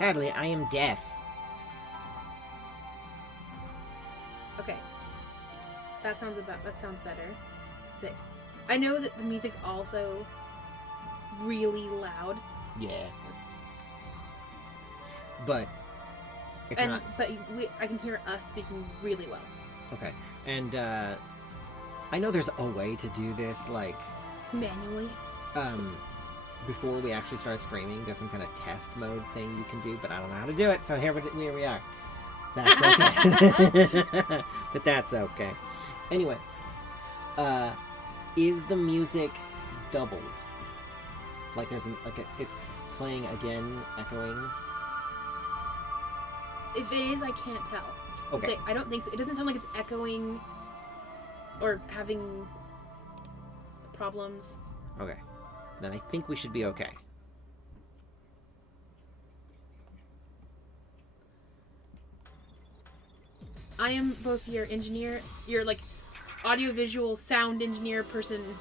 Sadly, I am deaf. Okay. That sounds better. So, I know that the music's also really loud. Yeah. But it's not. But I can hear us speaking really well. Okay. And I know there's a way to do this, like manually. Before we actually start streaming, there's some kind of test mode thing you can do, but I don't know how to do it, so here we are. That's okay. But that's okay. Anyway, is the music doubled? Like it's playing again, echoing? If it is, I can't tell. Okay. I don't think so. It doesn't sound like it's echoing or having problems. Okay. Then I think we should be okay. I am both your engineer, your like audiovisual sound engineer person.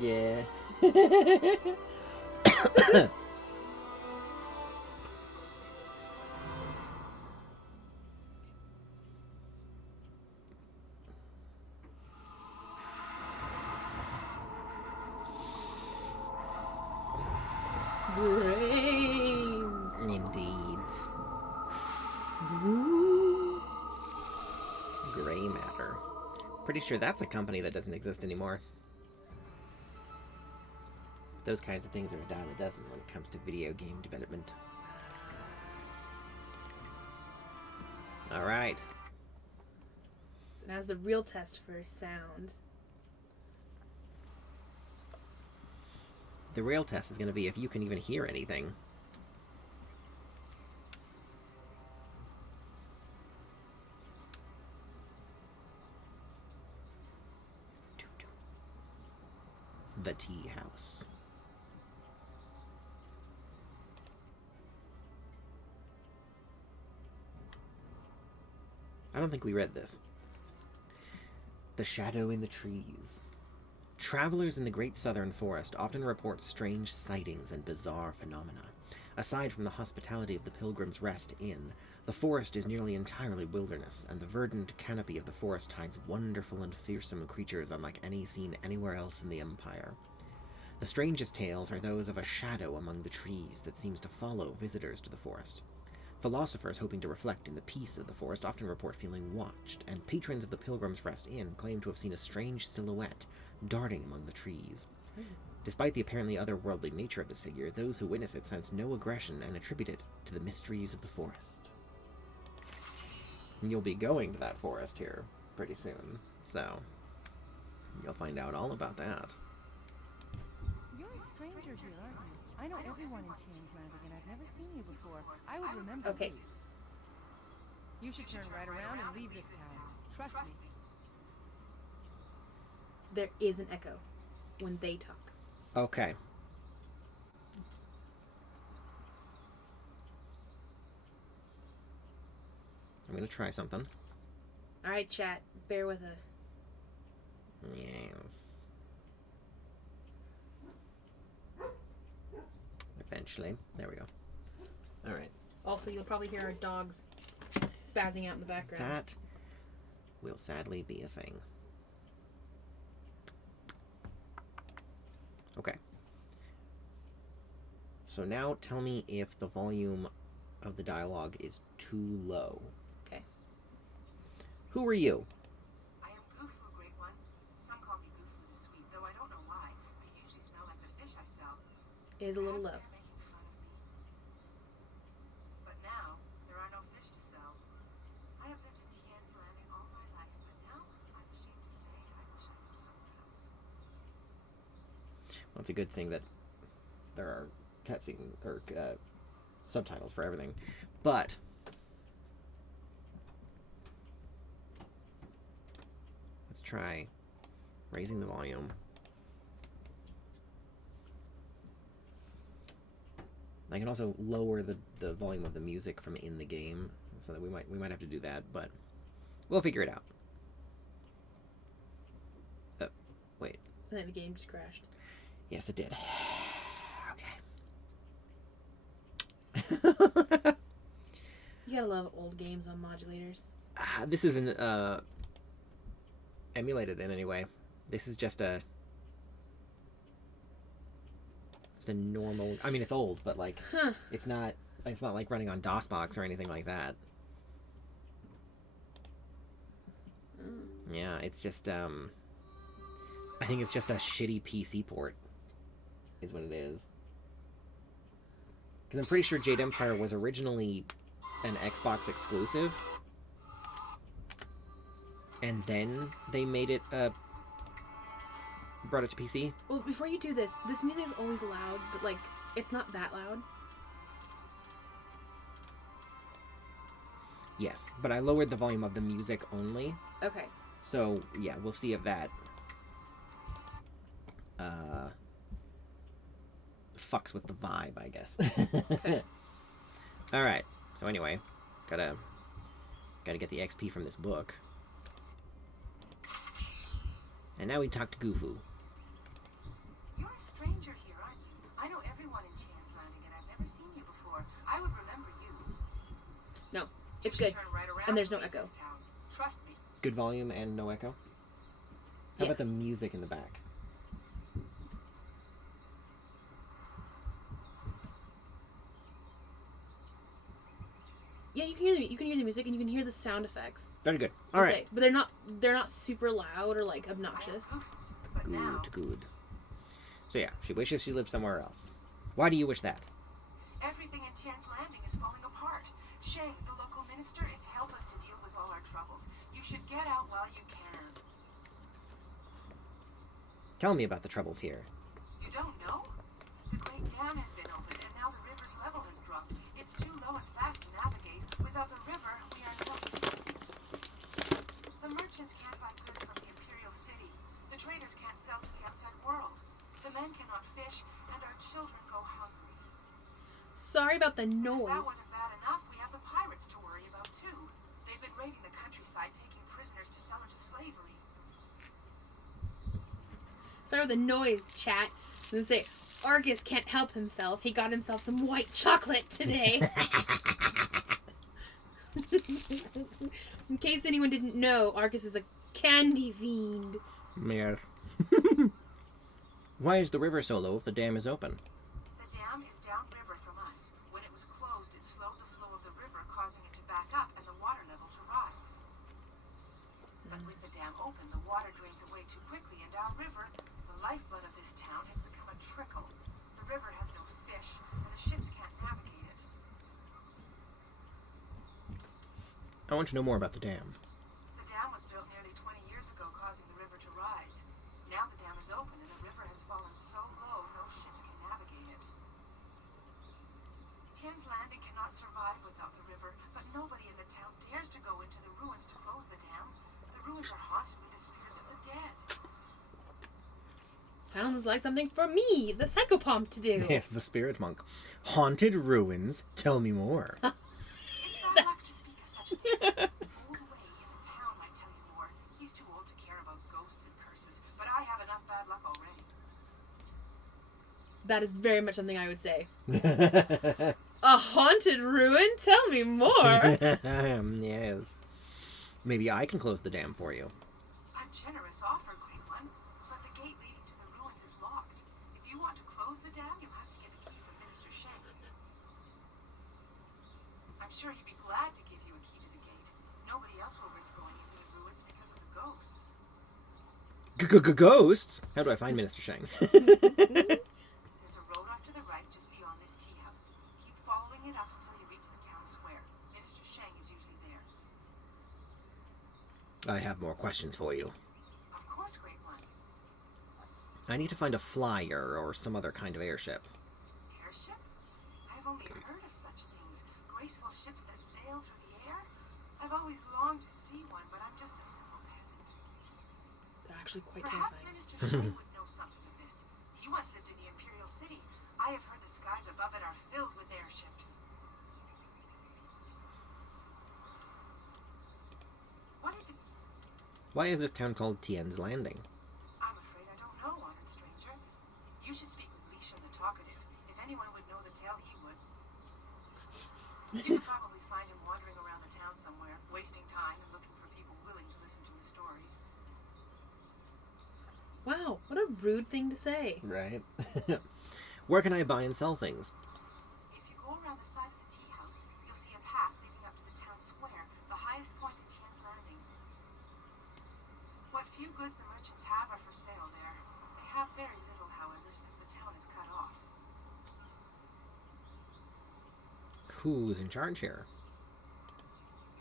Yeah. Brains. Indeed. Gray matter. Pretty sure that's a company that doesn't exist anymore. Those kinds of things are a dime a dozen when it comes to video game development. Alright. So now's the real test for sound. The real test is going to be if you can even hear anything. The tea house. I don't think we read this. The shadow in the trees. Travelers in the Great Southern Forest often report strange sightings and bizarre phenomena. Aside from the hospitality of the Pilgrim's Rest Inn, the forest is nearly entirely wilderness, and the verdant canopy of the forest hides wonderful and fearsome creatures unlike any seen anywhere else in the Empire. The strangest tales are those of a shadow among the trees that seems to follow visitors to the forest. Philosophers hoping to reflect in the peace of the forest often report feeling watched, and patrons of the Pilgrim's Rest Inn claim to have seen a strange silhouette darting among the trees. Despite the apparently otherworldly nature of this figure, those who witness it sense no aggression and attribute it to the mysteries of the forest. You'll be going to that forest here pretty soon, so you'll find out all about that. You're a stranger here, aren't you? I know everyone in Tien's Landing, and I've never seen you before. I would remember Okay. you. You should turn right around and leave this town. Trust me. There is an echo when they talk. Okay. I'm gonna try something. Alright, chat. Bear with us. Yes. Eventually. There we go. Alright. Also, you'll probably hear our dogs spazzing out in the background. That will sadly be a thing. Okay. So now tell me if the volume of the dialogue is too low. Okay. Who are you? I am Gufu, Great One. Some call me Gufu the Sweet, though I don't know why. I usually smell like the fish I sell. It is a little low. Perhaps they're making fun of me. But now, there are no fish to sell. I have lived in Tien's Landing all my life, but now I'm ashamed to say I wish I lived somewhere else. Well, it's a good thing that there are cutscene or subtitles for everything, but let's try raising the volume. I can also lower the volume of the music from in the game, so that we might have to do that, but we'll figure it out. Wait. I think the game just crashed. Yes, it did. Okay. gotta love old games on modulators. This isn't emulated in any way. This is just a normal. I mean, it's old, but like, it's not like running on DOSBox or anything like that. Yeah, it's just I think it's just a shitty PC port, is what it is. Because I'm pretty sure Jade Empire was originally an Xbox exclusive, and then they made it brought it to PC. Well, before you do this music is always loud, but like it's not that loud. Yes, but I lowered the volume of the music only. Okay. So yeah, we'll see if that fucks with the vibe, I guess. Okay. All right. So anyway, gotta get the XP from this book. And now we talk to Gufu. You're a stranger here, aren't you? I know everyone in Tien's Landing, and I've never seen you before. I would remember you. No, it's You good. should turn right around And there's and no leave echo. this town. Trust me. Good volume and no echo. How Yeah. about the music in the back? Yeah, you can hear the music and you can hear the sound effects. Very good. All I'll right. say. But they're not super loud or like obnoxious. But now, Good. So yeah, she wishes she lived somewhere else. Why do you wish that? everything in Tien's Landing is falling apart. Shang, the local minister, is help us to deal with all our troubles. You should get out while you can. Tell me about the troubles here. You don't know? The Great Dam has been opened, and now the river's level has dropped. It's too low and fast to navigate. Without the river, we are no. The merchants can't buy goods from the Imperial City. The traders can't sell to the outside world. The men cannot fish, and our children go hungry. Sorry about the If that noise. wasn't bad enough, we have the pirates to worry about too. They've been raiding the countryside, taking prisoners to sell into slavery. Sorry about the noise, chat. I was gonna say, Arcas can't help himself. He got himself some white chocolate today. In case anyone didn't know, Arcas is a candy fiend. Yes. Why is the river so low if the dam is open? The dam is downriver from us. When it was closed, it slowed the flow of the river, causing it to back up and the water level to rise. But with the dam open, the water drains away too quickly, and our river, the lifeblood of this town, has become a trickle. The river has no fish, and the ships can't navigate it. I want to know more about the dam. The dam was built nearly 20 years ago, causing the river to rise. Now the dam is open, and the river has fallen so low, no ships can navigate it. Tien's Landing cannot survive without the river, but nobody in the town dares to go into the ruins to close the dam. The ruins are haunted with the spirits of the dead. Sounds like something for me, the psychopomp, to do. Yes, the spirit monk. Haunted ruins. Tell me more. It's bad luck to speak of such things. Old Wei in the town might tell you more. He's too old to care about ghosts and curses, but I have enough bad luck already. That is very much something I would say. A haunted ruin? Tell me more. Yes. Maybe I can close the dam for you. A generous offer, Great One, but the gate leading to the ruins is locked. If you want to close the dam, you'll have to get the key from Minister Shang. I'm sure he'd be glad to give you a key to the gate. Nobody else will risk going into the ruins because of the ghosts. Ghosts? How do I find Minister Shang? There's a road off to the right just beyond this tea house. Keep following it up until you reach the town square. Minister Shang is usually there. I have more questions for you. Of course, Great One. I need to find a flyer or some other kind of airship. Airship? I've only heard of such things. Graceful ships that sail through the air? I've always longed to see one, but I'm just a simple peasant. They're actually quite Perhaps terrifying. Minister Shang would know something of this. He once lived in the Imperial City. I have heard the skies above it are filled with airships. What is it? Why is this town called Tien's Landing? I'm afraid I don't know, honored stranger. You should speak with Lisha the Talkative. If anyone would know the tale, he would. You could probably find him wandering wasting time and looking for people willing to listen to his stories. Wow, what a rude thing to say. Right? Where can I buy and sell things? If you go around the side of the tea house, you'll see a path leading up to the town square, the highest point in Tien's Landing. What few goods the merchants have are for sale there. They have very little, however, since the town is cut off. Who's in charge here?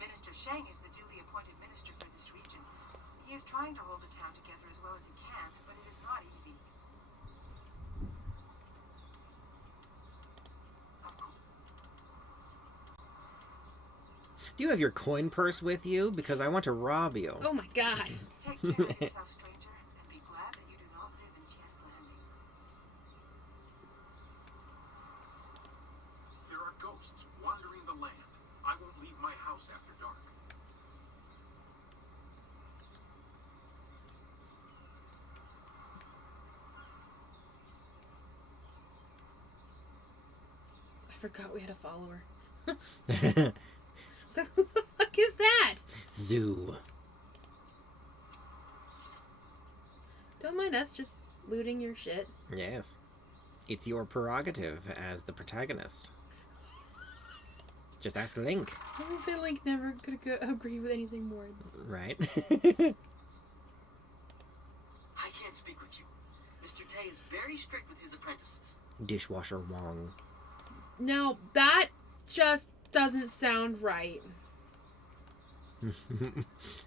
Minister Sheng is the duly appointed minister for this region. He is trying to hold the town together as well as he can, but it is not easy. Do you have your coin purse with you? Because I want to rob you. Oh my god. Take care of yourself, stranger, and be glad that you do not live in Tien's Landing. There are ghosts wandering the land. I won't leave my house after dark. I forgot we had a follower. So who the fuck is that? Zoo. Don't mind us just looting your shit. Yes. It's your prerogative as the protagonist. Just ask Link. I was gonna say Link never could agree with anything more. Right? I can't speak with you. Mr. Tay is very strict with his apprentices. Dishwasher Wong. No, that just doesn't sound right.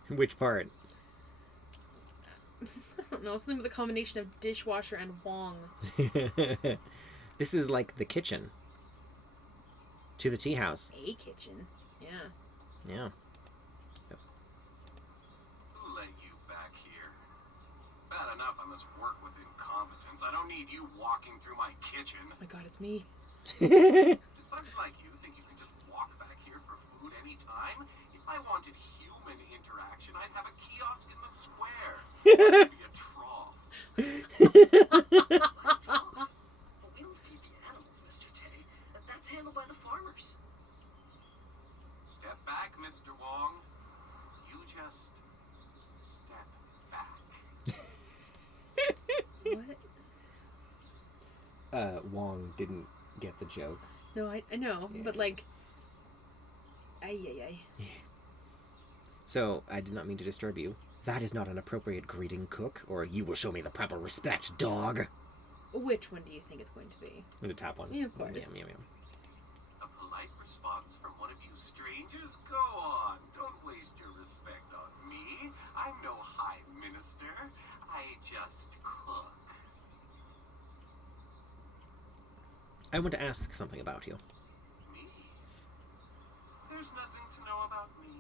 Which part? I don't know, something with a combination of dishwasher and Wong. This is like the kitchen. To the tea house. A kitchen. Yeah. Yeah. Who let you back here? Bad enough I must work with incompetence. I don't need you walking through my kitchen. Oh my god, it's me. Do thugs like you think you can just walk back here for food anytime? If I wanted human interaction, I'd have a kiosk in the square. Maybe a trough. But we don't feed the animals, Mr. Tay. That's handled by the farmers. Step back, Mr. Wong. You just step back. What? Wong didn't get the joke. No, I know, Yeah. but like... Ay. So, I did not mean to disturb you. That is not an appropriate greeting, cook, or you will show me the proper respect, dog. Which one do you think it's going to be? The top one. Yeah, of course. Yeah. A polite response from one of you strangers? Go on. Don't waste your respect on me. I'm no high minister. I just cook. I want to ask something about you. Me? There's nothing to know about me.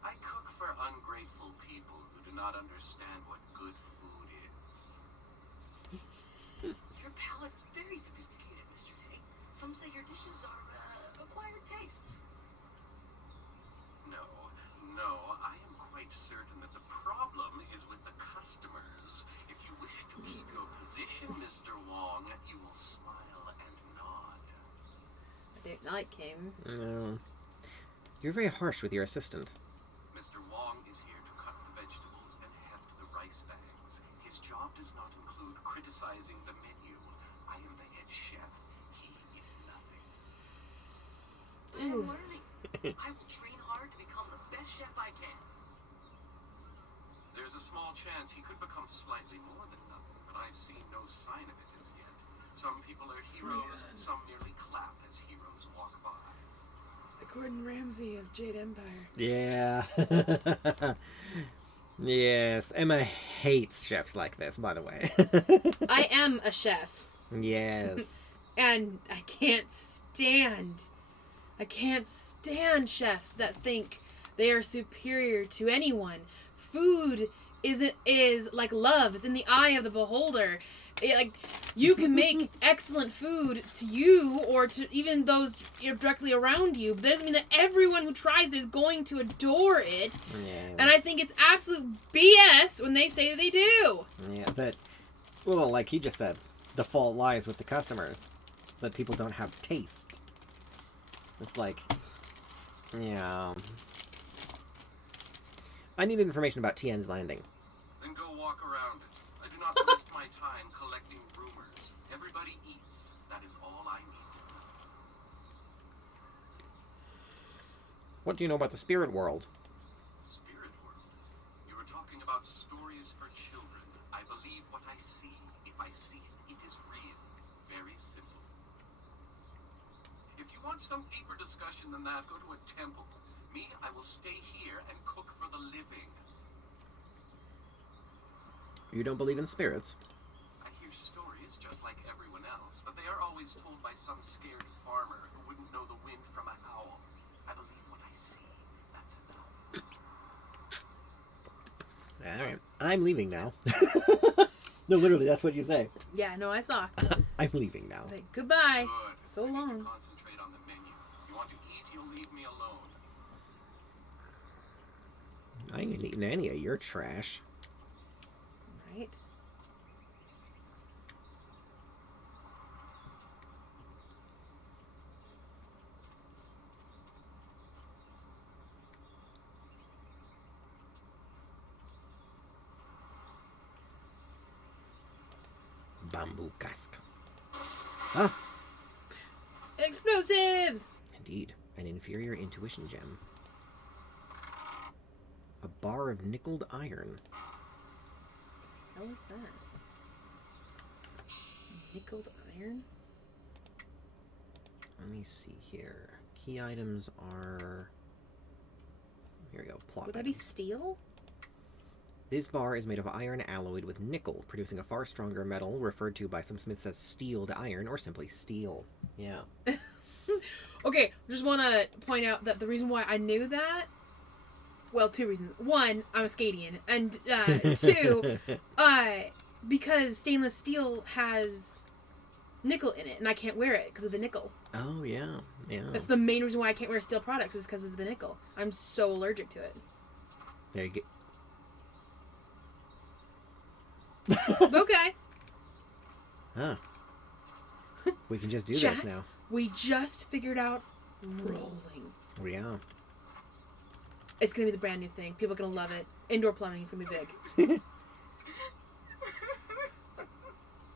I cook for ungrateful people who do not understand what good food is. Your palate is very sophisticated, Mr. Tay. Some say your dishes are, acquired tastes. No, I am quite certain that the problem is with the customers. If you wish to keep your position, Mr. Wong, you will smile and nod. I don't like him. No. You're very harsh with your assistant. Mr. Wong is here to cut the vegetables and heft the rice bags. His job does not include criticizing the menu. I am the head chef. He is nothing. But I'm learning. I will train hard to become the best chef I can. There's a small chance he could become slightly more than nothing, but I've seen no sign of it as yet. Some people are heroes, some merely clap as heroes walk by. The Gordon Ramsay of Jade Empire. Yeah. Yes. Emma hates chefs like this, by the way. I am a chef. Yes. And I can't stand chefs that think they are superior to anyone. Food is like love. It's in the eye of the beholder. You can make excellent food to you or to even those directly around you, but that doesn't mean that everyone who tries it is going to adore it. Yeah. And I think it's absolute BS when they say they do. Yeah, but, well, like he just said, the fault lies with the customers. That people don't have taste. It's like, yeah. I need information about Tien's landing. Then go walk around it. I do not waste my time collecting rumors. Everybody eats. That is all I need. What do you know about the spirit world? Spirit world. You were talking about stories for children. I believe what I see. If I see it, it is real. Very simple. If you want some deeper discussion than that, go to a temple. Me, I will stay here and cook for the living. You don't believe in spirits? I hear stories just like everyone else, but they are always told by some scared farmer who wouldn't know the wind from a howl. I believe what I see. That's enough. Alright. I'm leaving now. No, literally, that's what you say. Yeah, no, I saw. I'm leaving now. Like, goodbye. Good. So I need to long. concentrate on the menu. You want to eat, you'll leave me alone. I ain't eating any of your trash. Right. Bamboo cask. Ah, Explosives! indeed. An inferior intuition gem. A bar of nickeled iron. How is that? Nickeled iron? Let me see here. Key items are... Here we go. Plot Would that be items. steel? This bar is made of iron alloyed with nickel, producing a far stronger metal, referred to by some smiths as steeled iron, or simply steel. Yeah. Okay, just want to point out that the reason why I knew that, well, two reasons. One, I'm a Scadian, and two, because stainless steel has nickel in it, and I can't wear it because of the nickel. Oh, yeah. Yeah. That's the main reason why I can't wear steel products is because of the nickel. I'm so allergic to it. There you go. Okay. Huh. We can just do Chat, this now. we just figured out rolling. Yeah. It's going to be the brand new thing. People are going to love it. Indoor plumbing is going to be big.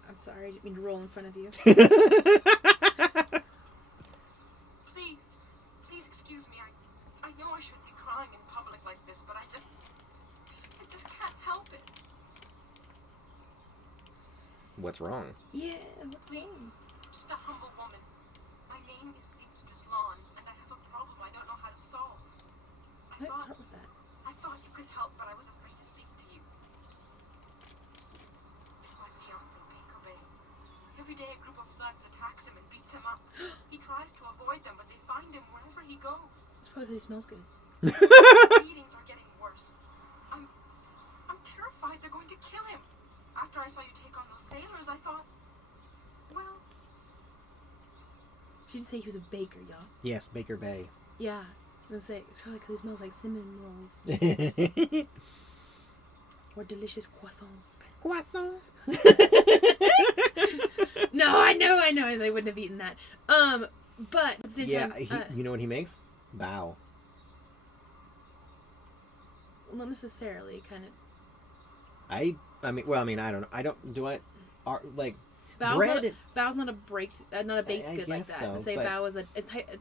I'm sorry, I didn't mean to roll in front of you. Please excuse me. I know I shouldn't be crying in public like this, but I just can't help it. What's wrong? Yeah, what's Please, wrong? I'm just a humble woman. My name is Seamstress Lawn, and I have a problem I don't know how to solve. Let's start with that. I thought you could help, but I was afraid to speak to you. It's my fiancé, Baker Bay. Every day a group of thugs attacks him and beats him up. He tries to avoid them, but they find him wherever he goes. It's probably because he smells good. The beatings are getting worse. I'm terrified they're going to kill him. After I saw you take on those sailors, I thought, well, She did say he was a baker, y'all. Yes, Baker Bay. Yeah. I'm going to say, it's probably because he smells like cinnamon rolls. Or delicious croissants. Croissant. No, I know. They wouldn't have eaten that. But at the same Yeah, time, you know what he makes? Bao. not necessarily, kind of. I mean, I don't know. I don't, do I, like, Bao's bread, Bao's not a baked I good like guess that. so, To say but- Bao is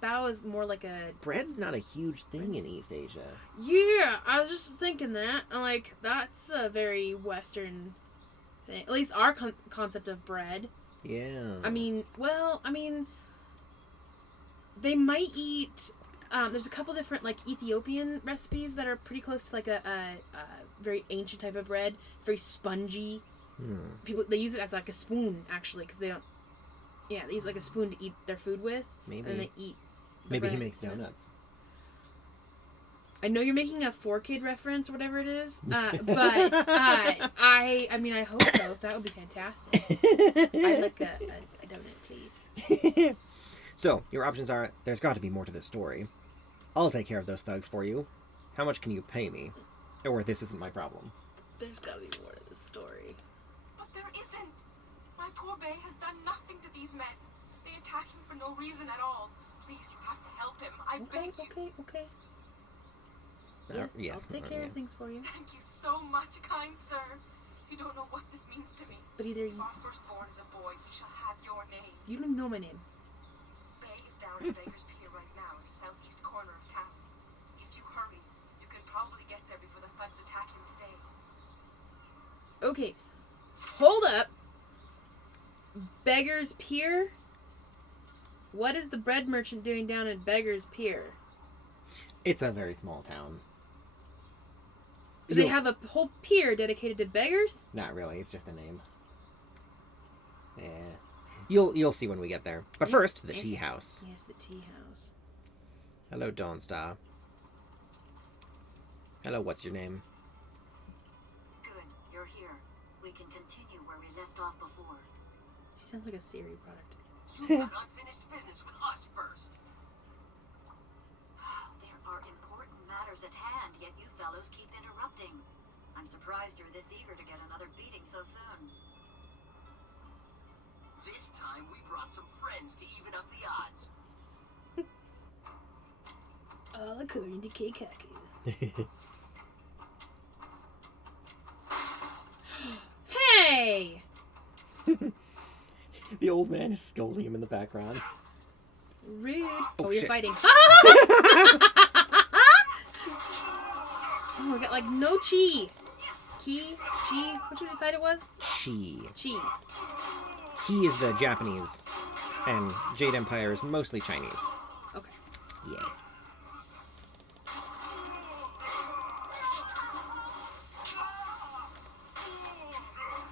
Bao is more like a. bread's not a huge thing in East Asia. Yeah, I was just thinking that. I'm like, that's a very Western thing. At least our concept of bread. Yeah. I mean, they might eat. There's a couple different like Ethiopian recipes that are pretty close to like a very ancient type of bread. It's very spongy. People they use it as like a spoon actually because they don't. Yeah, they use like a spoon to eat their food with. Maybe. And then they eat. the Maybe he bread. makes donuts. I know you're making a 4-Kid reference or whatever it is, but I mean I hope so. That would be fantastic. I'd like a donut, please. So, your options are, there's got to be more to this story. I'll take care of those thugs for you. How much can you pay me? Or this isn't my problem. There's gotta be more to this story. but there isn't. My poor Bay has done nothing to these men. They attacked him for no reason at all. Please, you have to help him. I beg you. Okay. Yes, I'll take care of things for you. Thank you so much, kind sir. You don't know what this means to me. But either If you... our firstborn is a boy, he shall have your name. You don't know my name. Bay is down at Baker's Pier right now in the southeast corner of town. If you hurry, you can probably get there before the thugs attack him today. Okay. Hold up. Beggar's Pier? What is the bread merchant doing down at Beggar's Pier? It's a very small town. Do they have a whole pier dedicated to beggars? Not really. It's just a name. Yeah. You'll see when we get there. But first, the tea house. Yes, the tea house. Hello, Dawnstar. Hello, what's your name? Good, you're here. We can continue where we left off before. She sounds like a Siri product. You have unfinished business with us first. There are important matters at hand, yet you fellows keep interrupting. I'm surprised you're this eager to get another beating so soon. This time we brought some friends to even up the odds. All according to Keikaku. Hey! The old man is scolding him in the background. Rude. Oh, shit. you're fighting. Oh, I got like no chi. Chi? What did you decide it was? Chi. Chi. He is the Japanese, and Jade Empire is mostly Chinese. Okay. Yeah.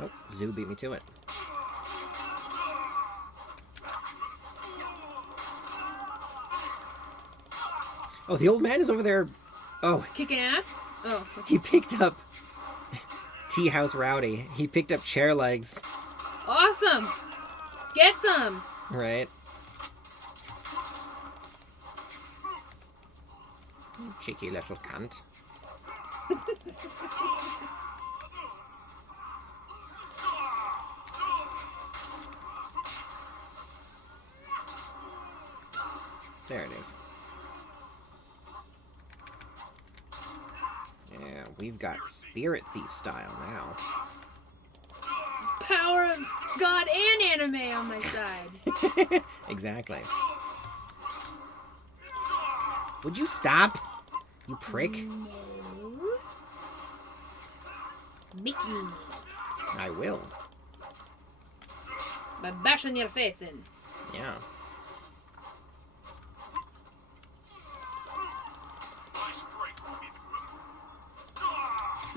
Oh, Zoo beat me to it. Oh, the old man is over there. Oh, Kicking ass? Oh. he picked up Tea House Rowdy. He picked up chair legs, Awesome! Get some! right? You cheeky little cunt. There it is. Yeah, we've got Spirit Thief style now. Power of God and anime on my side. Exactly. Would you stop? You prick. No. Make me. I will. By bashing your face in. Yeah.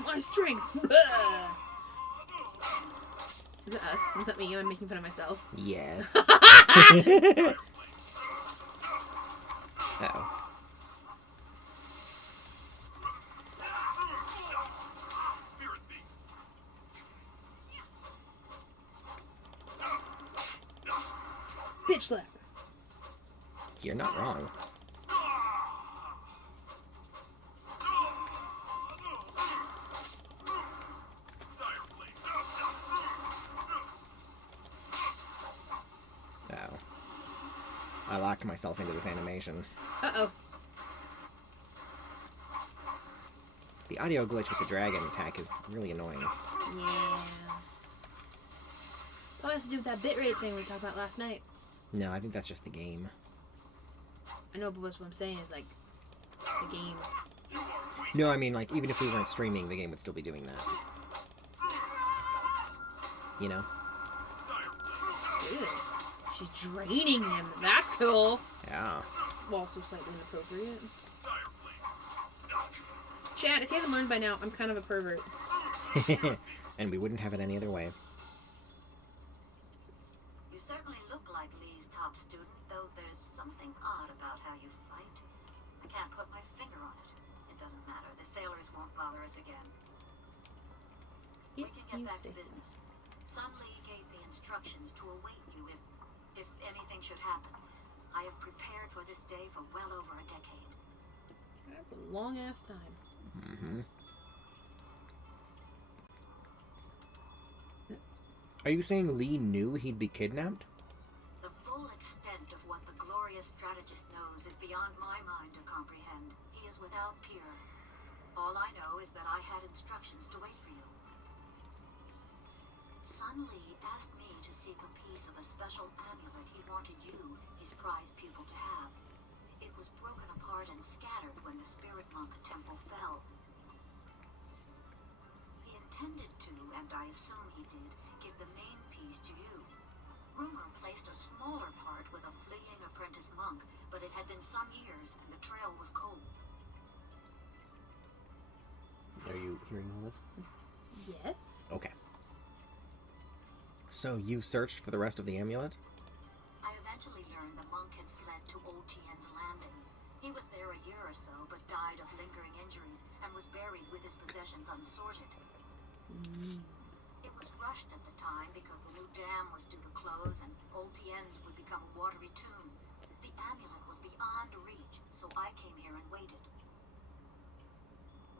My strength. Is it us? Is that me? Am I making fun of myself? Yes. Uh-oh. Spirit thief. Bitch slap. You're not wrong. Oh. I locked myself into this animation. Uh-oh. The audio glitch with the dragon attack is really annoying. Yeah. What has to do with that bitrate thing we talked about last night? No, I think that's just the game. I know, but what I'm saying is, like, the game. No, I mean, like, even if we weren't streaming, the game would still be doing that. You know? Ew. She's draining him. That's cool. Yeah. Also slightly inappropriate. Chad, if you haven't learned by now, I'm kind of a pervert. And we wouldn't have it any other way. You certainly look like Lee's top student, though there's something odd about how you fight. I can't put my finger on it. It doesn't matter. The sailors won't bother us again. We If can you get back say to so. business. Sun Lee gave me instructions to await you if anything should happen. I have prepared for this day for well over a decade. That's a long-ass time. Mm-hmm. Are you saying Lee knew he'd be kidnapped? The full extent of what the glorious strategist knows is beyond my mind to comprehend. He is without peer. All I know is that I had instructions to wait for you. Sun Li asked me to seek a piece of a special amulet he wanted you, his prized pupil, to have. It was broken apart and scattered when the Spirit Monk Temple fell. He intended to, and I assume he did, give the main piece to you. Rumor placed a smaller part with a fleeing apprentice monk, but it had been some years and the trail was cold. Are you hearing all this? Yes. Okay. So you searched for the rest of the amulet? I eventually learned the monk had fled to Old Tien's landing. He was there a year or so, but died of lingering injuries and was buried with his possessions unsorted. It was rushed at the time because the new dam was due to close and Old Tien's would become a watery tomb. The amulet was beyond reach, so I came here and waited.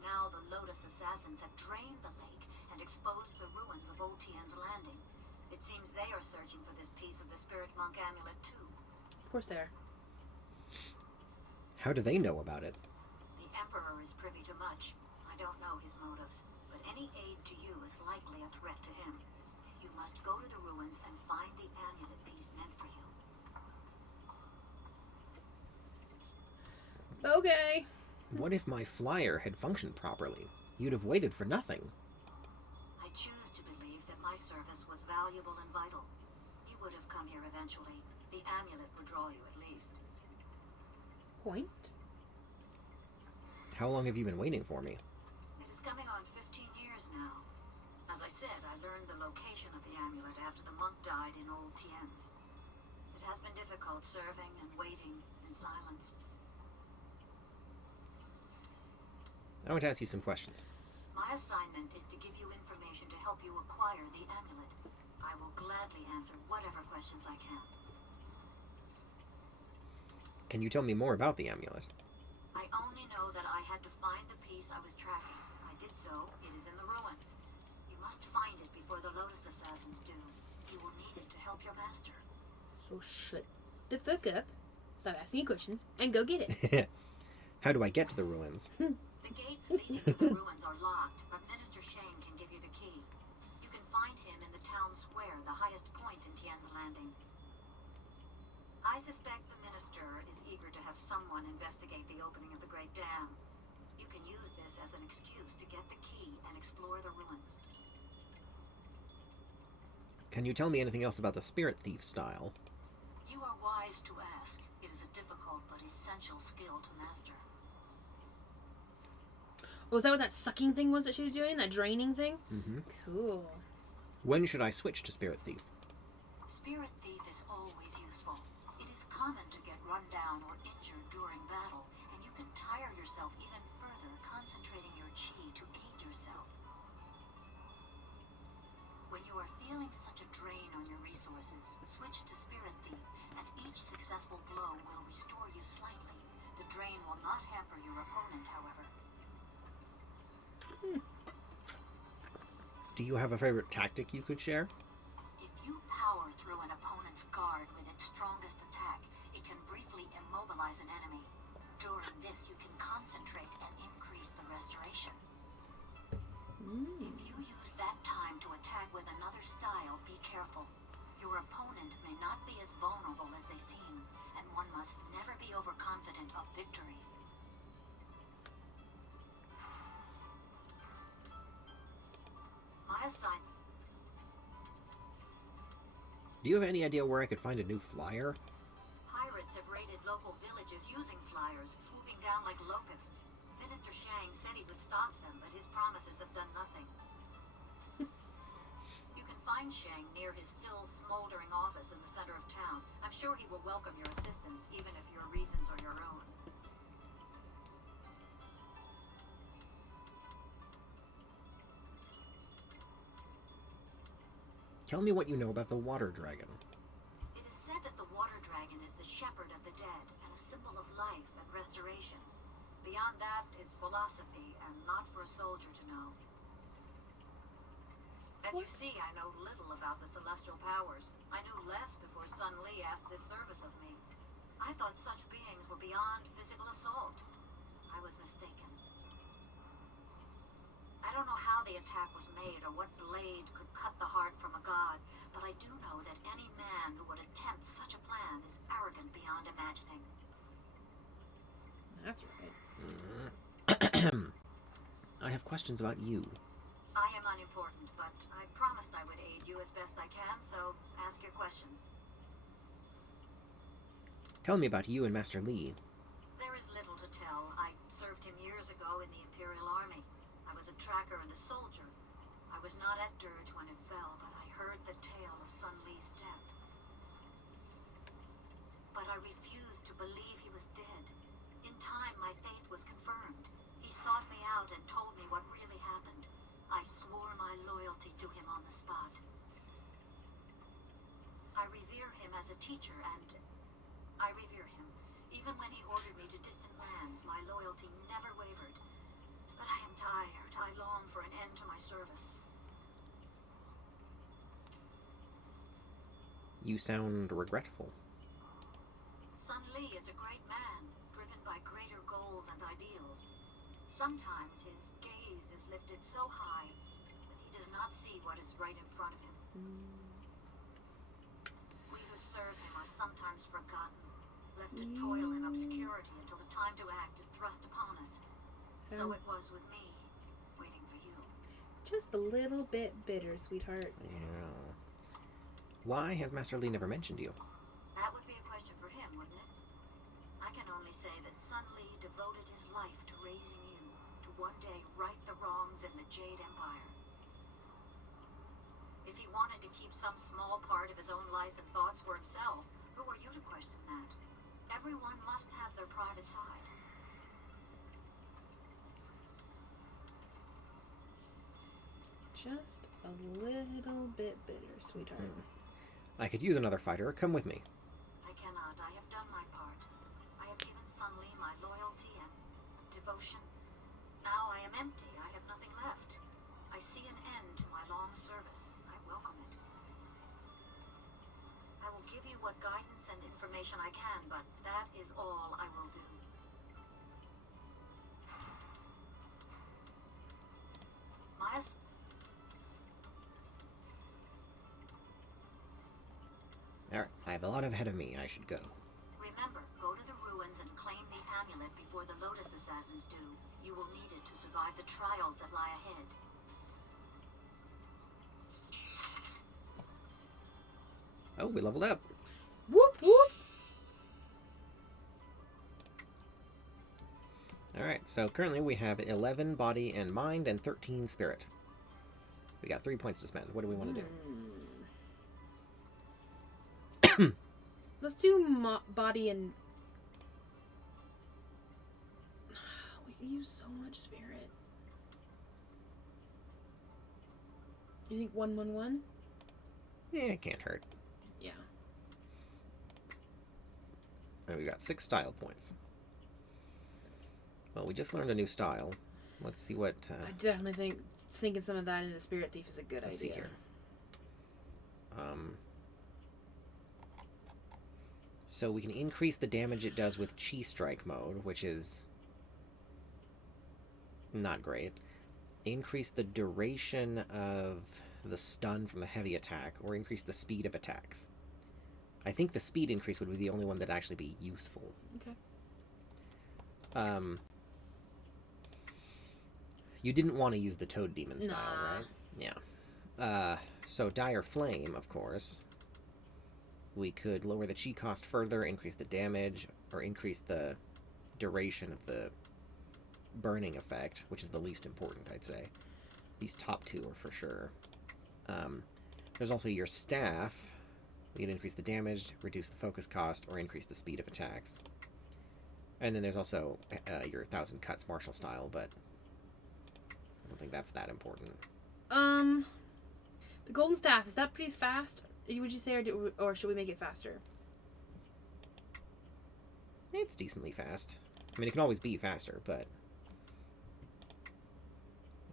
Now the Lotus assassins have drained the lake and exposed the ruins of Old Tien's landing. It seems they are searching for this piece of the Spirit Monk amulet too. Of course they are. How do they know about it? The Emperor is privy to much. I don't know his motives, but any aid to you is likely a threat to him. You must go to the ruins and find the amulet piece meant for you. Okay. What if my flyer had functioned properly? You'd have waited for nothing. I choose to believe that my service was valuable and vital. You would have come here eventually. The amulet would draw you at least. Point. How long have you been waiting for me? It is coming on 15 years now. As I said, I learned the location of the amulet after the monk died in Old Tien's. It has been difficult serving and waiting in silence. I want to ask you some questions. My assignment is to give you information to help you acquire the amulet. I will gladly answer whatever questions I can. Can you tell me more about the amulet? I only know that I had to find the piece I was tracking. I did so. It is in the ruins. You must find it before the Lotus assassins do. You will need it to help your master. So shut the fuck up, stop asking questions, and go get it. How do I get to the ruins? The gates leading to the ruins are locked, but Minister Shang can give you the key. You can find him in the town square, the highest point in Tien's Landing. I suspect the minister is eager to have someone investigate the opening of the Great Dam. You can use this as an excuse to get the key and explore the ruins. Can you tell me anything else about the Spirit Thief style? You are wise to ask. It is a difficult but essential skill to master. Was that what that sucking thing was that she was doing? That draining thing? Mm-hmm. Cool. When should I switch to Spirit Thief? Spirit Thief is always useful. It is common to get run down or injured during battle, and you can tire yourself even further concentrating your chi to aid yourself. When you are feeling such a drain on your resources, switch to Spirit Thief, and each successful blow will restore you slightly. The drain will not hamper your opponent, however. Do you have a favorite tactic you could share? If you power through an opponent's guard with its strongest attack, it can briefly immobilize an enemy. During this, you can concentrate and increase the restoration. If you use that time to attack with another style, be careful. Your opponent may not be as vulnerable as they seem, and one must never be overconfident of victory. My assignment. Do you have any idea where I could find a new flyer? Pirates have raided local villages using flyers, swooping down like locusts. Minister Shang said he would stop them, but his promises have done nothing. You can find Shang near his still smoldering office in the center of town. I'm sure he will welcome your assistance, even if your reasons are your own. Tell me what you know about the water dragon. It is said that the water dragon is the shepherd of the dead and a symbol of life and restoration. Beyond that is philosophy and not for a soldier to know. As you see, I know little about the celestial powers. I knew less before Sun Li asked this service of me. I thought such beings were beyond physical assault. I was mistaken. don't know how the attack was made or what blade could cut the heart from a god, but I do know that any man who would attempt such a plan is arrogant beyond imagining. That's right. I have questions about you. I am unimportant, but I promised I would aid you as best I can, so ask your questions. Tell me about you and Master Li. There is little to tell. I served him years ago in the Imperial Army. I was a tracker and a soldier. I was not at Dirge when it fell, but I heard the tale of Sun Li's death. But I refused to believe he was dead. In time, my faith was confirmed. He sought me out and told me what really happened. I swore my loyalty to him on the spot. I revere him as a teacher, and I revere him. Even when he ordered me to distant lands, my loyalty never wavered. But I am tired. I long for an end to my service. You sound regretful. Sun Li is a great man, driven by greater goals and ideals. Sometimes his gaze is lifted so high that he does not see what is right in front of him. We who serve him are sometimes forgotten, left to toil in obscurity until the time to act is thrust upon us. So it was with me, waiting for you. Just a little bit bitter, sweetheart. Yeah. Why has Master Li never mentioned you? That would be a question for him, wouldn't it? I can only say that Sun Li devoted his life to raising you, to one day right the wrongs in the Jade Empire. If he wanted to keep some small part of his own life and thoughts for himself, who are you to question that? Everyone must have their private side. Just a little bit bitter, sweetheart. I could use another fighter. Come with me. I cannot. I have done my part. I have given Sun Li my loyalty and devotion. Now I am empty. I have nothing left. I see an end to my long service. I welcome it. I will give you what guidance and information I can, but that is all I will do. Myas? Alright, I have a lot ahead of me. I should go. Remember, go to the ruins and claim the amulet before the Lotus Assassins do. You will need it to survive the trials that lie ahead. Oh, we leveled up. Whoop whoop! Alright, so currently we have 11 body and mind and 13 spirit. We got 3 points to spend. What do we want to do? Let's do body and... We could use so much spirit. You think 1-1-1? Yeah, it can't hurt. Yeah. And we got 6 style points. Well, we just learned a new style. Let's see what... I definitely think sinking some of that into Spirit Thief is a good let's idea. see here. So we can increase the damage it does with Chi Strike mode, which is not great. Increase the duration of the stun from the heavy attack, or increase the speed of attacks. I think the speed increase would be the only one that'd actually be useful. Okay. You didn't want to use the Toad Demon style, Nah. right? Yeah. So Dire Flame, of course. We could lower the chi cost further, increase the damage, or increase the duration of the burning effect, which is the least important, I'd say. These top two are for sure. There's also your staff. We can increase the damage, reduce the focus cost, or increase the speed of attacks. And then there's also your 1,000 Cuts martial style, but I don't think that's that important. The golden staff, is that pretty fast? Would you say, or should we make it faster? It's decently fast. I mean, it can always be faster, but...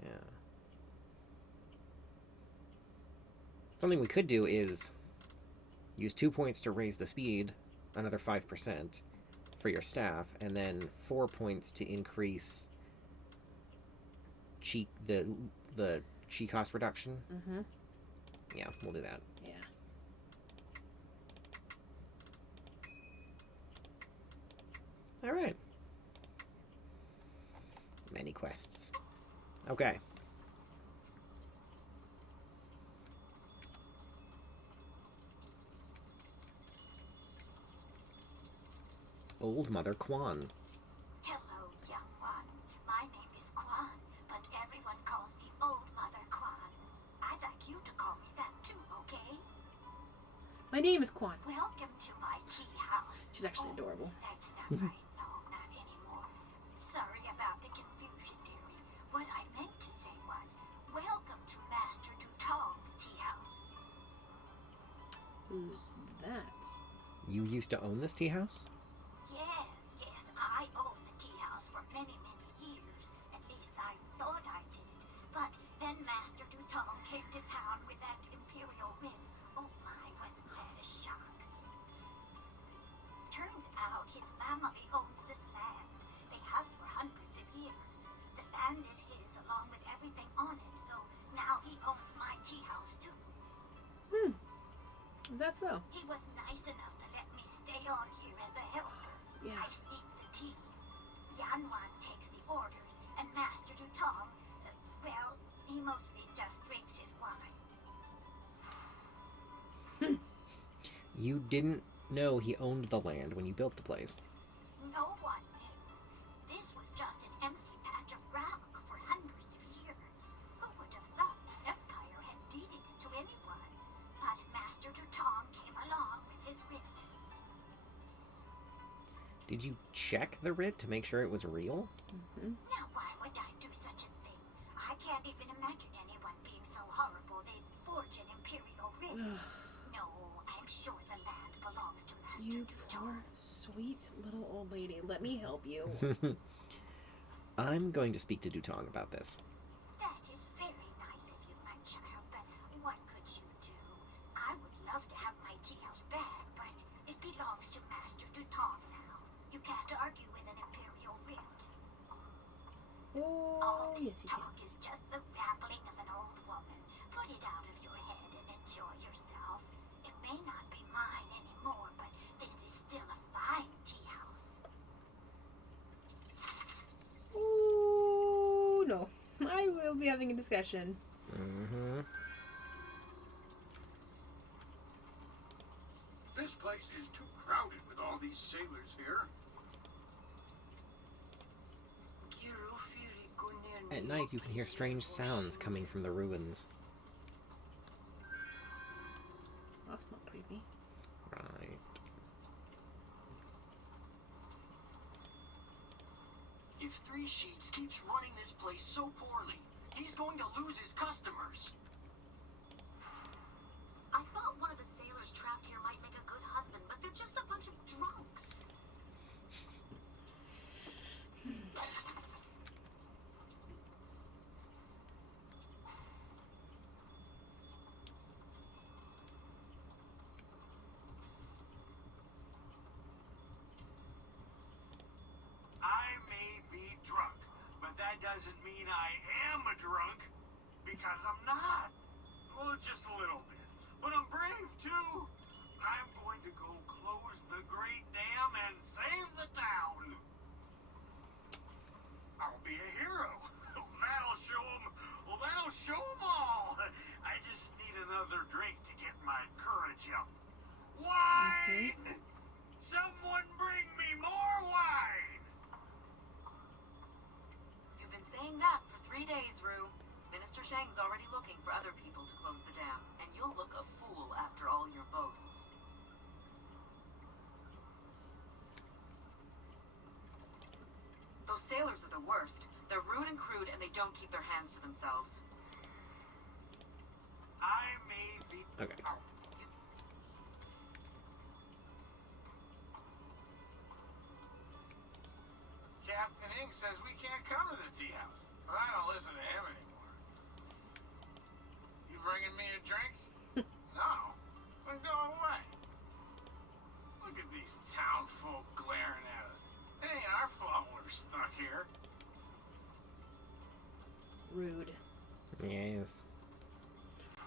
yeah. Something we could do is use 2 points to raise the speed, another 5% for your staff, and then 4 points to increase the the chi cost reduction? Mm-hmm. Yeah, we'll do that. Yeah. All right. Many quests. Okay. Old Mother Quan. Hello, young one. My name is Quan, but everyone calls me Old Mother Quan. I'd like you to call me that too, okay? My name is Quan. Welcome to my tea house. She's actually adorable. That's not right. No, not anymore. Sorry about the confusion, dearie. What I meant to say was, welcome to Master Dutong's tea house. Who's that? You used to own this tea house? Yes, I owned the tea house for many, many years. At least I thought I did. But then Master Dutong came to town with that Imperial writ. Oh my, wasn't that a shock? Turns out his family owns this land. They have for hundreds of years. The land is his along with everything on it, so now he owns my tea house too. Is that so? He was nice enough to let me stay on here as a helper. Yeah. I steep the tea. Yanwan takes the orders, and Master Dutong, well, he mostly just drinks his wine. You didn't know he owned the land when you built the place. No one knew. This was just an empty patch of rock for hundreds of years. Who would have thought the Empire had deeded it to anyone? But Master Dutong came along with his writ. Did you check the writ to make sure it was real? Mm-hmm. Now why would I do such a thing? I can't even imagine anyone being so horrible they'd forge an Imperial writ. No, I'm sure the land belongs to Master You Dutong. poor, sweet little old lady. Let me help you. I'm going to speak to Dutong about this. That is very nice of you, my child, but what could you do? I would love to have my tea house back, but it belongs to Master Dutong now. You can't argue with an Imperial writ. All Oh, this yes, you talk can. is just the rambling of an old woman. Put it out of your head and enjoy yourself. It may not be mine anymore, but this is still a fine tea house. Ooh, no. I will be having a discussion. Mm-hmm. This place is too crowded with all these sailors here. At night, you can hear strange sounds coming from the ruins. That's not creepy. Right. If Three Sheets keeps running this place so poorly, he's going to lose his customers. I thought one of the sailors trapped here might make a good husband, but they're just a bunch of drunks. I may be drunk, but that doesn't mean I am a drunk, because I'm not. Well, just a little bit. But I'm brave, too. I'm going to go close the Great Dam and save the town. I'll be a hero. That'll show 'em. Well, that'll show 'em all. I just need another drink to get my courage up. Wine! Someone bring me more wine! You've been saying that for 3 days, Rue. Minister Shang's already looking for other people to close the dam, and you'll look a fool after all your boasts. Those sailors are the worst. They're rude and crude, and they don't keep their hands to themselves. I may be. Okay. Oh, Captain Ink says we can't come to the tea house, but I don't listen to him anymore. You bringing me a drink? No. Then go away. Look at these town folk glaring at us. It ain't our fault we're stuck here. Rude. Yes.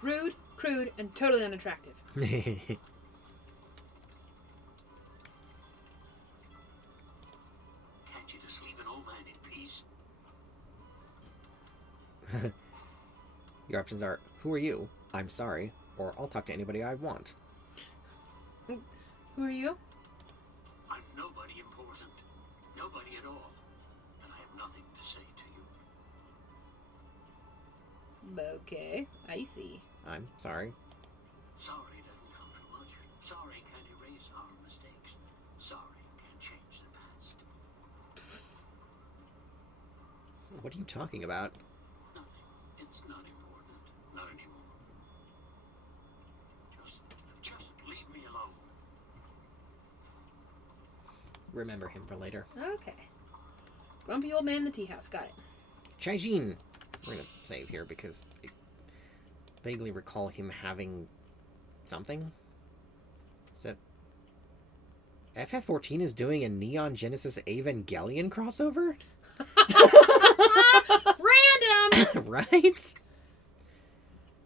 Rude, crude, and totally unattractive. Can't you just leave an old man in peace? Your options are, who are you? I'm sorry. Or I'll talk to anybody I want. Who are you? I'm nobody important. Nobody at all. And I have nothing to say to you. Okay, I see. I'm sorry. Sorry doesn't come from much. Sorry can't erase our mistakes. Sorry can't change the past. What are you talking about? Nothing. It's not important. Not anymore. Just leave me alone. Remember him for later. Okay. Grumpy old man in the tea house. Got it. Chai-Jin. We're gonna save here because I vaguely recall him having something. So FF14 is doing a Neon Genesis Evangelion crossover? Random! Right?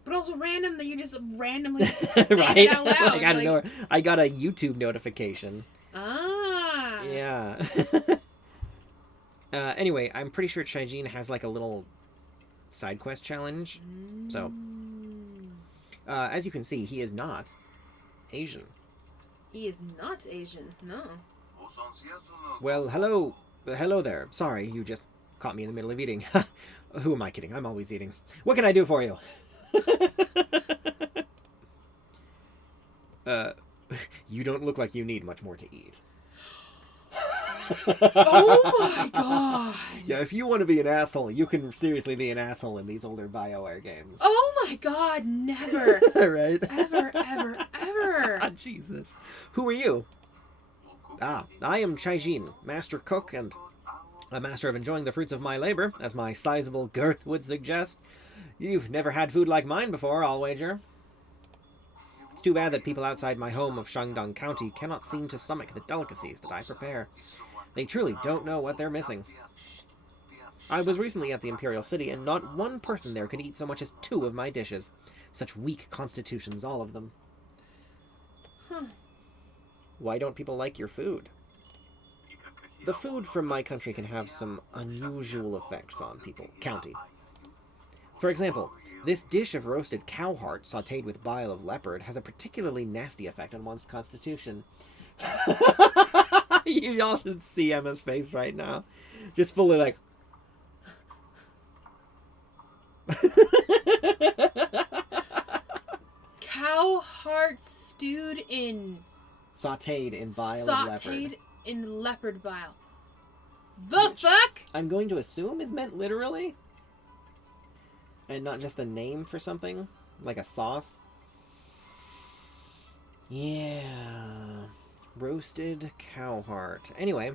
But also random that you just randomly say Right? it out loud. Like, I don't know. I got a YouTube notification. Ah. Yeah. Anyway, I'm pretty sure Chai-Jin has like a little side quest challenge. So, as you can see, he is not Asian. He is not Asian. No. Well, hello. Hello there. Sorry, you just caught me in the middle of eating. Who am I kidding? I'm always eating. What can I do for you? You don't look like you need much more to eat. Oh my god. Yeah, if you want to be an asshole, you can seriously be an asshole in these older BioWare games. Oh my god, never. Right? Ever, ever, ever. Jesus. Who are you? Ah, I am Chai-Jin, master cook and a master of enjoying the fruits of my labor, as my sizable girth would suggest. You've never had food like mine before, I'll wager. It's too bad that people outside my home of Shandong County cannot seem to stomach the delicacies that I prepare. They truly don't know what they're missing. I was recently at the Imperial City, and not one person there could eat so much as 2 of my dishes. Such weak constitutions, all of them. Why don't people like your food? The food from my country can have some unusual effects on people. County. For example, this dish of roasted cow heart sautéed with bile of leopard has a particularly nasty effect on one's constitution. Y'all should see Emma's face right now. Just fully like... Cow heart stewed in... Sautéed in bile of leopard. Sautéed in leopard bile. The fuck? I'm going to assume is meant literally. And not just a name for something. Like a sauce. Yeah. Roasted cow heart. Anyway.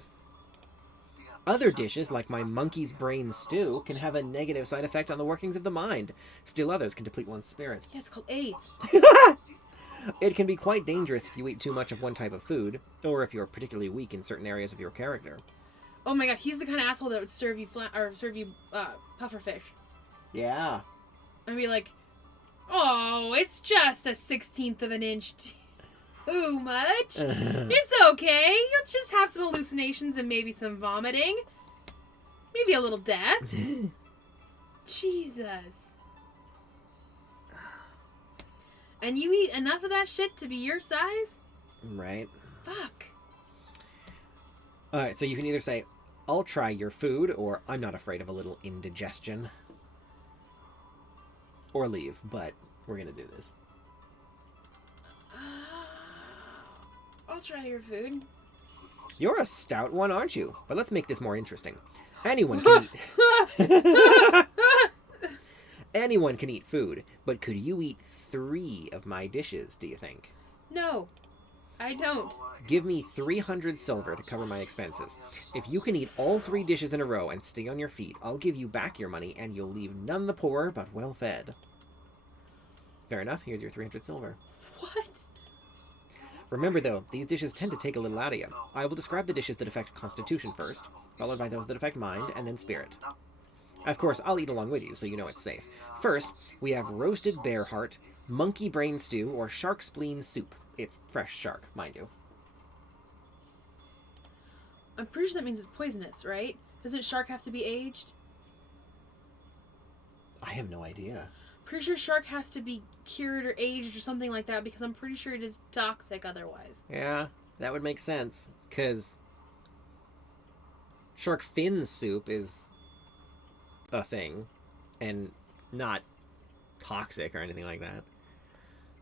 Other dishes, like my monkey's brain stew, can have a negative side effect on the workings of the mind. Still others can deplete one's spirit. Yeah, it's called AIDS. It can be quite dangerous if you eat too much of one type of food, or if you're particularly weak in certain areas of your character. Oh my god, he's the kind of asshole that would serve you pufferfish. Yeah. And be like, oh, it's just a 1/16 of an inch too much. It's okay. You'll just have some hallucinations and maybe some vomiting. Maybe a little death. Jesus. And you eat enough of that shit to be your size? Right. Fuck. Alright, so you can either say, I'll try your food, or I'm not afraid of a little indigestion. Or leave, but we're gonna do this. I'll try your food. You're a stout one, aren't you? But let's make this more interesting. Anyone can eat... Anyone can eat food, but could you eat 3 of my dishes, do you think? No, I don't. Give me 300 silver to cover my expenses. If you can eat all 3 dishes in a row and stay on your feet, I'll give you back your money and you'll leave none the poorer but well fed. Fair enough, here's your 300 silver. What? Remember though, these dishes tend to take a little out of you. I will describe the dishes that affect constitution first, followed by those that affect mind, and then spirit. Of course, I'll eat along with you, so you know it's safe. First, we have roasted bear heart, monkey brain stew, or shark spleen soup. It's fresh shark, mind you. I'm pretty sure that means it's poisonous, right? Doesn't shark have to be aged? I have no idea. Pretty sure shark has to be cured or aged or something like that because I'm pretty sure it is toxic otherwise. Yeah, that would make sense, because shark fin soup is a thing, and not toxic or anything like that.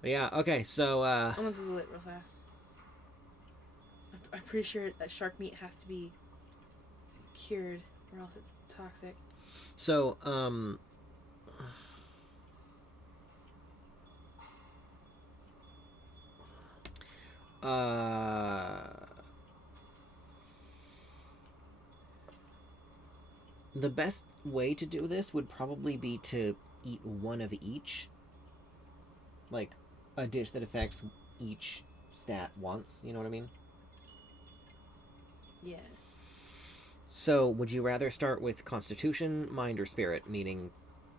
But yeah, okay, so, I'm gonna Google it real fast. I'm pretty sure that shark meat has to be cured or else it's toxic. So, the best way to do this would probably be to eat one of each. Like, a dish that affects each stat once, you know what I mean? Yes. So, would you rather start with Constitution, Mind, or Spirit, meaning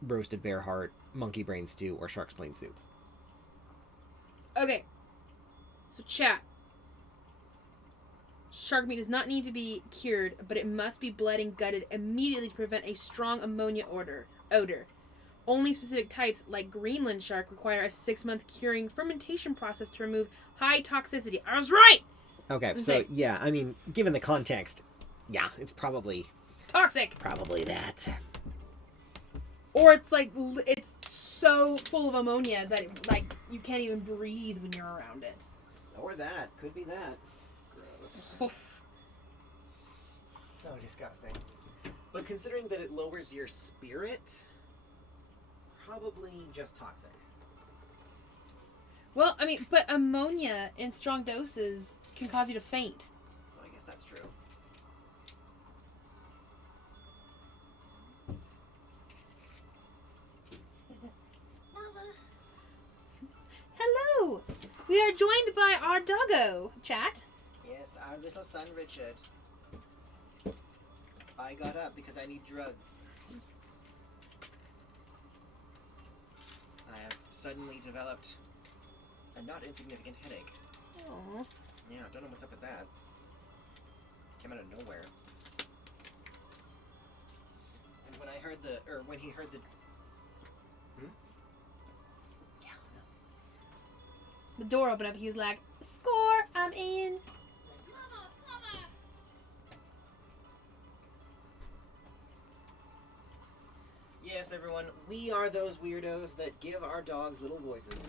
roasted bear heart, monkey brain stew, or shark spleen soup? Okay. So chat. Shark meat does not need to be cured, but it must be bled and gutted immediately to prevent a strong ammonia odor. Only specific types, like Greenland shark, require a 6-month curing fermentation process to remove high toxicity. I was right! Okay, so, yeah, I mean, given the context, yeah, it's probably Toxic! that. Or it's like, it's so full of ammonia that, like, you can't even breathe when you're around it. Or that. Could be that. Gross. So disgusting. But considering that it lowers your spirit, probably just toxic. Well, I mean, but ammonia in strong doses can cause you to faint. Well, I guess that's true. Hello! We are joined by our doggo, chat. Yes, our little son Richard. I got up because I need drugs. I have suddenly developed a not insignificant headache. Aww. Yeah, I don't know what's up with that. Came out of nowhere. And when he heard the... Yeah. The door opened up. He was like, "Score! I'm in." Yes, everyone, we are those weirdos that give our dogs little voices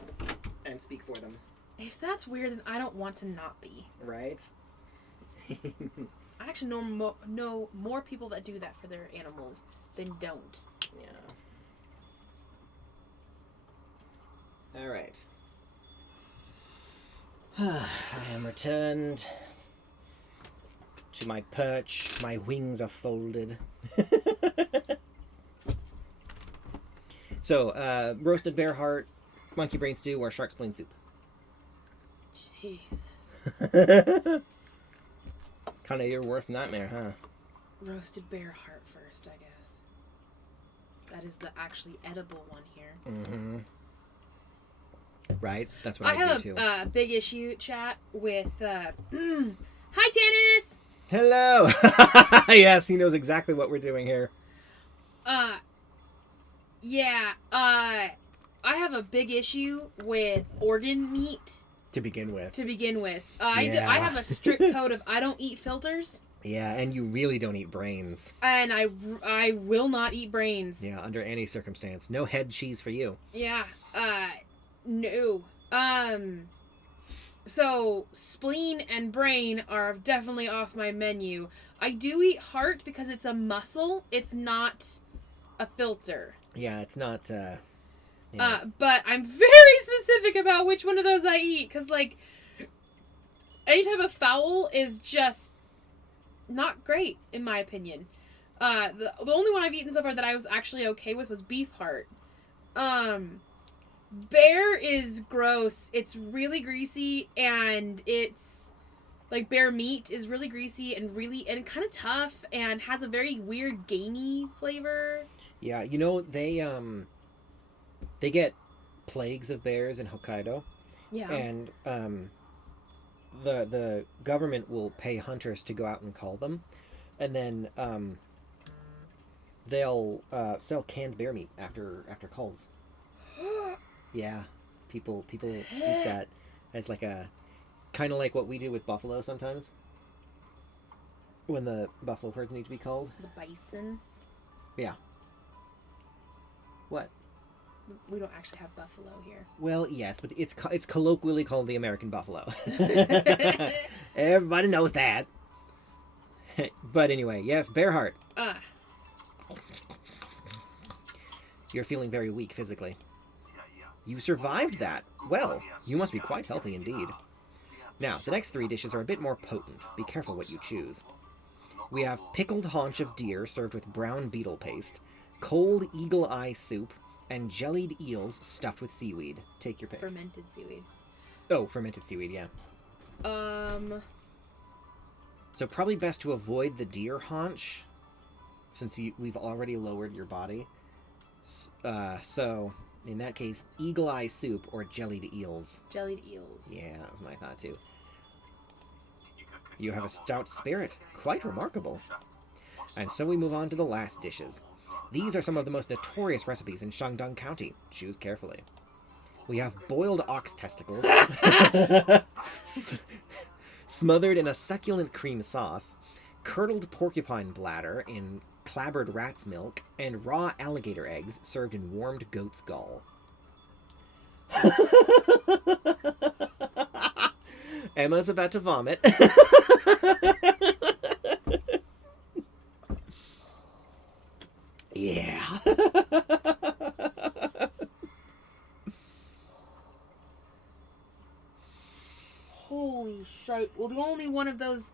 and speak for them. If that's weird, then I don't want to not be. Right? I actually know more people that do that for their animals than don't. Yeah. Alright. I am returned to my perch. My wings are folded. So, roasted bear heart, monkey brain stew, or shark spleen soup? Jesus. Kind of your worst nightmare, huh? Roasted bear heart first, I guess. That is the actually edible one here. Mm-hmm. Right? That's what I I have do, too. a big issue, chat, with... Hi, Dennis! Hello! Yes, he knows exactly what we're doing here. Yeah, I have a big issue with organ meat. To begin with. I have a strict code of I don't eat filters. Yeah, and you really don't eat brains. And I will not eat brains. Yeah, under any circumstance. No head cheese for you. Yeah, no. So, spleen and brain are definitely off my menu. I do eat heart because it's a muscle. It's not a filter. Yeah, it's not, yeah. But I'm very specific about which one of those I eat, because, like, any type of fowl is just not great, in my opinion. The only one I've eaten so far that I was actually okay with was beef heart. Bear is gross. It's really greasy, and it's like bear meat is really greasy and kind of tough and has a very weird gamey flavor. Yeah, you know, they get plagues of bears in Hokkaido. Yeah. And the government will pay hunters to go out and cull them, and then they'll sell canned bear meat after culls. Yeah, people eat that as like a kind of like what we do with buffalo sometimes when the buffalo herds need to be culled. The bison. Yeah. What? We don't actually have buffalo here. Well, yes, but it's colloquially called the American buffalo. Everybody knows that. But anyway, yes, Bearheart. You're feeling very weak physically. You survived that. Well, you must be quite healthy indeed. Now, the next 3 dishes are a bit more potent. Be careful what you choose. We have pickled haunch of deer served with brown beetle paste, cold eagle eye soup, and jellied eels stuffed with seaweed. Take your pick. Fermented seaweed. Oh, fermented seaweed, yeah. So probably best to avoid the deer haunch, since we've already lowered your body. So, in that case, eagle eye soup or jellied eels. Jellied eels. Yeah, that was my thought too. You have a stout spirit. Quite remarkable. And so we move on to the last dishes. These are some of the most notorious recipes in Shandong County. Choose carefully. We have boiled ox testicles, smothered in a succulent cream sauce, curdled porcupine bladder in clabbered rat's milk, and raw alligator eggs served in warmed goat's gall. Emma's about to vomit. Yeah. Holy shit. Well, the only one of those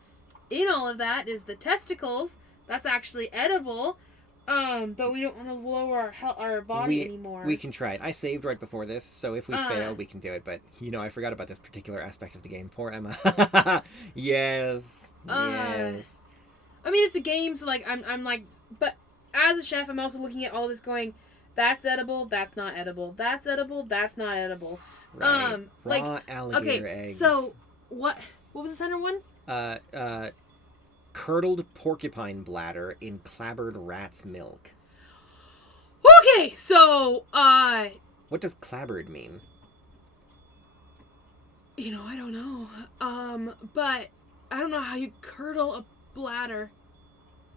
in all of that is the testicles. That's actually edible. But we don't want to lower our body anymore. We can try it. I saved right before this, so if we fail, we can do it. But, I forgot about this particular aspect of the game. Poor Emma. Yes. Yes. I mean, it's a game, so, I'm like... But as a chef, I'm also looking at all this going, that's edible, that's not edible. That's edible, that's not edible. Right. Raw alligator eggs. So, what was the center one? Curdled porcupine bladder in clabbered rat's milk. Okay, so, What does clabbered mean? I don't know. But I don't know how you curdle a bladder.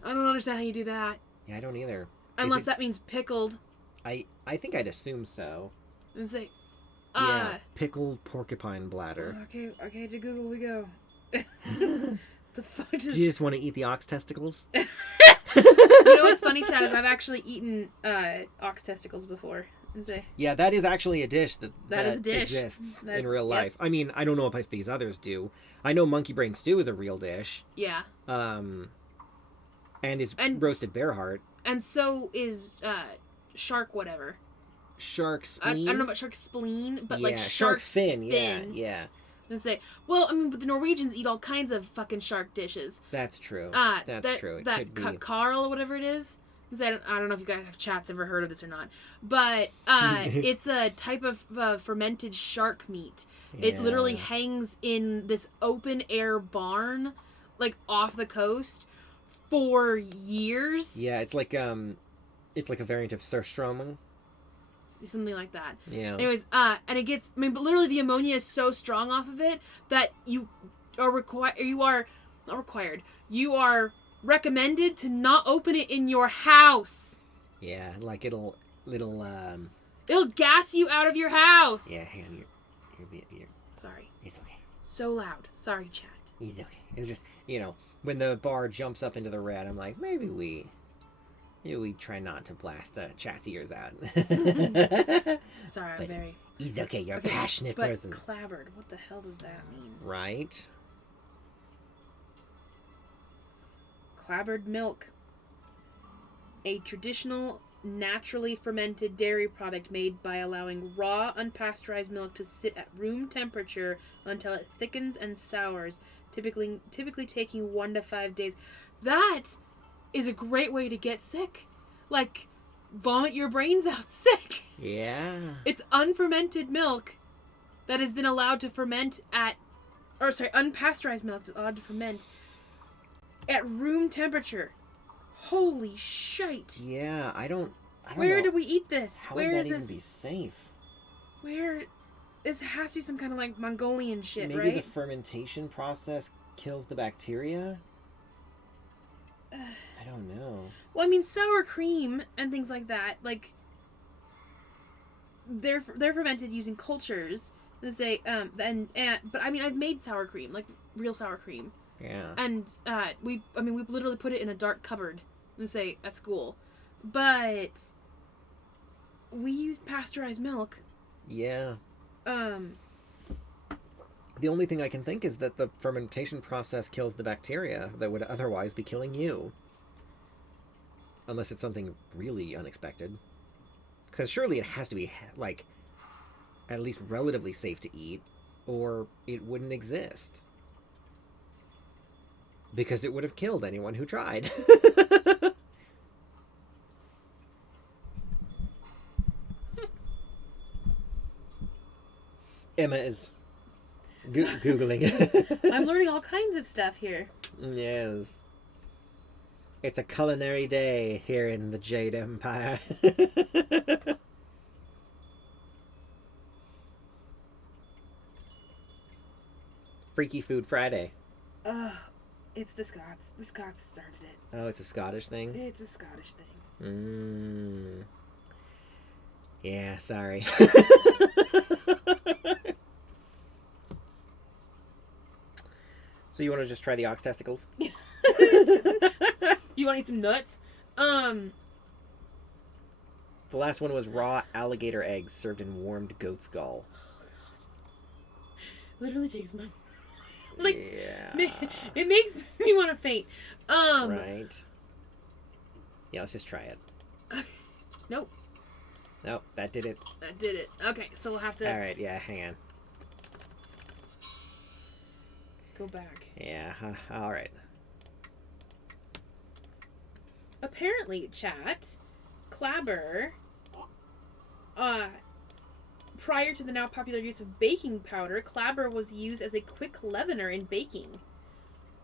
I don't understand how you do that. Yeah, I don't either. Unless that means pickled. I think I'd assume so. And say, yeah, pickled porcupine bladder. Okay, to Google we go. The fuck Do you just want to eat the ox testicles? You know what's funny, Chad, is I've actually eaten ox testicles before. And say, yeah, that is actually a dish that is a dish. Exists in real life. I mean, I don't know if these others do. I know monkey brain stew is a real dish. Yeah. And roasted bear heart. And so is shark whatever. Shark spleen? I don't know about shark spleen, but shark fin. Yeah. And say, well, I mean, but the Norwegians eat all kinds of fucking shark dishes. That's true. That's true. It that could be. Carl or whatever it is. I don't know if you guys have chats ever heard of this or not, but it's a type of fermented shark meat. Yeah. It literally hangs in this open air barn, off the coast, for years. Yeah, it's like a variant of surströmming. Something like that. Yeah. Anyways, and it gets, but literally the ammonia is so strong off of it that you are recommended to not open it in your house. Yeah, it'll gas you out of your house. Yeah, hang on, you're sorry. It's okay. So loud. Sorry, chat. It's okay. It's just, when the bar jumps up into the red, I'm like, maybe we try not to blast chat's ears out. Sorry, I'm very... It's okay, you're a passionate person. But clabbered, what the hell does that mean? Right? Clabbered milk. A traditional naturally fermented dairy product made by allowing raw, unpasteurized milk to sit at room temperature until it thickens and sours, typically taking 1 to 5 days. That is a great way to get sick. Like, vomit your brains out sick. Yeah. It's unfermented milk that is then allowed to ferment unpasteurized milk is allowed to ferment at room temperature. Holy shite. Yeah, I don't Where know. do we eat this? How Where would is that even this? be safe? Where? This has to be some kind of like Mongolian shit, Maybe right? the fermentation process kills the bacteria? I don't know. Well, I mean, sour cream and things like that, like they're fermented using cultures. Let's say, but I mean, I've made sour cream, like real sour cream, Yeah. and we literally put it in a dark cupboard. Let's say at school, but we used pasteurized milk. Yeah. The only thing I can think is that the fermentation process kills the bacteria that would otherwise be killing you. Unless it's something really unexpected. Because surely it has to be, like, at least relatively safe to eat, or it wouldn't exist. Because it would have killed anyone who tried. Emma is Googling. I'm learning all kinds of stuff here. Yes. It's a culinary day here in the Jade Empire. Freaky Food Friday. It's the Scots. The Scots started it. Oh, it's a Scottish thing? It's a Scottish thing. Yeah, sorry. So you want to just try the ox testicles? You want to eat some nuts? The last one was raw alligator eggs served in warmed goat's gall. Literally takes my... Yeah. It makes me want to faint. Right. Yeah, let's just try it. Okay. Nope. Nope, that did it. That did it. Okay, so we'll have to Alright, yeah, hang on. go back. Yeah, alright. Apparently, chat, Clabber, prior to the now popular use of baking powder, Clabber was used as a quick leavener in baking.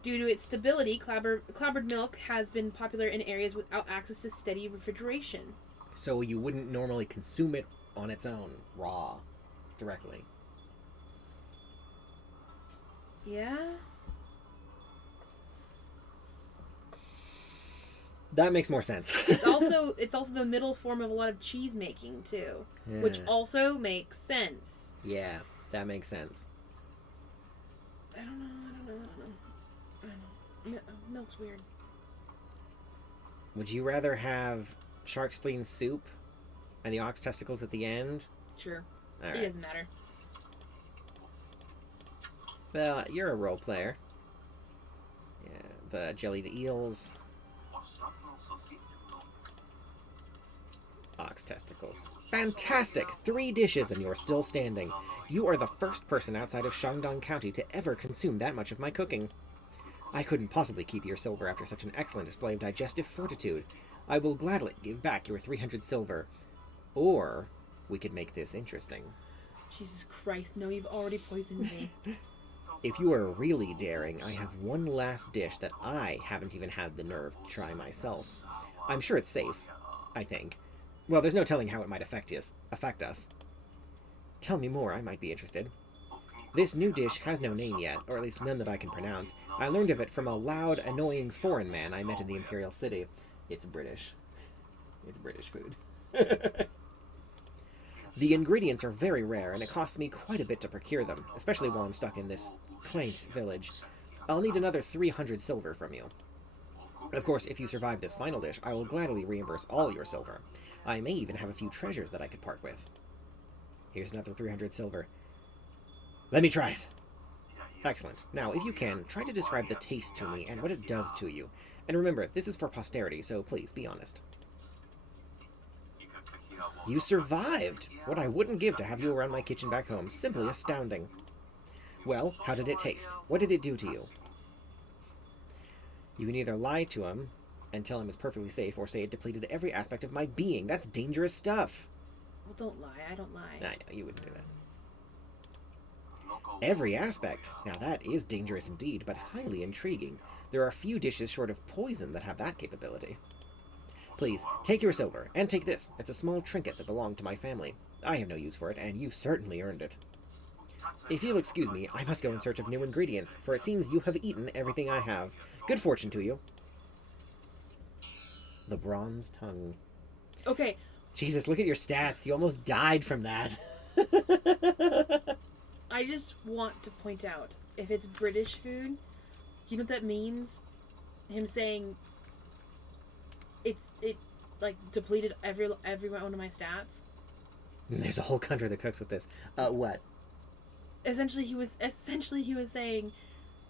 Due to its stability, clabbered milk has been popular in areas without access to steady refrigeration. So you wouldn't normally consume it on its own, raw, directly. Yeah? That makes more sense. It's also the middle form of a lot of cheese making too, which Yeah. also makes sense. Yeah, that makes sense. I don't know. Milk's weird. Would you rather have shark spleen soup and the ox testicles at the end? Sure. All It right. doesn't matter. Well, you're a role player. Yeah, the jellied eels, ox testicles. Fantastic! 3 dishes and you're still standing. You are the first person outside of Shandong County to ever consume that much of my cooking. I couldn't possibly keep your silver after such an excellent display of digestive fortitude. I will gladly give back your 300 silver. Or we could make this interesting. Jesus Christ, no, you've already poisoned me. If you are really daring, I have one last dish that I haven't even had the nerve to try myself. I'm sure it's safe, I think. Well, there's no telling how it might affect us. Tell me more, I might be interested. This new dish has no name yet, or at least none that I can pronounce. I learned of it from a loud, annoying foreign man I met in the Imperial City. It's British. It's British food. The ingredients are very rare, and it costs me quite a bit to procure them, especially while I'm stuck in this quaint village. I'll need another 300 silver from you. Of course, if you survive this final dish, I will gladly reimburse all your silver. I may even have a few treasures that I could part with. Here's another 300 silver. Let me try it. Excellent. Now, if you can, try to describe the taste to me and what it does to you. And remember, this is for posterity, so please be honest. You survived! What I wouldn't give to have you around my kitchen back home. Simply astounding. Well, how did it taste? What did it do to you? You can either lie to him and tell him it's perfectly safe, or say it depleted every aspect of my being. That's dangerous stuff. Well, don't lie. I don't lie. I know, you wouldn't do that. Every aspect. Now that is dangerous indeed, but highly intriguing. There are few dishes short of poison that have that capability. Please, take your silver, and take this. It's a small trinket that belonged to my family. I have no use for it, and you've certainly earned it. If you'll excuse me, I must go in search of new ingredients, for it seems you have eaten everything I have. Good fortune to you. The bronze tongue. Okay. Jesus, look at your stats. You almost died from that. I just want to point out, if it's British food, you know what that means? Him saying it like depleted every one of my stats. There's a whole country that cooks with this. What? Essentially he was saying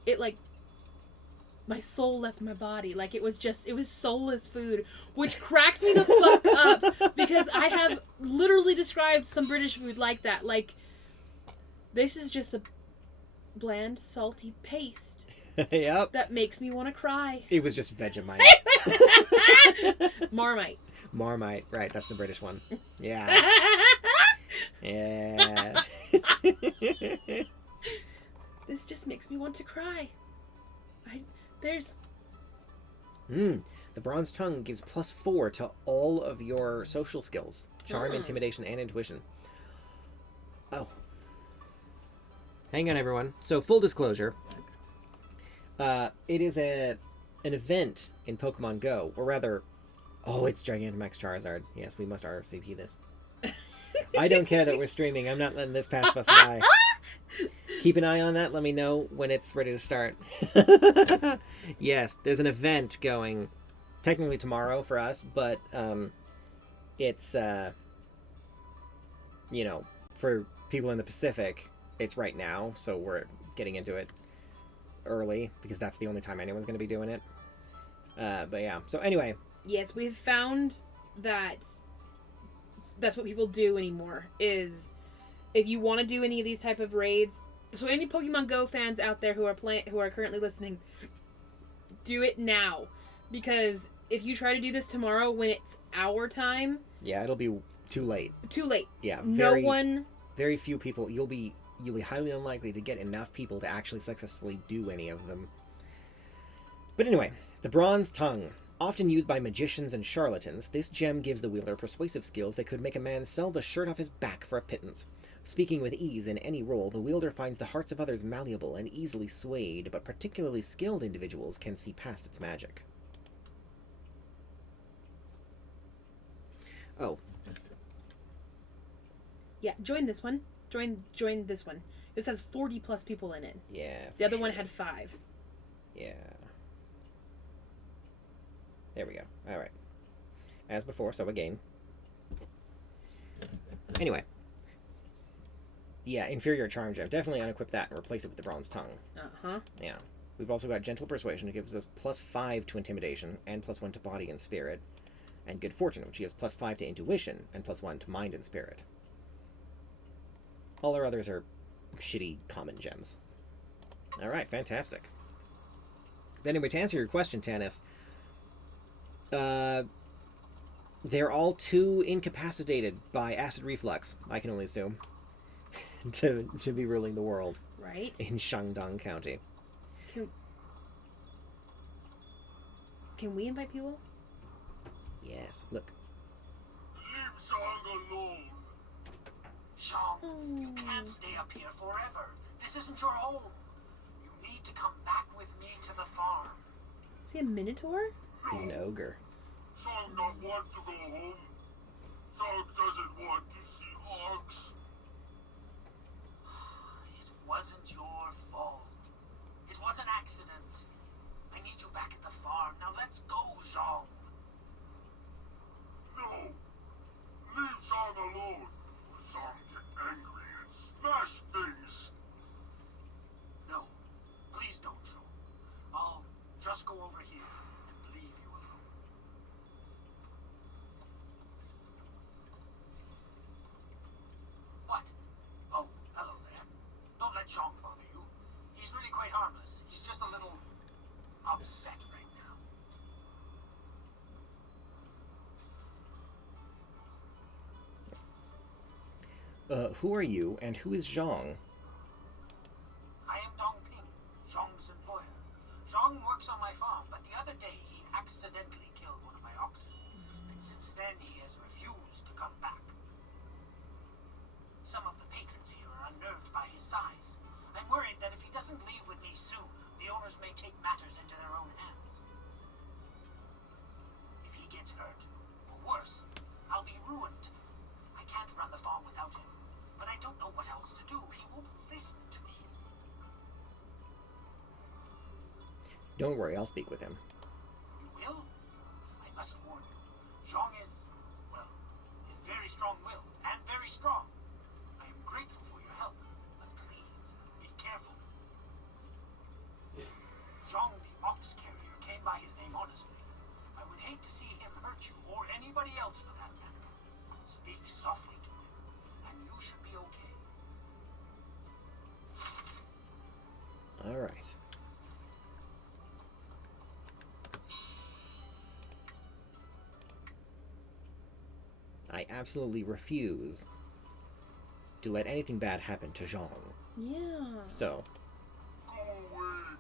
it, like, my soul left my body. Like, it was soulless food, which cracks me the fuck up, because I have literally described some British food like that. Like, this is just a bland, salty paste. Yep. That makes me want to cry. It was just Vegemite. Marmite. Marmite, right, that's the British one. Yeah. Yeah. This just makes me want to cry. The bronze tongue gives +4 to all of your social skills. Charm, intimidation, and intuition. Oh. Hang on, everyone. So, full disclosure. It is an event in Pokemon Go, or rather, it's Gigantamax Charizard. Yes, we must RSVP this. I don't care that we're streaming. I'm not letting this pass us by. Keep an eye on that. Let me know when it's ready to start. Yes, there's an event going, technically tomorrow for us, but it's, for people in the Pacific, it's right now, so we're getting into it early, because that's the only time anyone's going to be doing it. But yeah, so anyway. Yes, we've found that that's what people do anymore, is if you want to do any of these type of raids, so any Pokemon Go fans out there who are currently listening, do it now, because if you try to do this tomorrow when it's our time, yeah, it'll be too late. Yeah, very few people. You'll be highly unlikely to get enough people to actually successfully do any of them. But anyway, the bronze tongue. Often used by magicians and charlatans, this gem gives the wielder persuasive skills that could make a man sell the shirt off his back for a pittance. Speaking with ease in any role, the wielder finds the hearts of others malleable and easily swayed, but particularly skilled individuals can see past its magic. Oh. Yeah, join this one. Join this one. This has 40 plus people in it. Yeah. The other one had 5. Yeah. There we go. All right. As before, so again. Anyway. Yeah, inferior charm gem. Definitely unequip that and replace it with the bronze tongue. Uh-huh. Yeah. We've also got gentle persuasion, which gives us +5 to intimidation and +1 to body and spirit. And good fortune, which gives +5 to intuition and +1 to mind and spirit. All our others are shitty common gems. All right, fantastic. But anyway, to answer your question, Tanis, they're all too incapacitated by acid reflux, I can only assume, to be ruling the world. Right. In Shandong County. Can we invite people? Yes, look. Leave Zhang alone. Zhang, you can't stay up here forever. This isn't your home. You need to come back with me to the farm. Is he a Minotaur? He's an ogre. Zhang not want to go home. Zhang doesn't want to see Arcs. It wasn't your fault. It was an accident. I need you back at the farm. Now let's go, Zhang. No. Leave Zhang alone. Or Zhang get angry and smash things. No. Please don't, Zhang. I'll just go over here and leave you alone. Who are you, and who is Zhang? I am Dong Ping, Zhang's employer. Zhang works on my farm, but the other day he accidentally killed one of my oxen. And since then he has refused to come back. Some of the patrons here are unnerved by his size. I'm worried that if he doesn't leave with me soon, the owners may take matters into their own hands. If he gets hurt, or worse, I'll be ruined. I can't run the farm without him, but I don't know what else to do. He won't listen to me. Don't worry, I'll speak with him. You will? I must warn you. Zhang is, well, is very strong-willed and very strong. I am grateful for your help, but please, be careful. Zhang the ox carrier came by his name honestly. I would hate to see him hurt you, or anybody else for that matter. Speak softly to him, and you should be okay. Alright. I absolutely refuse to let anything bad happen to Zhang. Yeah. So, Go away.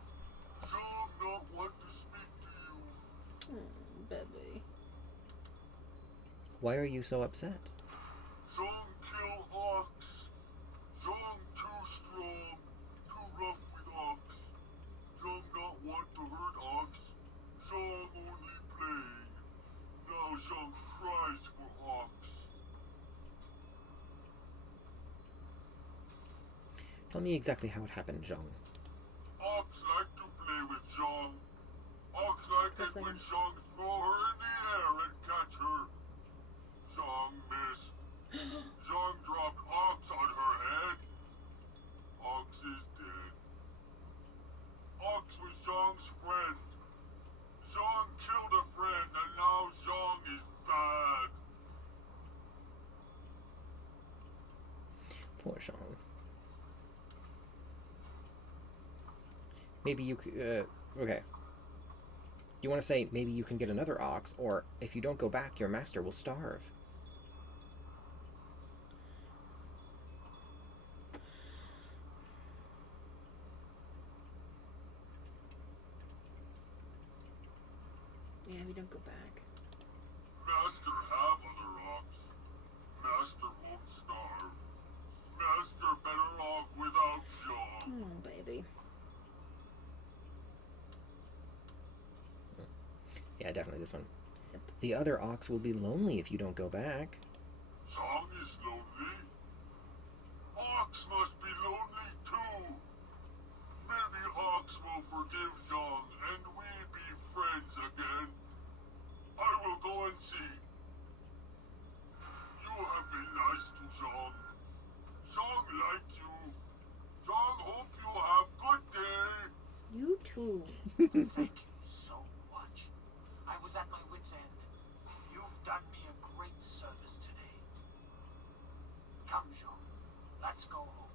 Zhang not want to speak to you. Baby. why are you so upset? Zhang kill Ox. Zhang too strong. Too rough with Ox. Zhang not want to hurt Ox. Zhang only playing. Now Zhang cries for Ox. Tell me exactly how it happened, Zhang. Ox like to play with Zhang. Ox like it when Zhang throw her in the air and catch her. Zhang missed. Zhang dropped Ox on her head. Ox is dead. Ox was Zhang's friend. Zhang killed a friend and now Zhang is bad. Poor Zhang. Maybe you could, okay. You want to say maybe you can get another ox, or if you don't go back, your master will starve. Yeah, we don't go back. Master have other ox. Master won't starve. Master better off without Zhang. Oh, baby. Yeah, definitely this one. Yep. The other ox will be lonely if you don't go back. Zhang is lonely. Ox must be lonely too. Maybe Ox will forgive Zhang and we be friends again. I will go and see. You have been nice to Zhang. Zhang like you. Zhang hope you have good day. You too. Thank you so much. I was at my wit's end. You've done me a great service today. Come, Jean. Let's go home.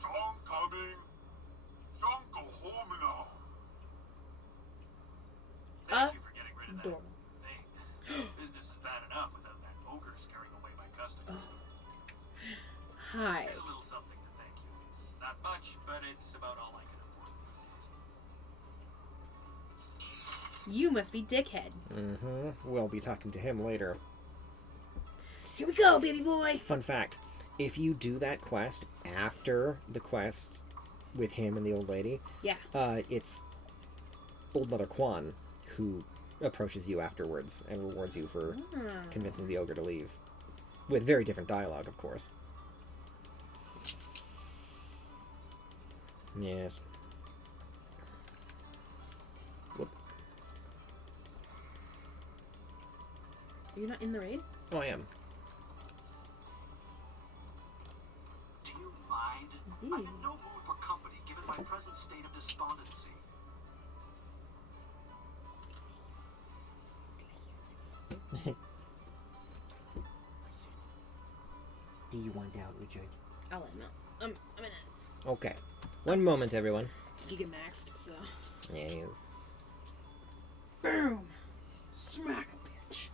Zhang coming. Zhang go home now. Thank you for getting rid of that Adorable. thing. Business is bad enough without that ogre scaring away my customers. Hi. Here's a little something to thank you. It's not much, but it's about all I can afford these days. You must be Dickhead. Mm-hmm. We'll be talking to him later. Here we go, baby boy. Fun fact, if you do that quest after the quest with him and the old lady, Yeah. it's Old Mother Quan who approaches you afterwards and rewards you for convincing the ogre to leave. With very different dialogue, of course. Yes. Whoop. You're not in the raid? Oh, I am. Do you mind? I'm in no mood for company given my present state of despondency. Do you want out, Richard? I'll let him know. I'm in a Okay. One moment, everyone. Gigamaxed, so. Yes. Boom! Smack a bitch.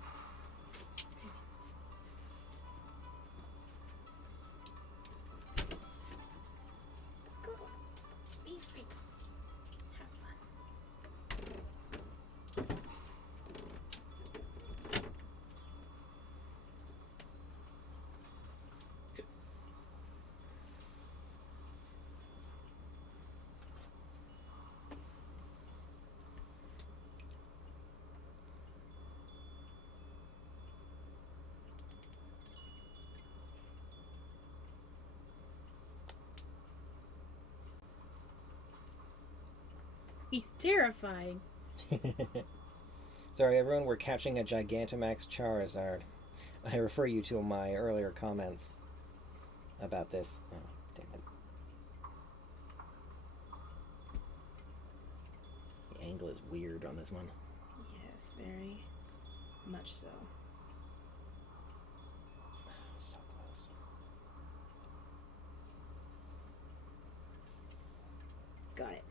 He's terrifying. Sorry, everyone, we're catching a Gigantamax Charizard. I refer you to my earlier comments about this. Oh, damn it. The angle is weird on this one. Yes, very much so. So close. Got it.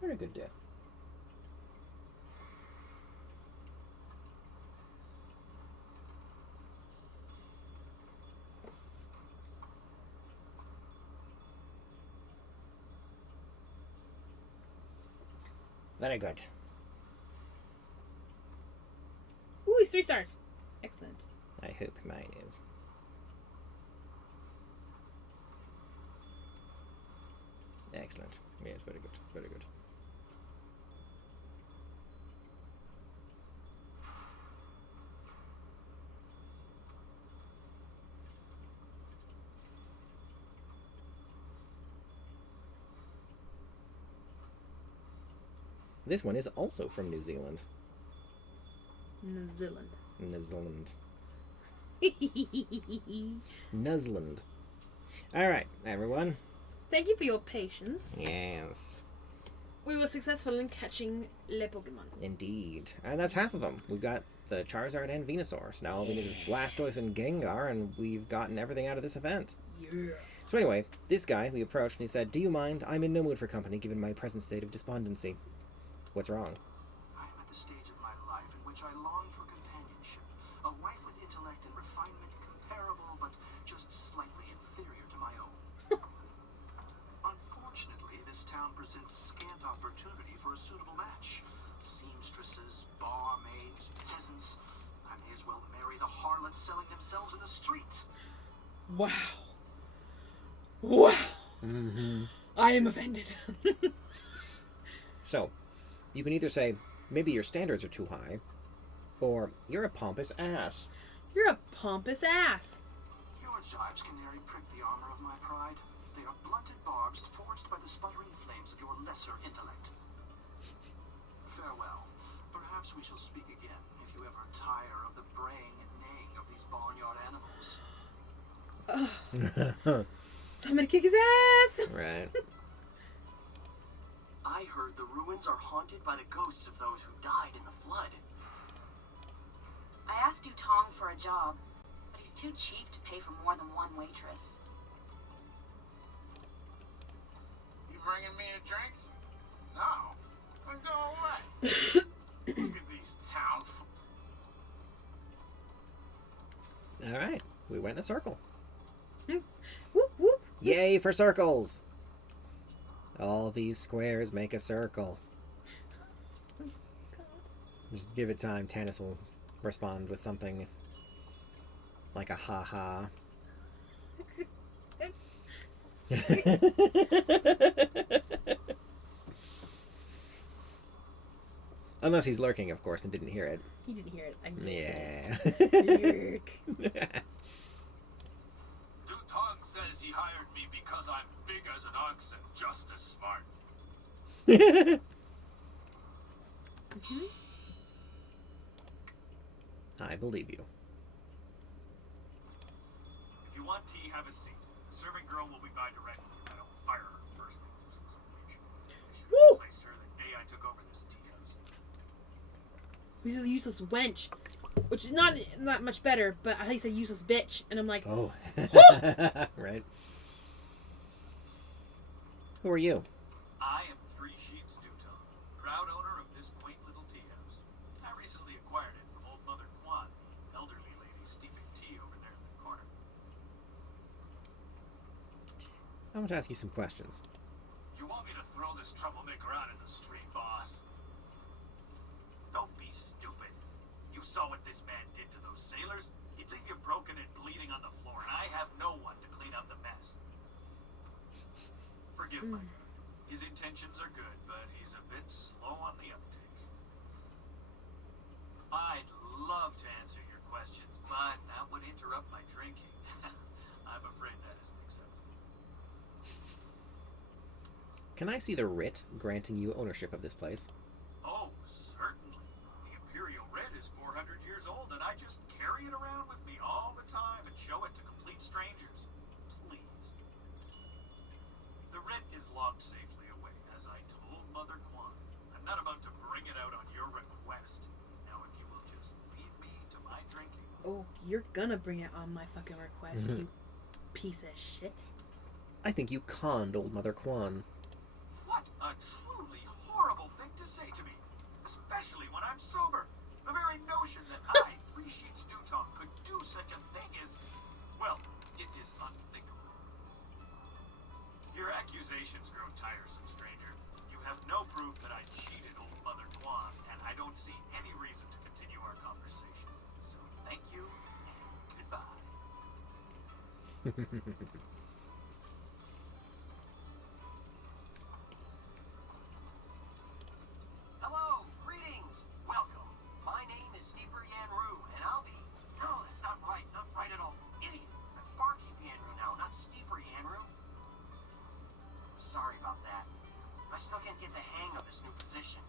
Very good day. Very good. Ooh, he's 3 stars. Excellent. I hope mine is. Excellent. Yes, very good. Very good. This one is also from New Zealand. New Zealand. New Zealand. Nuzland. Alright, everyone. Thank you for your patience. Yes. We were successful in catching Le Pokemon. Indeed. And that's half of them. We've got the Charizard and Venusaur. So now all we need is Blastoise and Gengar, and we've gotten everything out of this event. Yeah. So anyway, this guy we approached and he said, "Do you mind? I'm in no mood for company given my present state of despondency." What's wrong? I'm at the stage of my life in which I long for companionship. A wife with intellect and refinement comparable, but just slightly inferior to my own. Unfortunately, this town presents scant opportunity for a suitable match. Seamstresses, barmaids, peasants. I may as well marry the harlots selling themselves in the street. Wow. Wow. Mm-hmm. I am offended. So, you can either say, maybe your standards are too high, or you're a pompous ass. You're a pompous ass. Your jibes, canary, prick the armor of my pride. They are blunted barbs forged by the sputtering flames of your lesser intellect. Farewell. Perhaps we shall speak again if you ever tire of the braying and neighing of these barnyard animals. Somebody kick his ass. Right. I heard the ruins are haunted by the ghosts of those who died in the flood. I asked Du Tong for a job, but he's too cheap to pay for more than one waitress. You bringing me a drink? No. Then go away. Look at these town. Alright, we went in a circle. Whoop, whoop. Yay for circles! All these squares make a circle. Just give it time, Tannis will respond with something like a ha-ha. Unless he's lurking, of course, and didn't hear it. He didn't hear it. I knew Yeah. it. Du Tong says he hired me because I'm big as an ox and just as smart. I believe you. If you want tea, have a seat. The serving girl will be by directly if I don't fire her first thing useless witch. I should Woo! have replaced her the day I took over this tea house. He's a useless wench. Which is not much better, but at least a useless bitch. And I'm like, Oh. Right. Who are you? I am Three Sheets Du Tong, proud owner of this quaint little tea house. I recently acquired it from old Mother Kwan, the elderly lady steeping tea over there in the corner. I want to ask you some questions. You want me to throw this troublemaker out in the street, boss? Don't be stupid. You saw what this man did to those sailors? He'd leave you broken and bleeding on the floor, and I have no one to clean up the mess. Forgive my guy. His intentions are good, but he's a bit slow on the uptake. I'd love to answer your questions, but that would interrupt my drinking. I'm afraid that isn't acceptable. Can I see the writ granting you ownership of this place? Oh, certainly. The Imperial writ is 400 years old, and I just carry it around with me all the time and show it to complete strangers. Please. The writ is locked safely away, as I told Mother Quan. I'm not about to bring it out on your request. Now, if you will just leave me to my drinking. Oh, you're gonna bring it on my fucking request, you piece of shit. I think you conned old Mother Quan. What a truly horrible thing to say to me, especially when I'm sober. The very notion that I, 3 Sheets Dutong, could do such a thing is, well, it is unthinkable. Your accusations grow tiresome, stranger. You have no proof that I cheated old Mother Quan, and I don't see any reason to continue our conversation. So thank you, and goodbye. Hello, greetings, welcome. My name is Steeper Yanru, and I'll be... No, that's not right at all. Idiot. I'm Barkeep Yanru now, not Steeper Yanru. Sorry about that. I still can't get the hang of this new position.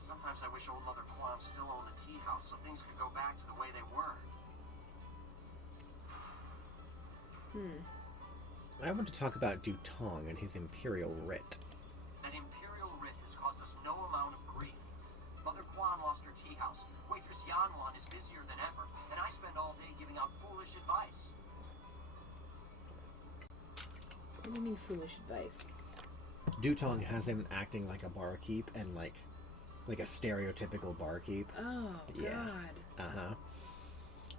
Sometimes I wish old Mother Quan still owned the tea house so things could go back to the way they were. I want to talk about Dutong and his Imperial writ. That Imperial writ has caused us no amount of grief. Mother Quan lost her tea house. Waitress Yanwan is busier than ever, and I spend all day giving out foolish advice. What do you mean foolish advice? Dutong has him acting like a barkeep and like a stereotypical barkeep. Oh, Yeah. God. Uh-huh.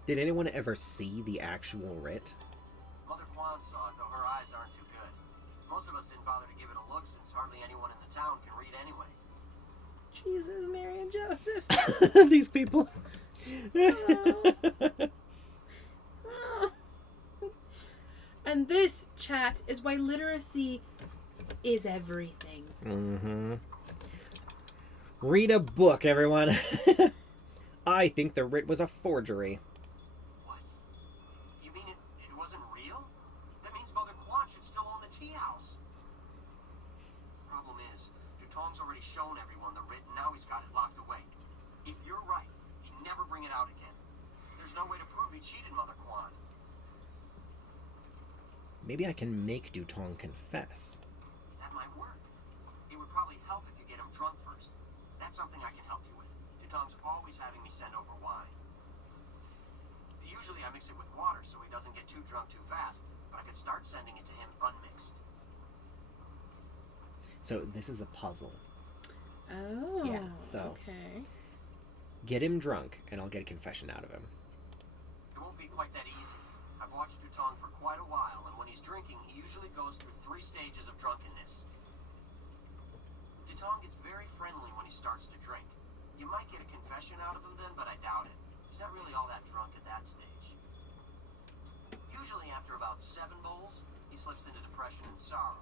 Did anyone ever see the actual writ? Mother Quan saw it, though her eyes aren't too good. Most of us didn't bother to give it a look since hardly anyone in the town can read anyway. Jesus, Mary and Joseph. These people. Oh. And this, chat, is why literacy is everything. Mm-hmm. Read a book, everyone. I think the writ was a forgery. What? You mean it wasn't real? That means Mother Quan should still own the tea house. Problem is, Dutong's already shown everyone the writ, and now he's got it locked away. If you're right, he'd never bring it out again. There's no way to prove he cheated Mother Quan. Maybe I can make Dutong confess. That might work. It would probably help if you get him drunk first. That's something I can help you with. Dutong's always having me send over wine. Usually I mix it with water so he doesn't get too drunk too fast, but I could start sending it to him unmixed. So this is a puzzle. Oh, Yeah, so- okay. Get him drunk, and I'll get a confession out of him. It won't be quite that easy. I've watched Dutong for quite a while, and when he's drinking, he usually goes through 3 stages of drunkenness. Dutong gets very friendly when he starts to drink. You might get a confession out of him then, but I doubt it. He's not really all that drunk at that stage. Usually after about 7 bowls, he slips into depression and sorrow.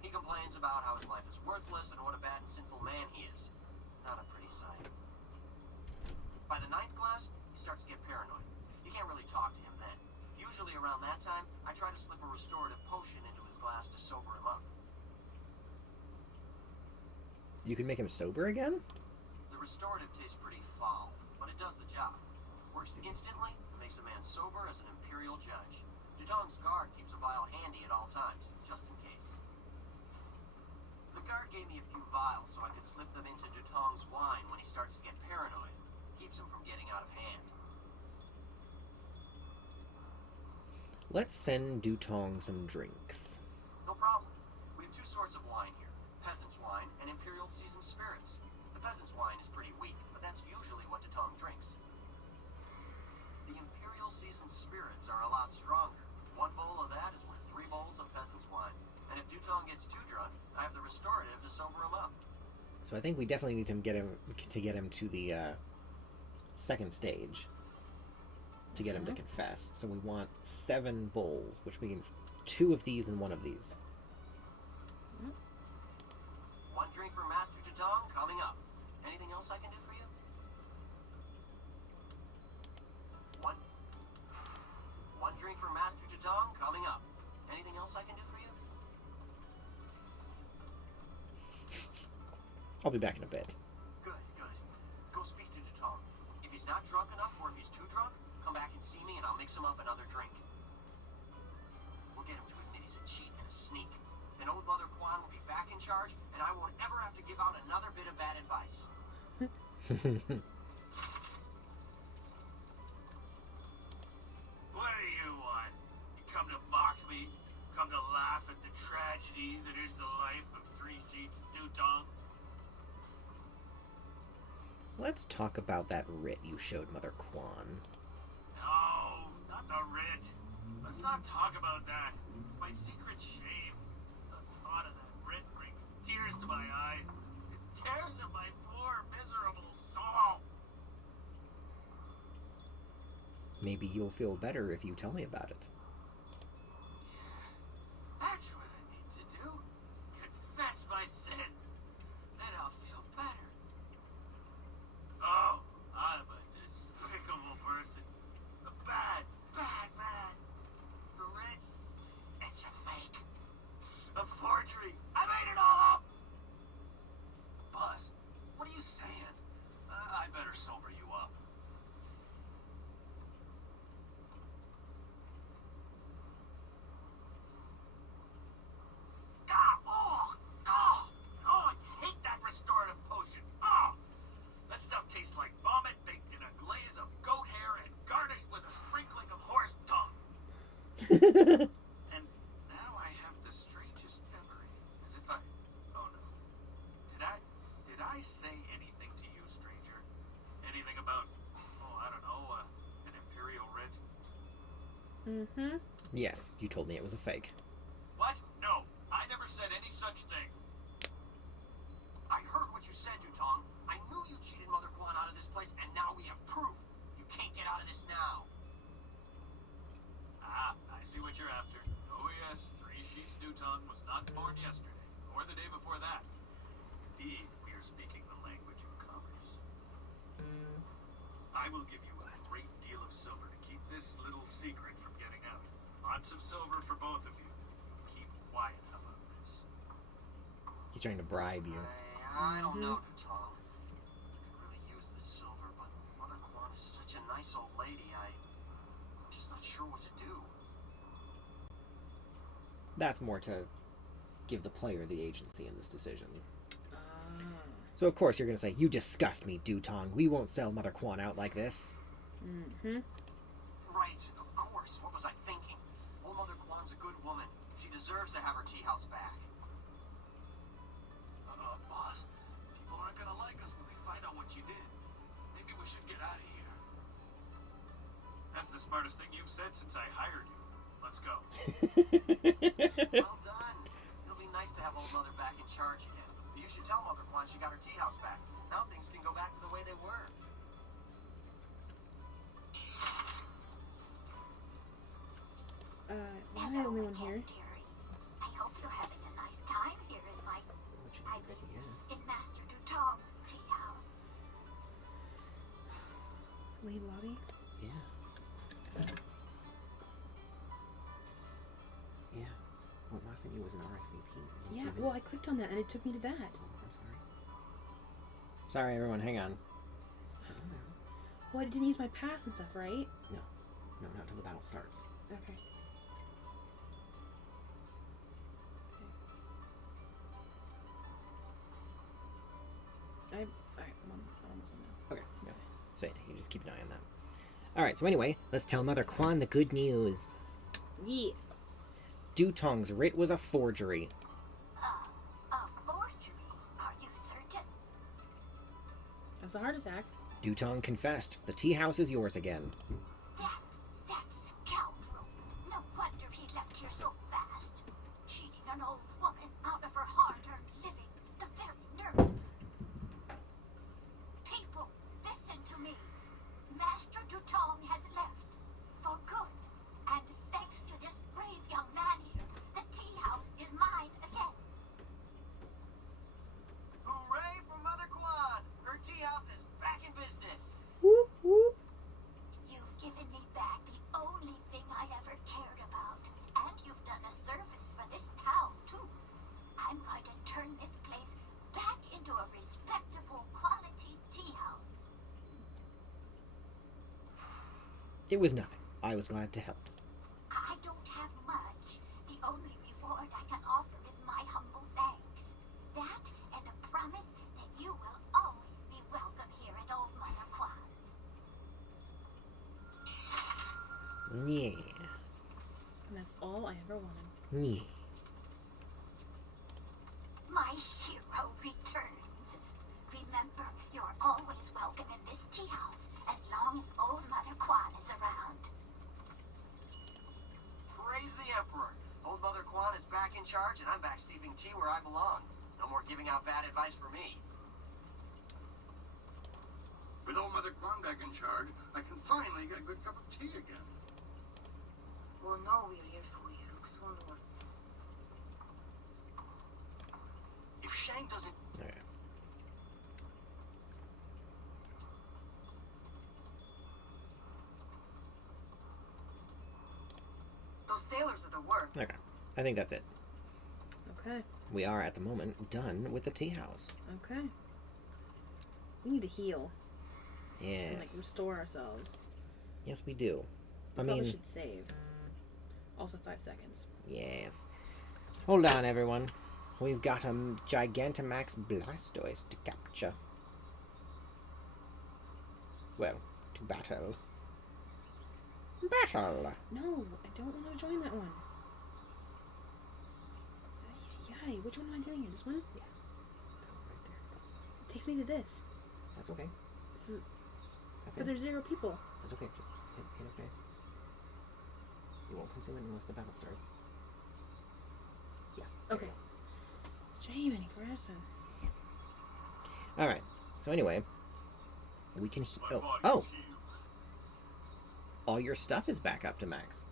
He complains about how his life is worthless and what a bad and sinful man he is. Not a pretty sight. By the 9th glass, he starts to get paranoid. You can't really talk to him then. Usually around that time, I try to slip a restorative potion into his glass to sober him up. You can make him sober again? The restorative tastes pretty foul, but it does the job. Works instantly and makes a man sober as an imperial judge. Dutong's guard keeps a vial handy at all times, just in case. The guard gave me a few vials so I could slip them into Dutong's wine when he starts to get paranoid. Keeps him from getting out of hand. Let's send Dutong some drinks. No problem. We have 2 sorts of wine here. Peasant's wine and Imperial seasoned spirits. The peasant's wine is pretty weak, but that's usually what Dutong drinks. The Imperial seasoned spirits are a lot stronger. 1 bowl of that is worth 3 bowls of peasant's wine. And if Dutong gets too drunk, I have the restorative to sober him up. So I think we definitely need to get him to the 2nd stage to get him to confess. So we want 7 bowls, which means 2 of these and 1 of these. 1 drink for Master Dutong coming up. Anything else I can do for you? One drink for Master Dutong coming up. Anything else I can do for you? I'll be back in a bit. Good, good. Go speak to Tom. If he's not drunk enough, or if he's too drunk, come back and see me and I'll mix him up another drink. We'll get him to admit he's a cheat and a sneak. Then old Mother Kwan will be back in charge, and I won't ever have to give out another bit of bad advice. What do you want? You come to mock me? Come to laugh at the tragedy that is the life of Three Sheets Dutong? Let's talk about that writ you showed Mother Kwan. No, not the writ. Let's not talk about that. It's my secret shame. The thought of that writ brings tears to my eyes. It tears at my poor, miserable soul. Maybe you'll feel better if you tell me about it. That's what I need to do. Confess my sins. Then I'll feel better. Oh, I'm a despicable person. A bad, bad man. The writ, it's a fake. A forgery. I made it all up. Buzz, what are you saying? I better sober you up. Oh, I hate that restorative potion. Oh, that stuff tastes like vomit baked in a glaze of goat hair and garnished with a sprinkling of horse tongue. And now I have the strangest memory, as if I... Oh no. Did I say anything to you, stranger? Anything about, I don't know, an imperial writ? Mm-hmm. Yes, you told me it was a fake. What? No, I never said any such thing. I heard what you said, Dutong. I knew you cheated Mother Kwan out of this place, and now we have proof. You can't get out of this now. Ah, I see what you're after. Oh yes, Three Sheets Dutong was not born yesterday, or the day before that. Indeed, we are speaking the language of commerce. I will give you a great deal of silver to keep this little secret from getting out. Lots of silver for both of you. Keep quiet about this. He's trying to bribe you. I don't know, Dutong. I could really use the silver, but Mother Kwan is such a nice old lady, I'm just not sure what to do. That's more to give the player the agency in this decision. So of course you're going to say, you disgust me, Dutong. We won't sell Mother Kwan out like this. Mm-hmm. Right, of course. What was I thinking? Old Mother Kwan's a good woman. She deserves to have her tea house back. Boss, people aren't gonna like us when they find out what you did. Maybe we should get out of here. That's the smartest thing you've said since I hired you. Let's go. Well done. It'll be nice to have old Mother back in charge again. You should tell Mother Kwan she got her tea house back. Now things can go back to the way they were. Why am I the only one here? Dearie. I hope you're having a nice time here in my... in Master Dutong's tea house. Leave lobby? Yeah. Yeah. Well, last thing you was an RSVP. Yeah, well, I clicked on that and it took me to that. Oh, I'm sorry. Sorry, everyone. Hang on. Well, I didn't use my pass and stuff, right? No. No, not until the battle starts. Okay. Alright, I'm on this one now. Okay. Yeah. So yeah, you just keep an eye on that. Alright, so anyway, let's tell Mother Kwan the good news. Yeah. Dutong's writ was a forgery. A forgery? Are you certain? That's a heart attack. Dutong confessed. The tea house is yours again. That scoundrel. No wonder he left here so fast. Cheating an old woman out of her hard-earned living. The very nerve. People, listen to me. Master Dutong has left. For good. And thanks to this brave young man here, the tea house is mine again. Hooray for Mother Kwan! Her tea house is back in business. Whoop, whoop. You've It was nothing. I was glad to help. I don't have much. The only reward I can offer is my humble thanks. That and a promise that you will always be welcome here at Old Mother Quan's. Yeah. And that's all I ever wanted. Yeah. My hero returns. Remember, you're always welcome in this tea house as long as Old Mother Quan is around. Praise the Emperor. Old Mother Quan is back in charge, and I'm back steeping tea where I belong. No more giving out bad advice for me. With old Mother Quan back in charge, I can finally get a good cup of tea again. Well, no, we're here for you. Xwonor. If Shang doesn't... Okay. Those sailors are the work. Okay. I think that's it. Okay. We are, at the moment, done with the tea house. Okay. We need to heal Yes. and like restore ourselves. Yes, we do. We probably should save. Also 5 seconds. Yes. Hold on, everyone. We've got a Gigantamax Blastoise to capture. Well, to battle. Battle! No, I don't want to join that one. Yay, which one am I doing here? This one? Yeah. That one right there. It takes me to this. That's okay. This is. That's But it. there's 0 people. That's okay. Just hit okay. You won't consume it unless the battle starts. Yeah. Okay. Jamie Christmas. Alright. So anyway, we can My oh, body's oh! healed. All your stuff is back up to max.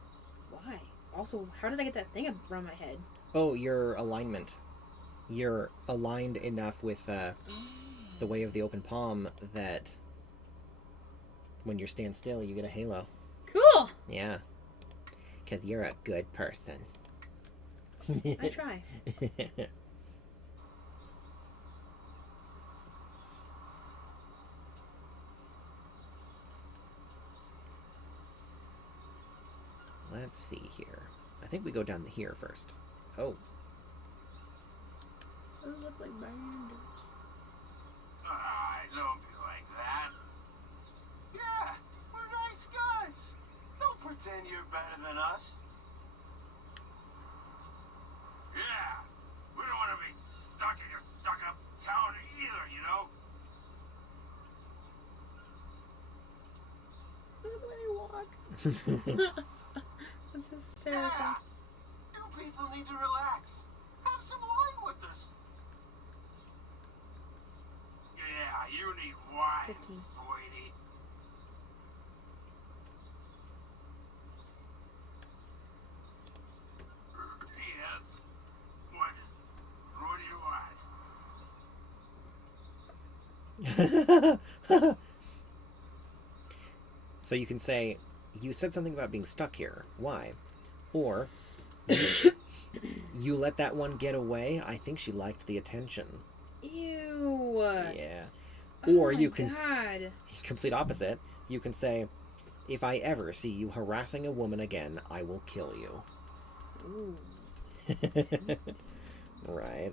Why? Also, how did I get that thing around my head? Oh, your alignment. You're aligned enough with the way of the open palm that when you stand still, you get a halo. Cool! Yeah. Because you're a good person. I try. Let's see here. I think we go down here first. Oh. Those look like bandits. Don't be like that. Yeah, we're nice guys. Don't pretend you're better than us. Yeah, we don't want to be stuck in your stuck-up town either, you know? Look at the way they walk. That's hysterical. Yeah, you people need to relax. Have some wine with us. Yeah, you need wine, 15. sweetie. Yes. What do you want? So you can say, you said something about being stuck here. Why? Or, you let that one get away. I think she liked the attention. Ew. Yeah. Oh Or my you can God. complete opposite. You can say, if I ever see you harassing a woman again, I will kill you. Ooh. Right.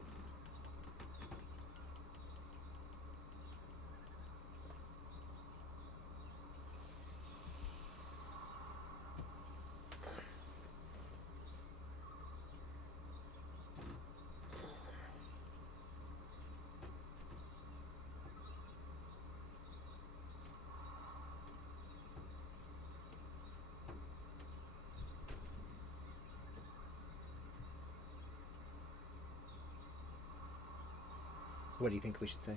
What do you think we should say?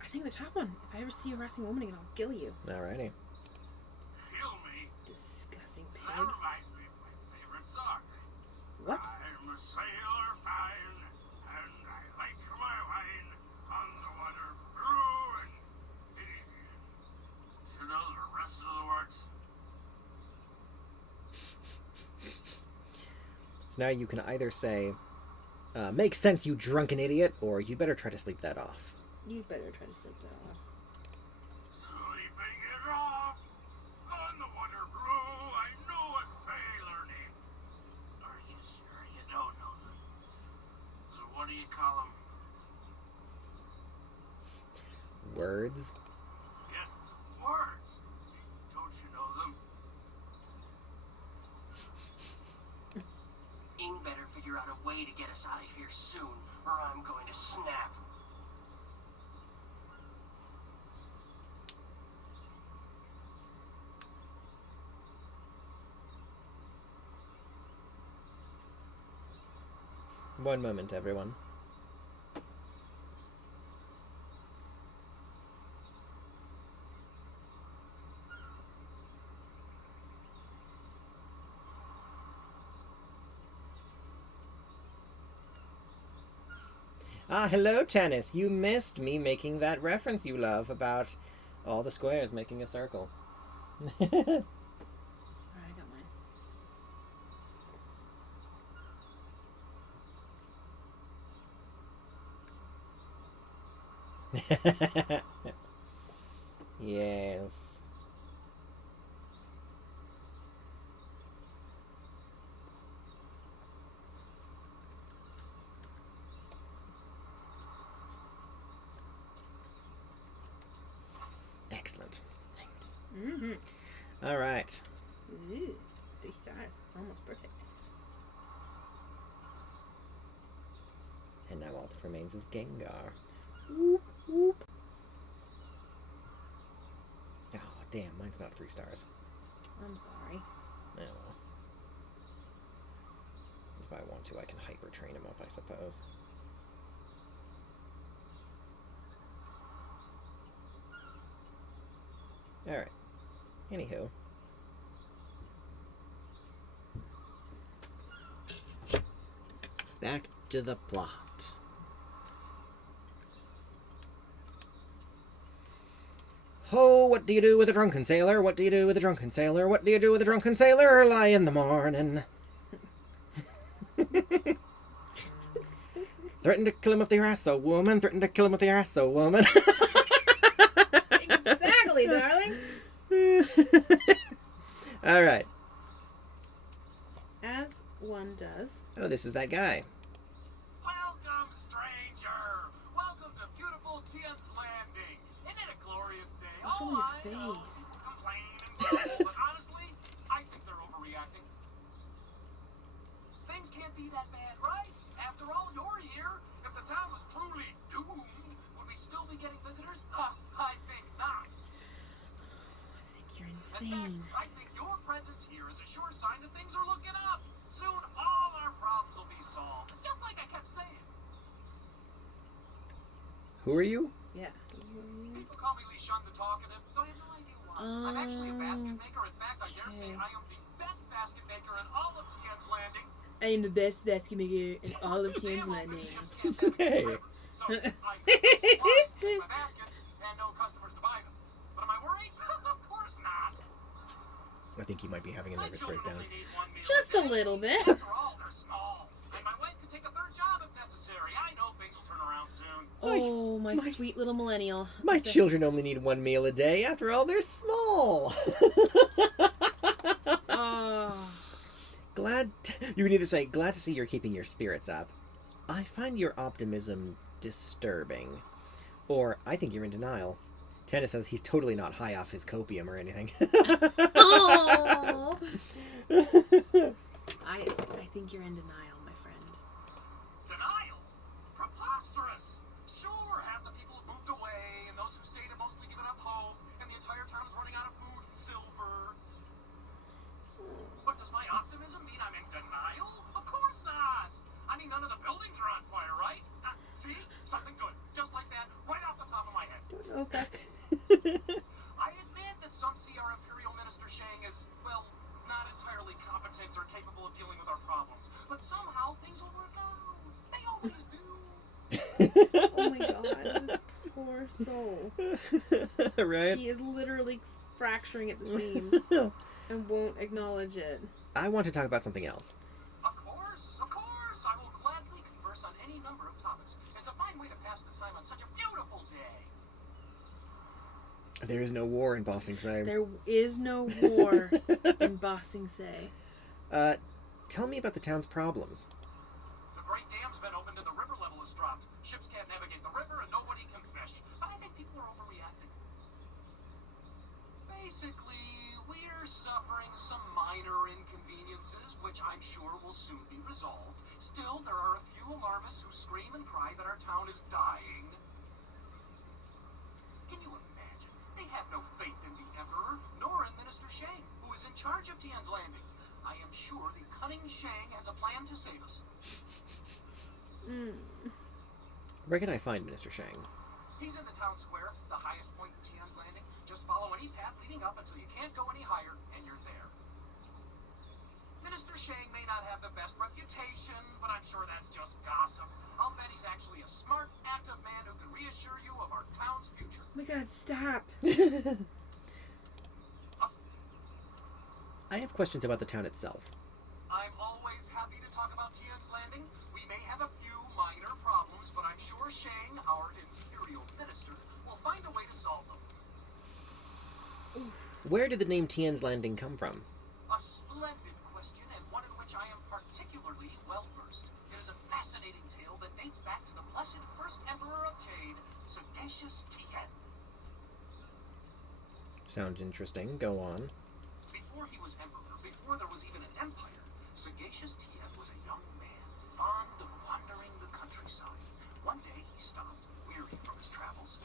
I think the top one. If I ever see you harassing a woman again, I'll kill you. Alrighty. Kill me? Disgusting That pig. reminds me of my favorite song. What? I'm a sailor fine, and I like my wine on the water blue, and you know the rest of the words? So now you can either say, Makes sense, you drunken idiot, or you better try to sleep that off. You better try to sleep that off. Sleeping it off on the water blue. I know a sailor named. Are you sure you don't know them? So what do you call them? Words? Yes, words. Don't you know them? Ing better figure out a way to get us out of here soon, or I'm going to snap. One moment, everyone. Ah, hello, Tennis. You missed me making that reference you love about all the squares making a circle. Alright, I got mine. Yes. Excellent. Mm-hmm. All right. Ooh, 3 stars. Almost perfect. And now all that remains is Gengar. Whoop, whoop. Oh, damn. Mine's not 3 stars. I'm sorry. Oh, well. If I want to, I can hyper train him up, I suppose. Alright. Anywho. Back to the plot. Oh, what do you do with a drunken sailor? What do you do with a drunken sailor? What do you do with a drunken sailor early in the morning? Threaten to kill him with your ass, oh woman. Threaten to kill him with your ass, oh woman. Exactly, darling. Alright. As one does. Oh, this is that guy. Welcome, stranger. Welcome to beautiful Tien's Landing. Isn't it a glorious day? What's wrong with I your know. face? Complain and grumble, but honestly, I think they're overreacting. Things can't be that bad, right? After all, you're here. If the town was truly doomed, would we still be getting visitors? I think not. I think you're In insane. fact, I think your presence here is a sure sign that things are looking up. Soon all our problems will be solved. It's just like I kept saying. Who are you? Yeah. People call me Lee Shun the Talkative, though I have no idea why. I'm actually a basket maker. In fact, I dare say Okay. I am the best basket maker in all of Tien's Landing. I am the best basket maker in all of Tien's Damn Landing. open ships can't have a Hey. river. So I have supplies to make my baskets and no customers to buy them. But am I worried? Of course not. I think he might be having a My nervous children breakdown. only need one meal Just a day. little bit. After all, they're small. And my wife can take a third job if necessary. I know things will turn around soon. Oh, my my- sweet little millennial. My So- children only need 1 meal a day. After all, they're small. Oh. You can either say, glad to see you're keeping your spirits up. I find your optimism disturbing. Or, I think you're in denial. Tana says he's totally not high off his copium or anything. Oh. I think you're in denial, my friend. Denial? Preposterous. Sure, half the people have moved away, and those who stayed have mostly given up hope, and the entire town is running out of food and silver. But does my optimism mean I'm in denial? Of course not. I mean, none of the buildings are on fire, right? See? Something good. Just like that, right off the top of my head. Don't know if that's... I admit that some see our Imperial Minister Shang as, well, not entirely competent or capable of dealing with our problems. But somehow things will work out. They always do. Oh my god, this poor soul. Right? He is literally fracturing at the seams and won't acknowledge it. I want to talk about something else. Of course. I will gladly converse on There is no war in Bossing Say. There is no war in Bossing Say. Tell me about the town's problems. The Great Dam's been opened and the river level has dropped. Ships can't navigate the river and nobody can fish. But I think people are overreacting. Basically, we're suffering some minor inconveniences, which I'm sure will soon be resolved. Still, there are a few alarmists who scream and cry that our town is dying. Can you imagine? They have no faith in the Emperor, nor in Minister Shang, who is in charge of Tien's Landing. I am sure the cunning Shang has a plan to save us. Where can I find Minister Shang? He's in the town square, the highest point in Tien's Landing. Just follow any path leading up until you can't go any higher, and you're there. Minister Shang may not have the best reputation, but I'm sure that's just gossip. I'll bet he's actually a smart, active man who can reassure you of our town's future. Oh my god, stop. I have questions about the town itself. I'm always happy to talk about Tien's Landing. We may have a few minor problems, but I'm sure Shang, our imperial minister, will find a way to solve them. Where did the name Tien's Landing come from? A splendid question, and one in which I am particularly well-versed. It is a fascinating tale that dates back to the blessed first emperor of Jade, sagacious Tien. Sounds interesting. Go on. Before he was emperor, before there was even an empire, sagacious Tien was a young man, fond of wandering the countryside. One day he stopped, weary from his travels.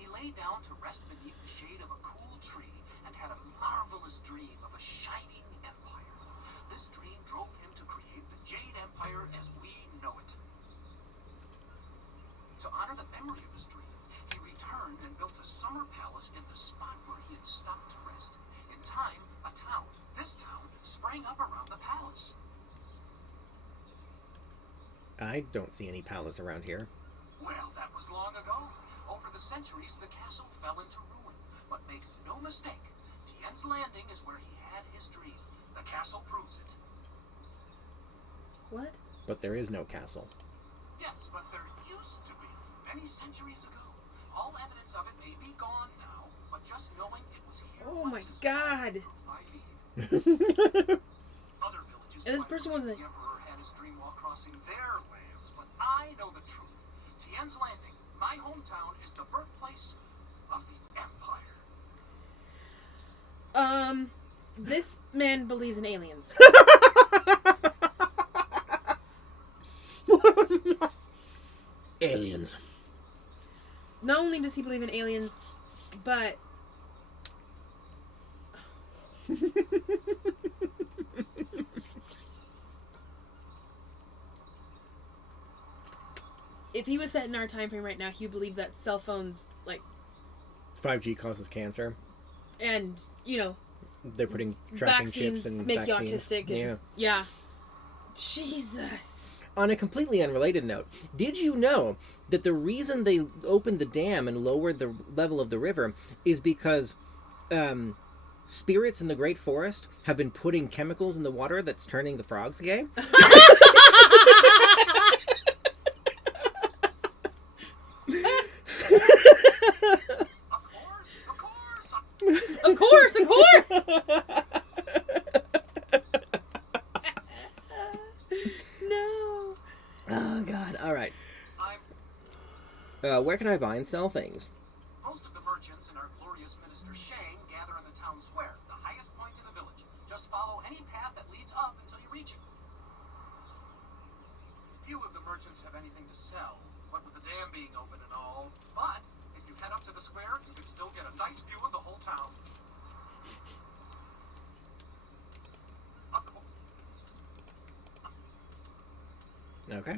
He lay down to rest beneath the shade of a cool tree and had a marvelous dream of a shining empire. This dream drove him to create the Jade Empire as we know it. To honor the memory of his dream, he returned and built a summer palace in the spot where he had stopped to rest. In time, a town, this town, sprang up around the palace. I don't see any palace around here. Well, that was long ago. Over the centuries, the castle fell into ruin. But make no mistake, Tien's Landing is where he had his dream. The castle proves it. What? But there is no castle. Yes, but there used to be, many centuries ago. All evidence of it may be gone now, but just knowing it was here Oh once my is god. proof I need. Other villages And this might person believe wasn't- the Emperor had his dream while crossing their lands, but I know the truth. Tien's Landing, my hometown, is the birthplace of the Empire. This man believes in aliens. Aliens. Not only does he believe in aliens, but if he was set in our time frame right now, he would believe that cell phones, like, 5G causes cancer. and, you know, They're putting tracking vaccines chips and make vaccines. you autistic. And, Yeah. yeah. Jesus. On a completely unrelated note, did you know that the reason they opened the dam and lowered the level of the river is because spirits in the Great Forest have been putting chemicals in the water that's turning the frogs gay? Of course, of course! No. Oh, God. All right. Where can I buy and sell things? Most of the merchants in our glorious Minister Shang gather in the town square, the highest point in the village. Just follow any path that leads up until you reach it. Few of the merchants have anything to sell, what with the dam being open and all. But if you head up to the square, you can still get a nice view of the whole town. Okay.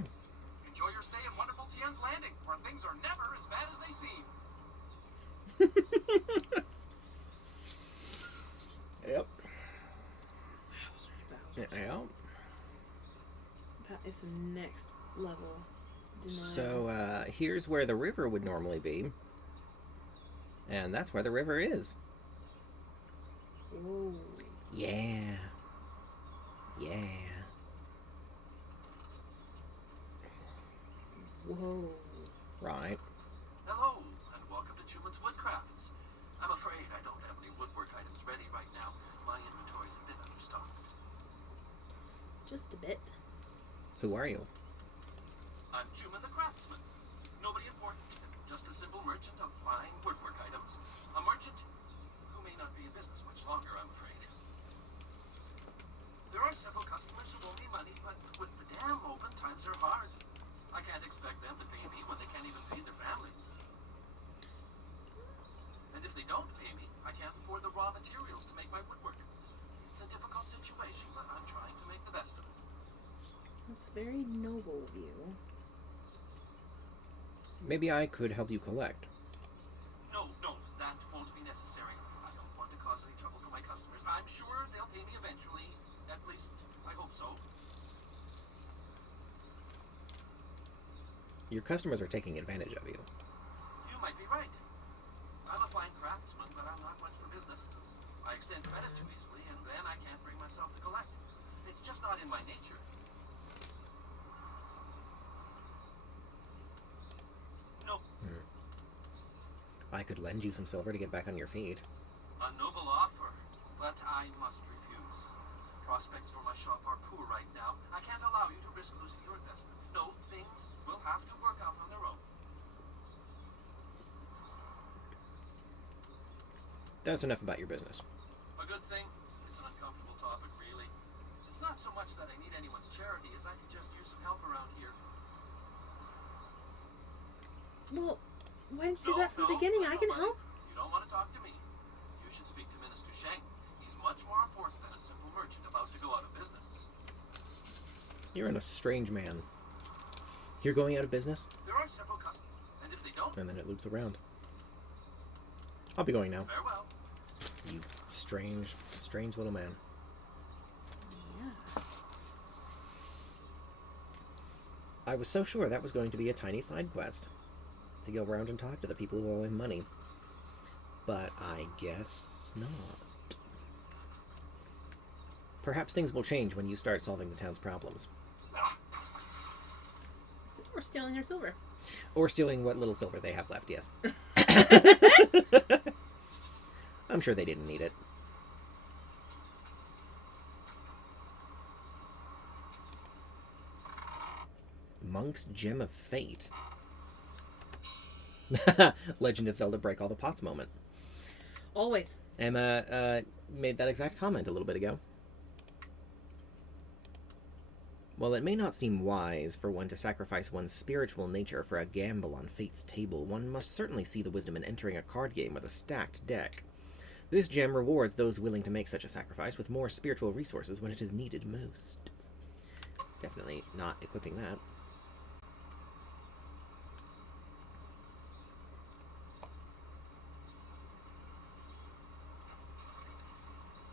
Enjoy your stay in wonderful Tien's Landing, where things are never as bad as they seem. Yep. Yeah. That is some next level denial. So, here's where the river would normally be. And that's where the river is. Ooh. Yeah. Yeah. Whoa. Right. Hello, and welcome to Chuman's Woodcraft. Just a bit. Who are you? I'm Juman the Craftsman. Nobody important. Just a simple merchant of fine woodwork items. A merchant who may not be in business much longer, I'm afraid. There are several customers who owe me money, but with the dam open, times are hard. I can't expect them to pay me when they can't even feed their families. And if they don't pay me, I can't afford the raw materials to make my woodwork. It's a difficult situation, but I'm trying to make the best of it. That's very noble of you. Maybe I could help you collect. No, that won't be necessary. I don't want to cause any trouble for my customers. I'm sure they'll pay me eventually. At least, I hope so. Your customers are taking advantage of you. You might be right. I'm a fine craftsman, but I'm not much for business. I extend credit too easily, and then I can't bring myself to collect. It's just not in my nature. No. I could lend you some silver to get back on your feet. A noble offer, but I must refuse. Prospects for my shop are poor right now. I can't allow you to risk losing your investment. No, things will have to work out on their own. That's enough about your business. A good thing. It's an uncomfortable topic, really. It's not so much that I need anyone's charity as I could just use some help around here. Well, why didn't you do that from the beginning? I can help. You don't want to talk to me. You should speak to Minister Sheng. He's much more important than a simple merchant about to go out of business. You're in a strange man. You're going out of business? There are several customers, and if they don't... And then it loops around. I'll be going now. Farewell. You strange little man. Yeah. I was so sure that was going to be a tiny side quest. To go around and talk to the people who owe him money. But I guess not. Perhaps things will change when you start solving the town's problems. Or stealing their silver. Or stealing what little silver they have left, yes. I'm sure they didn't need it. Monk's Gem of Fate. Legend of Zelda Break All the Pots moment. Always. Emma made that exact comment a little bit ago. While it may not seem wise for one to sacrifice one's spiritual nature for a gamble on fate's table, one must certainly see the wisdom in entering a card game with a stacked deck. This gem rewards those willing to make such a sacrifice with more spiritual resources when it is needed most. Definitely not equipping that.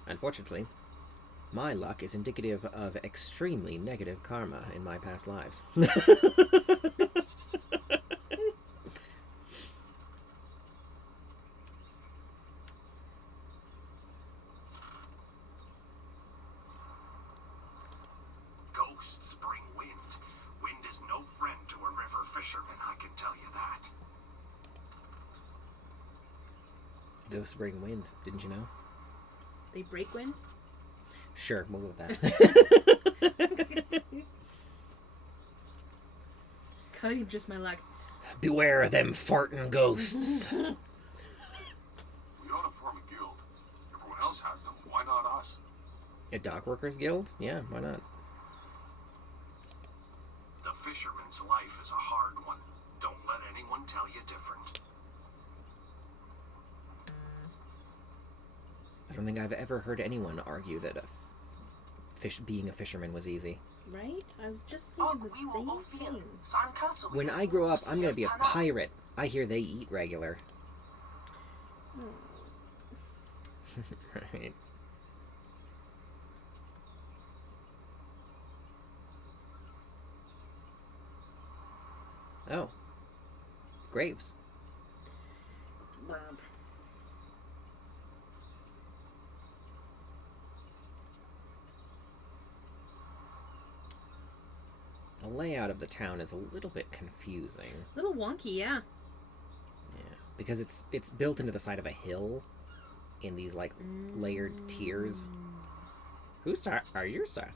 Unfortunately, my luck is indicative of extremely negative karma in my past lives. Ghosts bring wind. Wind is no friend to a river fisherman, I can tell you that. Ghosts bring wind, didn't you know? They break wind? Sure, we'll go with that. Cutting just my luck. Beware of them farting ghosts. We ought to form a guild. Everyone else has them. Why not us? A dockworkers guild? Yeah, why not? The fisherman's life is a hard one. Don't let anyone tell you different. I don't think I've ever heard anyone argue that being a fisherman was easy. Right? I was just thinking the same thing. When I grow up, I'm gonna be a pirate. I hear they eat regular. Right. Oh. Graves. Burp. The layout of the town is a little bit confusing. A little wonky, yeah. Yeah, because it's built into the side of a hill in these like layered tiers. Who's are you, sir?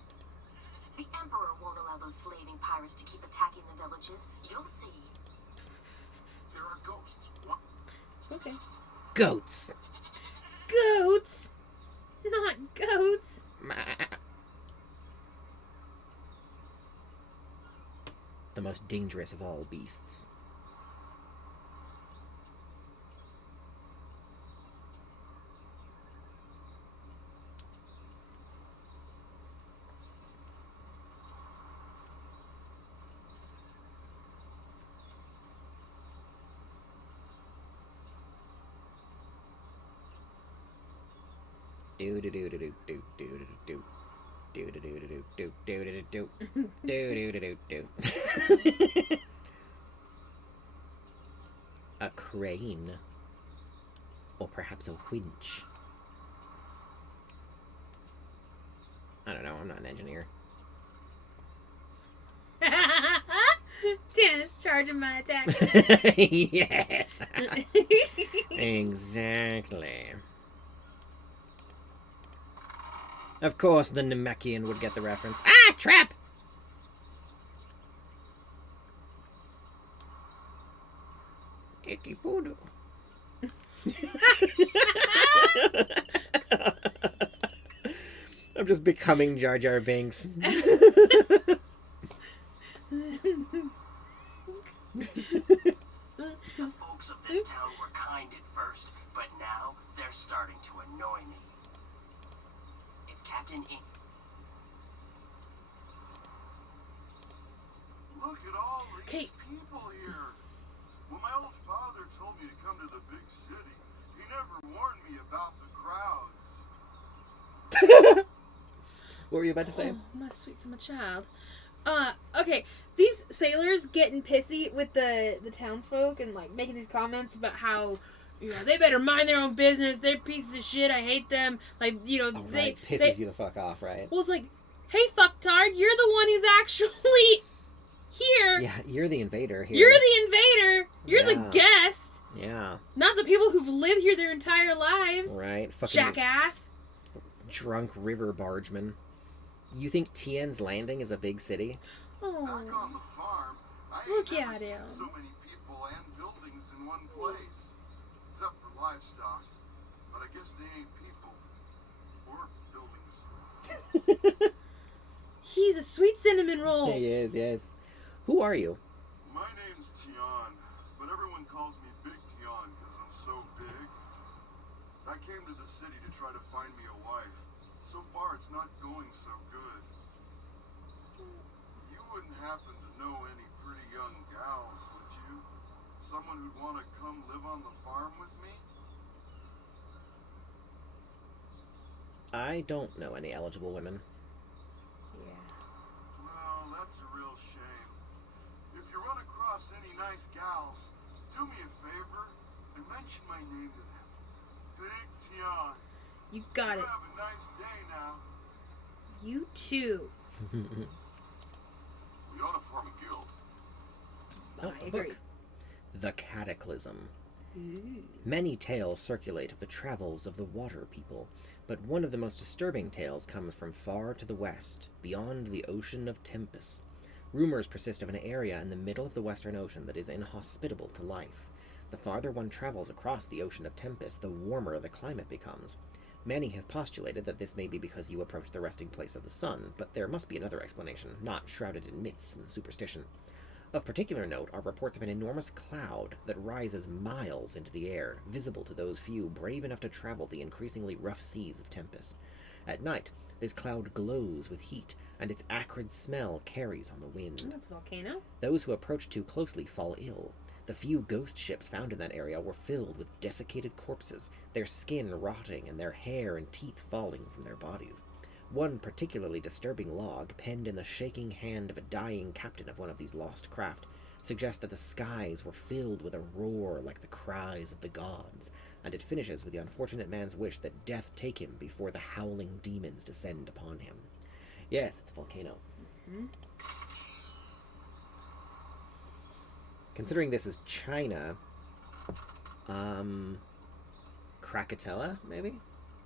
The those slaving pirates to keep attacking the villages. You'll see. There are ghosts. What? Okay. Goats. Goats, not goats. The most dangerous of all beasts. Do do do do do do do do do do do do do do do do do do do. A crane, or perhaps a winch. I don't know. I'm not an engineer. Tien is charging my attack. Yes. Exactly. Of course, the Namekian would get the reference. Ah, trap! Icky poodle. I'm just becoming Jar Jar Binks. The folks of this town were kind at first, but now they're starting to annoy me. If Captain In... Look at all these Okay. people here. When my old father told me to come to the big city, he never warned me about the crowds. What were you about to say? Oh, my sweet summer child. Okay, these sailors getting pissy with the townsfolk and like making these comments about how, you know, they better mind their own business. They're pieces of shit. I hate them. Like, you know, Oh, they right. Pisses you the fuck off, right? Well, it's like, hey, fucktard, you're the one who's actually here. Yeah, you're the invader here. You're the invader. You're Yeah. the guest. Yeah, Not the people who've lived here their entire lives. right. Fucking Jackass. drunk river bargeman. You think Tien's Landing is a big city? Back Oh, on the farm, I ain't Look never at seen him. so many people and buildings in one place. Except for livestock. But I guess they ain't people. Or buildings. he's a sweet cinnamon roll. He is, yes. Who are you? My name's Tien, but everyone calls me Big Tien because I'm so big. I came to the city to try to find me a wife. So far, it's not going so good. You wouldn't happen to know any pretty young gals, would you? Someone who'd want to come live on the farm with me? I don't know any eligible women. Yeah. Well, that's a real shame. If you run across any nice gals, do me a favor and mention my name to them. Big Tien. You got You it. have a nice day now. You too. We ought to form a guild. Oh, I a agree. book. The Cataclysm. Ooh. Many tales circulate of the travels of the water people, but one of the most disturbing tales comes from far to the west, beyond the ocean of Tempest. Rumors persist of an area in the middle of the Western Ocean that is inhospitable to life. The farther one travels across the ocean of Tempest, the warmer the climate becomes. Many have postulated that this may be because you approach the resting place of the sun, but there must be another explanation, not shrouded in myths and superstition. Of particular note are reports of an enormous cloud that rises miles into the air, visible to those few brave enough to travel the increasingly rough seas of Tempest. At night, this cloud glows with heat, and its acrid smell carries on the wind. That's a volcano. Those who approach too closely fall ill. The few ghost ships found in that area were filled with desiccated corpses, their skin rotting and their hair and teeth falling from their bodies. One particularly disturbing log, penned in the shaking hand of a dying captain of one of these lost craft, suggests that the skies were filled with a roar like the cries of the gods, and it finishes with the unfortunate man's wish that death take him before the howling demons descend upon him. Yes, it's a volcano. Mm-hmm. Considering this is China, Krakatoa, maybe?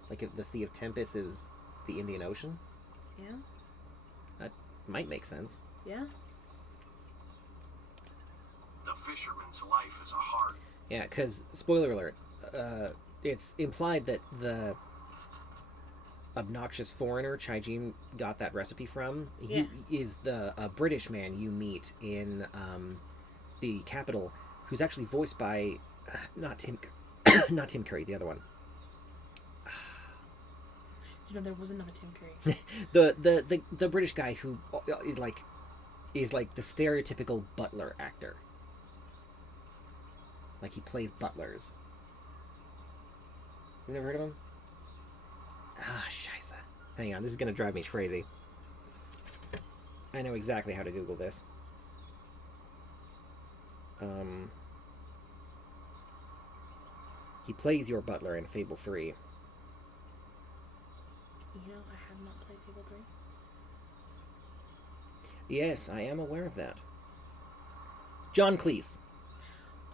Like if the Sea of Tempest is the Indian Ocean? Yeah. That might make sense. Yeah. The fisherman's life is a hard... Yeah, because, spoiler alert, it's implied that the obnoxious foreigner Chai-Jin got that recipe from, he is a British man you meet in the capital, who's actually voiced by, not Tim Curry, the other one. You know, there was another Tim Curry. the British guy who is like the stereotypical butler actor. Like, he plays butlers. You never heard of him? Ah, scheisse. Hang on, this is gonna drive me crazy. I know exactly how to Google this. He plays your butler in Fable 3. You know, I have not played Fable 3. Yes, I am aware of that. John Cleese.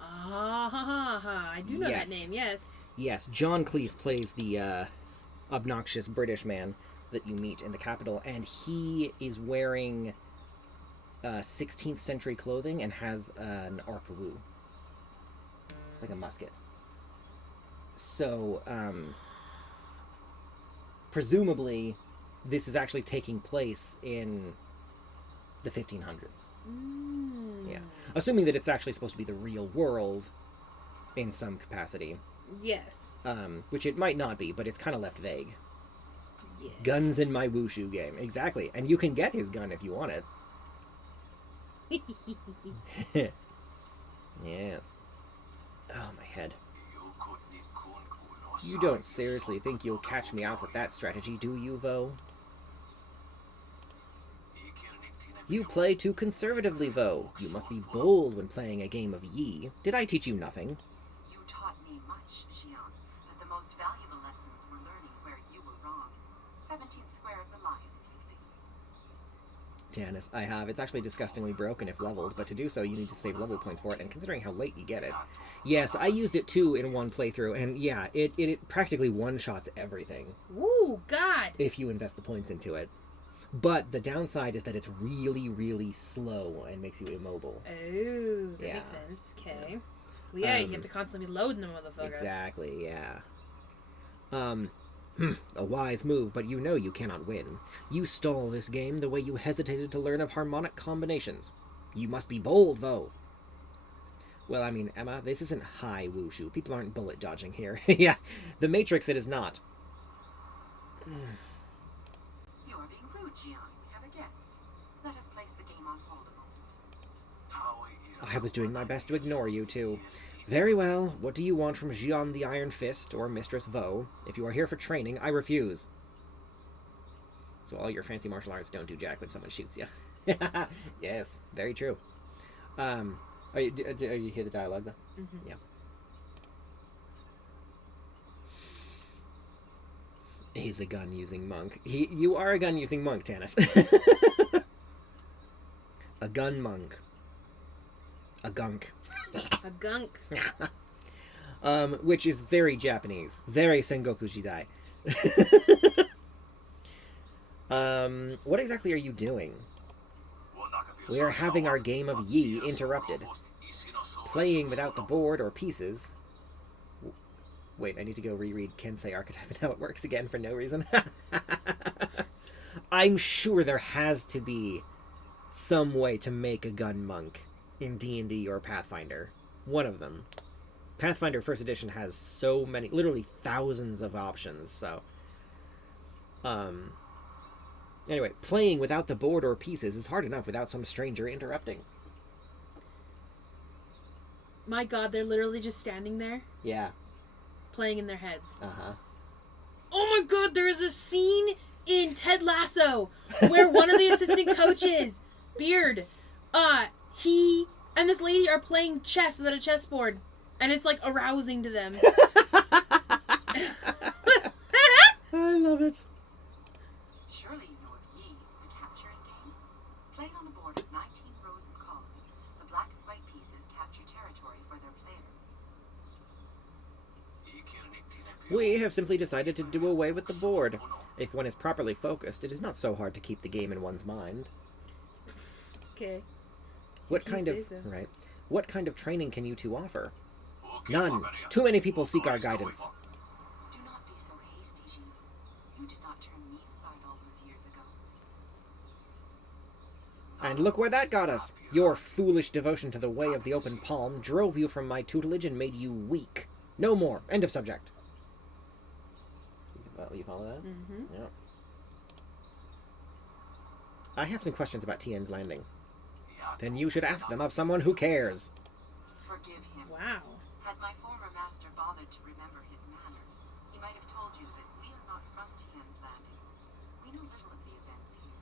I do know that name, yes. Yes, John Cleese plays the obnoxious British man that you meet in the capital, and he is wearing 16th century clothing and has an arquebus, like a musket. So, presumably, this is actually taking place in the 1500s. Yeah. Assuming that it's actually supposed to be the real world in some capacity. Yes. Which it might not be, but it's kind of left vague. Yes. Guns in my wushu game. Exactly. And you can get his gun if you want it. Yes. Oh, my head. You don't seriously think you'll catch me out with that strategy, do you, Vo? You play too conservatively, Vo. You must be bold when playing a game of Yi. Did I teach you nothing? You taught me much, Xion, but the most valuable lessons were learning where you were wrong. 17th square of the lion, if you please. Janice, I have. It's actually disgustingly broken if leveled, but to do so you need to save level points for it, and considering how late you get it. Yes, I used it too in one playthrough, and yeah, it practically one-shots everything. Woo, God! If you invest the points into it. But the downside is that it's really, really slow and makes you immobile. Oh, that makes sense. Okay. Well, yeah, you have to constantly be loading them, motherfucker. Exactly, yeah. A wise move, but you know you cannot win. You stall this game the way you hesitated to learn of harmonic combinations. You must be bold, Vo. Well, I mean, Emma, this isn't high wushu. People aren't bullet dodging here. Yeah, the Matrix it is not. You are being rude, Xion. We have a guest. Let us place the game on hold a moment. I was doing my best to ignore you, too. Very well, what do you want from Xion the Iron Fist or Mistress Vo? If you are here for training, I refuse. So all your fancy martial arts don't do jack when someone shoots you. Yes, very true. Are you hear the dialogue, though? Mm-hmm. Yeah. He's a gun-using monk. You are a gun-using monk, Tanis. A gun monk. A gunk. A gunk. Which is very Japanese. Very Sengoku Jidai. What exactly are you doing? We are having our game of Yi interrupted. Playing without the board or pieces. Wait, I need to go reread Kensei Archetype and how it works again for no reason. I'm sure there has to be some way to make a gun monk in D&D or Pathfinder. One of them. Pathfinder First Edition has so many, literally thousands of options, so... Anyway, playing without the board or pieces is hard enough without some stranger interrupting. My God, they're literally just standing there? Yeah. Playing in their heads. Uh-huh. Oh my God, there is a scene in Ted Lasso where one of the assistant coaches, Beard, he and this lady are playing chess at a chessboard, and it's like arousing to them. I love it. Surely you know of Yi, the capturing game? Played on the board of 19 rows and columns, the black and white pieces capture territory for their player. We have simply decided to do away with the board. If one is properly focused, it is not so hard to keep the game in one's mind. Okay. What If you kind say of so. right? What kind of training can you two offer? We'll keep None. up any Too other many people people's seek our noise, don't we, guidance. Bob? Do not be so hasty, Jean. You did not turn me aside all those years ago. And look where that got us. Your foolish devotion to the way of the open palm drove you from my tutelage and made you weak. No more. End of subject. You follow that? Mm-hmm. Yeah. I have some questions about Tien's landing. Then you should ask them of someone who cares. Forgive him. Wow. Had my former master bothered to remember his manners, he might have told you that we are not from Tien's Landing. We know little of the events here.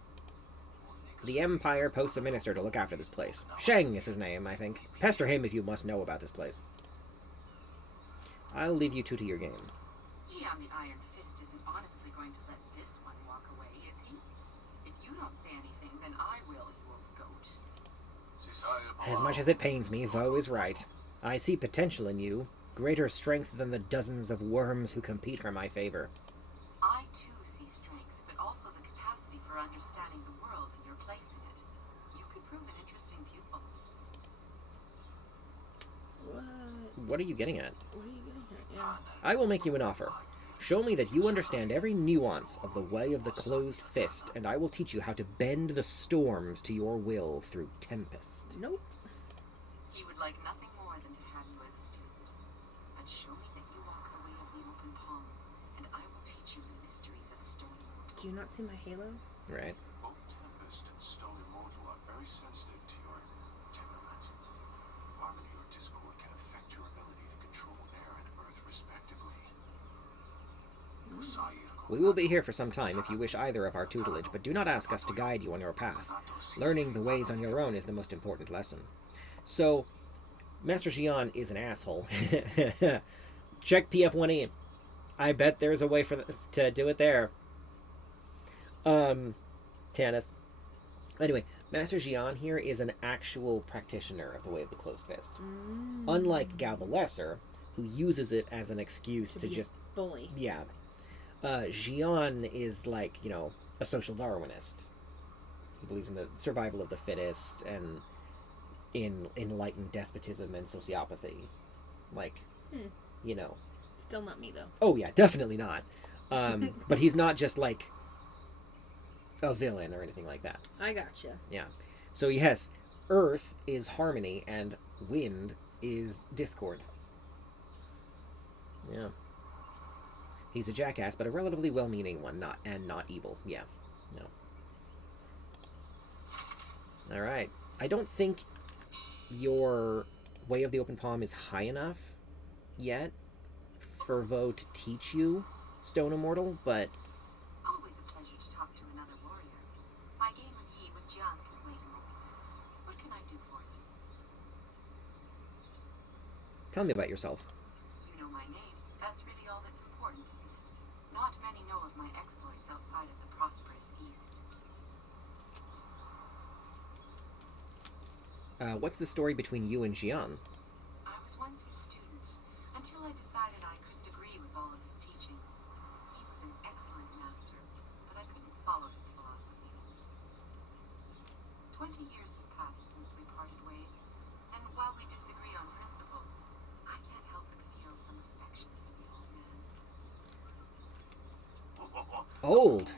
The Empire posts a minister to look after this place. Sheng is his name, I think. Pester him if you must know about this place. I'll leave you two to your game. Jian the Iron Fist isn't honestly going to let this one walk away, is he? If you don't say anything, then I will, you old goat. As much as it pains me, Vo is right. I see potential in you, greater strength than the dozens of worms who compete for my favor. I too see strength, but also the capacity for understanding the world and your place in it. You could prove an interesting pupil. What? What are you getting at? What are you getting at? Yeah. I will make you an offer. Show me that you understand every nuance of the way of the closed fist, and I will teach you how to bend the storms to your will through tempest. Nope. He would like nothing more than to have you as a student. But show me that you walk the way of the open palm, and I will teach you the mysteries of stone immortal. Do you not see my halo? Right. Both Tempest and Stone Immortal are very sensitive to your temperament. Harmony or discord can affect your ability to control air and earth respectively. We will be here for some time if you wish either of our tutelage, but do not ask us to guide you on your path. Learning the ways on your own is the most important lesson. So, Master Jian is an asshole. Check PF1E. I bet there's a way to do it there. Tannis. Anyway, Master Jian here is an actual practitioner of the way of the closed fist. Unlike Gao the Lesser, who uses it as an excuse to be just... bully. Yeah. Jian is like, you know, a social Darwinist. He believes in the survival of the fittest and in enlightened despotism and sociopathy. Like, you know. Still not me, though. Oh, yeah, definitely not. But he's not just, like, a villain or anything like that. I gotcha. Yeah. So, yes, earth is harmony and wind is discord. Yeah. He's a jackass, but a relatively well-meaning one, not evil. Yeah. No. All right. I don't think your way of the open palm is high enough yet for Vo to teach you Stone Immortal, but Always a pleasure to talk to another warrior. My game of Yi with Jian can wait a moment. What can I do for you? tell me about yourself. You know my name. That's really all that's important, isn't it? Not many know of my exploits outside of the prosperous East. What's the story between you and Jian? I was once his student, until I decided I couldn't agree with all of his teachings. He was an excellent master, but I couldn't follow his philosophies. 20 years have passed since we parted ways, and while we disagree on principle, I can't help but feel some affection for the old man. Old?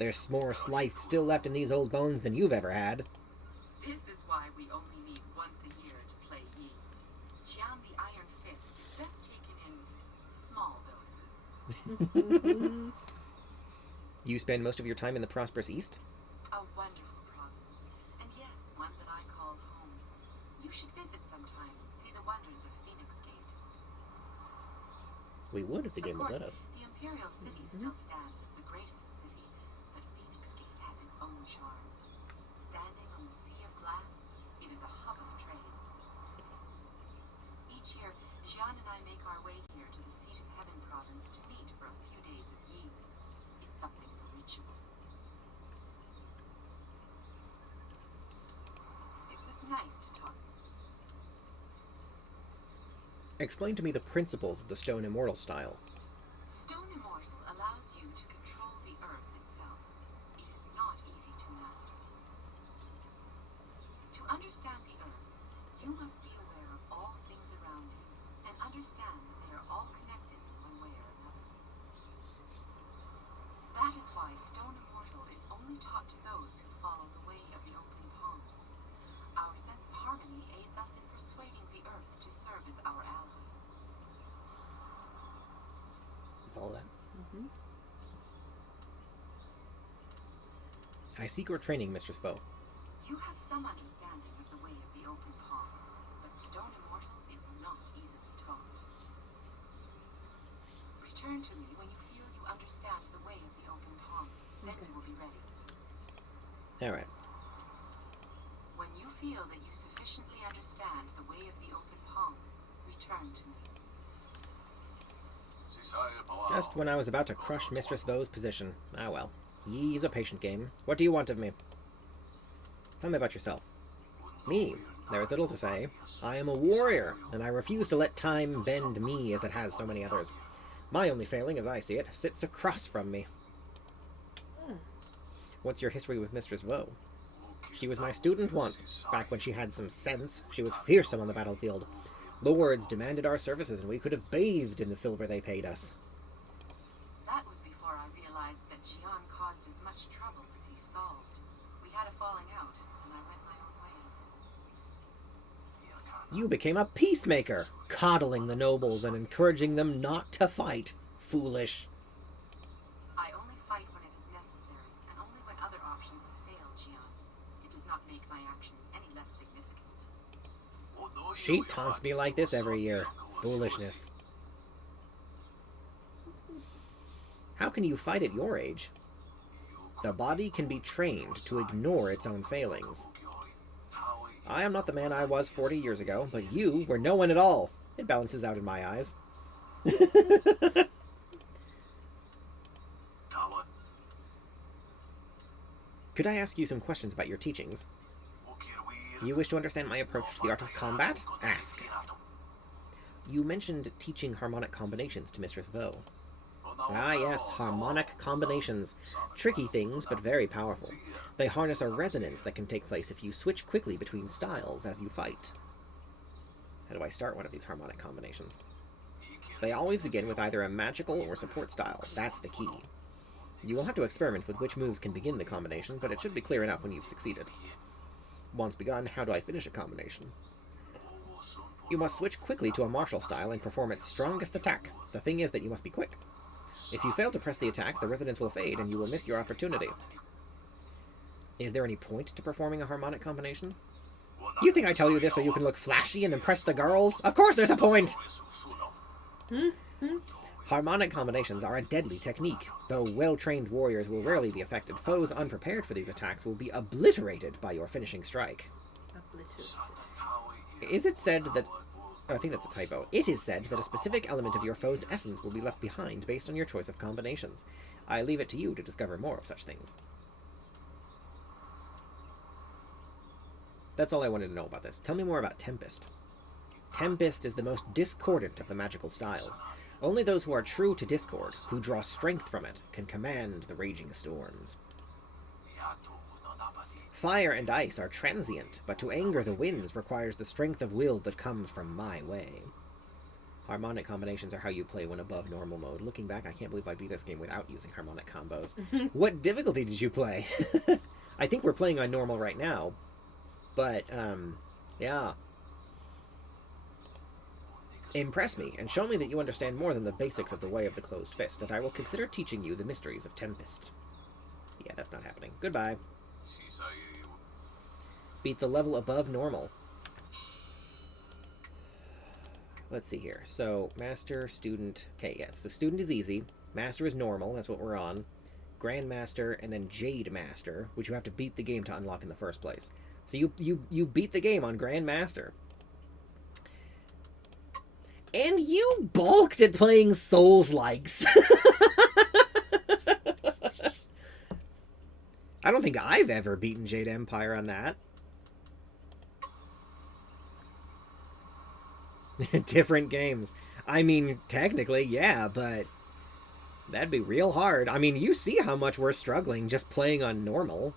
There's more life still left in these old bones than you've ever had. This is why we only meet once a year to play Yi. Jian the Iron Fist is best taken in small doses. You spend most of your time in the prosperous East? A wonderful province, and yes, one that I call home. You should visit sometime and see the wonders of Phoenix Gate. We would if the game Of would course, let us. the Imperial City still stands as the greatest city, but Phoenix Gate has its own charms. Standing on the sea of glass, it is a hub of trade. Each year, Jian and I make our way here to the seat of Heaven province to meet for a few days of Yi. It's something of a ritual. It was nice to talk. Explain to me the principles of the Stone Immortal style. Stone Immortal allows you to control the earth itself. It is not easy to master. understand the Earth, you must be aware of all things around you and understand that they are all connected in one way or another. That is why Stone Immortal is only taught to those who follow the way of the open palm. Our sense of harmony aids us in persuading the Earth to serve as our ally. Follow that. Mm-hmm. I seek your training, Mistress Vo. You have some understanding of the way of the open palm, but Stone Immortal is not easily taught. Return to me when you feel you understand the way of the open palm. Then Okay. you will be ready. Alright. When you feel that you sufficiently understand the way of the open palm, return to me. Just when I was about to crush Mistress Vo's position. Ah well. Ye's a patient game. What do you want of me? Tell me about yourself. Me. There is little to say. I am a warrior, and I refuse to let time bend me as it has so many others. My only failing, as I see it, sits across from me. What's your history with Mistress Vo? She was my student once, back when she had some sense. She was fearsome on the battlefield. Lords demanded our services, and we could have bathed in the silver they paid us. That was before I realized that Jian caused as much trouble as he solved. We had a falling out, and I went my own way. You became a peacemaker, coddling the nobles and encouraging them not to fight. Foolish. I only fight when it is necessary, and only when other options have failed, Jian. It does not make my actions any less significant. She taunts me like this every year. Foolishness. How can you fight at your age? The body can be trained to ignore its own failings. I am not the man I was 40 years ago, but you were no one at all. It balances out in my eyes. Could I ask you some questions about your teachings? You wish to understand my approach to the art of combat? Ask. You mentioned teaching harmonic combinations to Mistress Vo. Ah yes, harmonic combinations. Tricky things, but very powerful. They harness a resonance that can take place if you switch quickly between styles as you fight. How do I start one of these harmonic combinations? They always begin with either a magical or support style. That's the key. You will have to experiment with which moves can begin the combination, but it should be clear enough when you've succeeded. Once begun, how do I finish a combination? You must switch quickly to a martial style and perform its strongest attack. The thing is that you must be quick. If you fail to press the attack, the resonance will fade and you will miss your opportunity. Is there any point to performing a harmonic combination? You think I tell you this so you can look flashy and impress the girls? Of course there's a point! Harmonic combinations are a deadly technique. Though well-trained warriors will rarely be affected, foes unprepared for these attacks will be obliterated by your finishing strike. Obliterated. Is it said that... Oh, I think that's a typo. It is said that a specific element of your foe's essence will be left behind based on your choice of combinations. I leave it to you to discover more of such things. That's all I wanted to know about this. Tell me more about Tempest. Tempest is the most discordant of the magical styles. Only those who are true to discord, who draw strength from it, can command the raging storms. Fire and ice are transient, but to anger the winds requires the strength of will that comes from my way. Harmonic combinations are how you play when above normal mode. Looking back, I can't believe I beat this game without using harmonic combos. What difficulty did you play? I think we're playing on normal right now, but, yeah. Impress me, and show me that you understand more than the basics of the way of the closed fist, and I will consider teaching you the mysteries of Tempest. Yeah, that's not happening. Goodbye. Beat the level above normal. Let's see here. So, Master, Student... Okay, yes. So, Student is easy. Master is normal. That's what we're on. Grandmaster, and then Jade Master, which you have to beat the game to unlock in the first place. So, you beat the game on Grandmaster. And you balked at playing Souls-likes. I don't think I've ever beaten Jade Empire on that. Different games. I mean, technically, yeah, but that'd be real hard. I mean, you see how much we're struggling just playing on normal.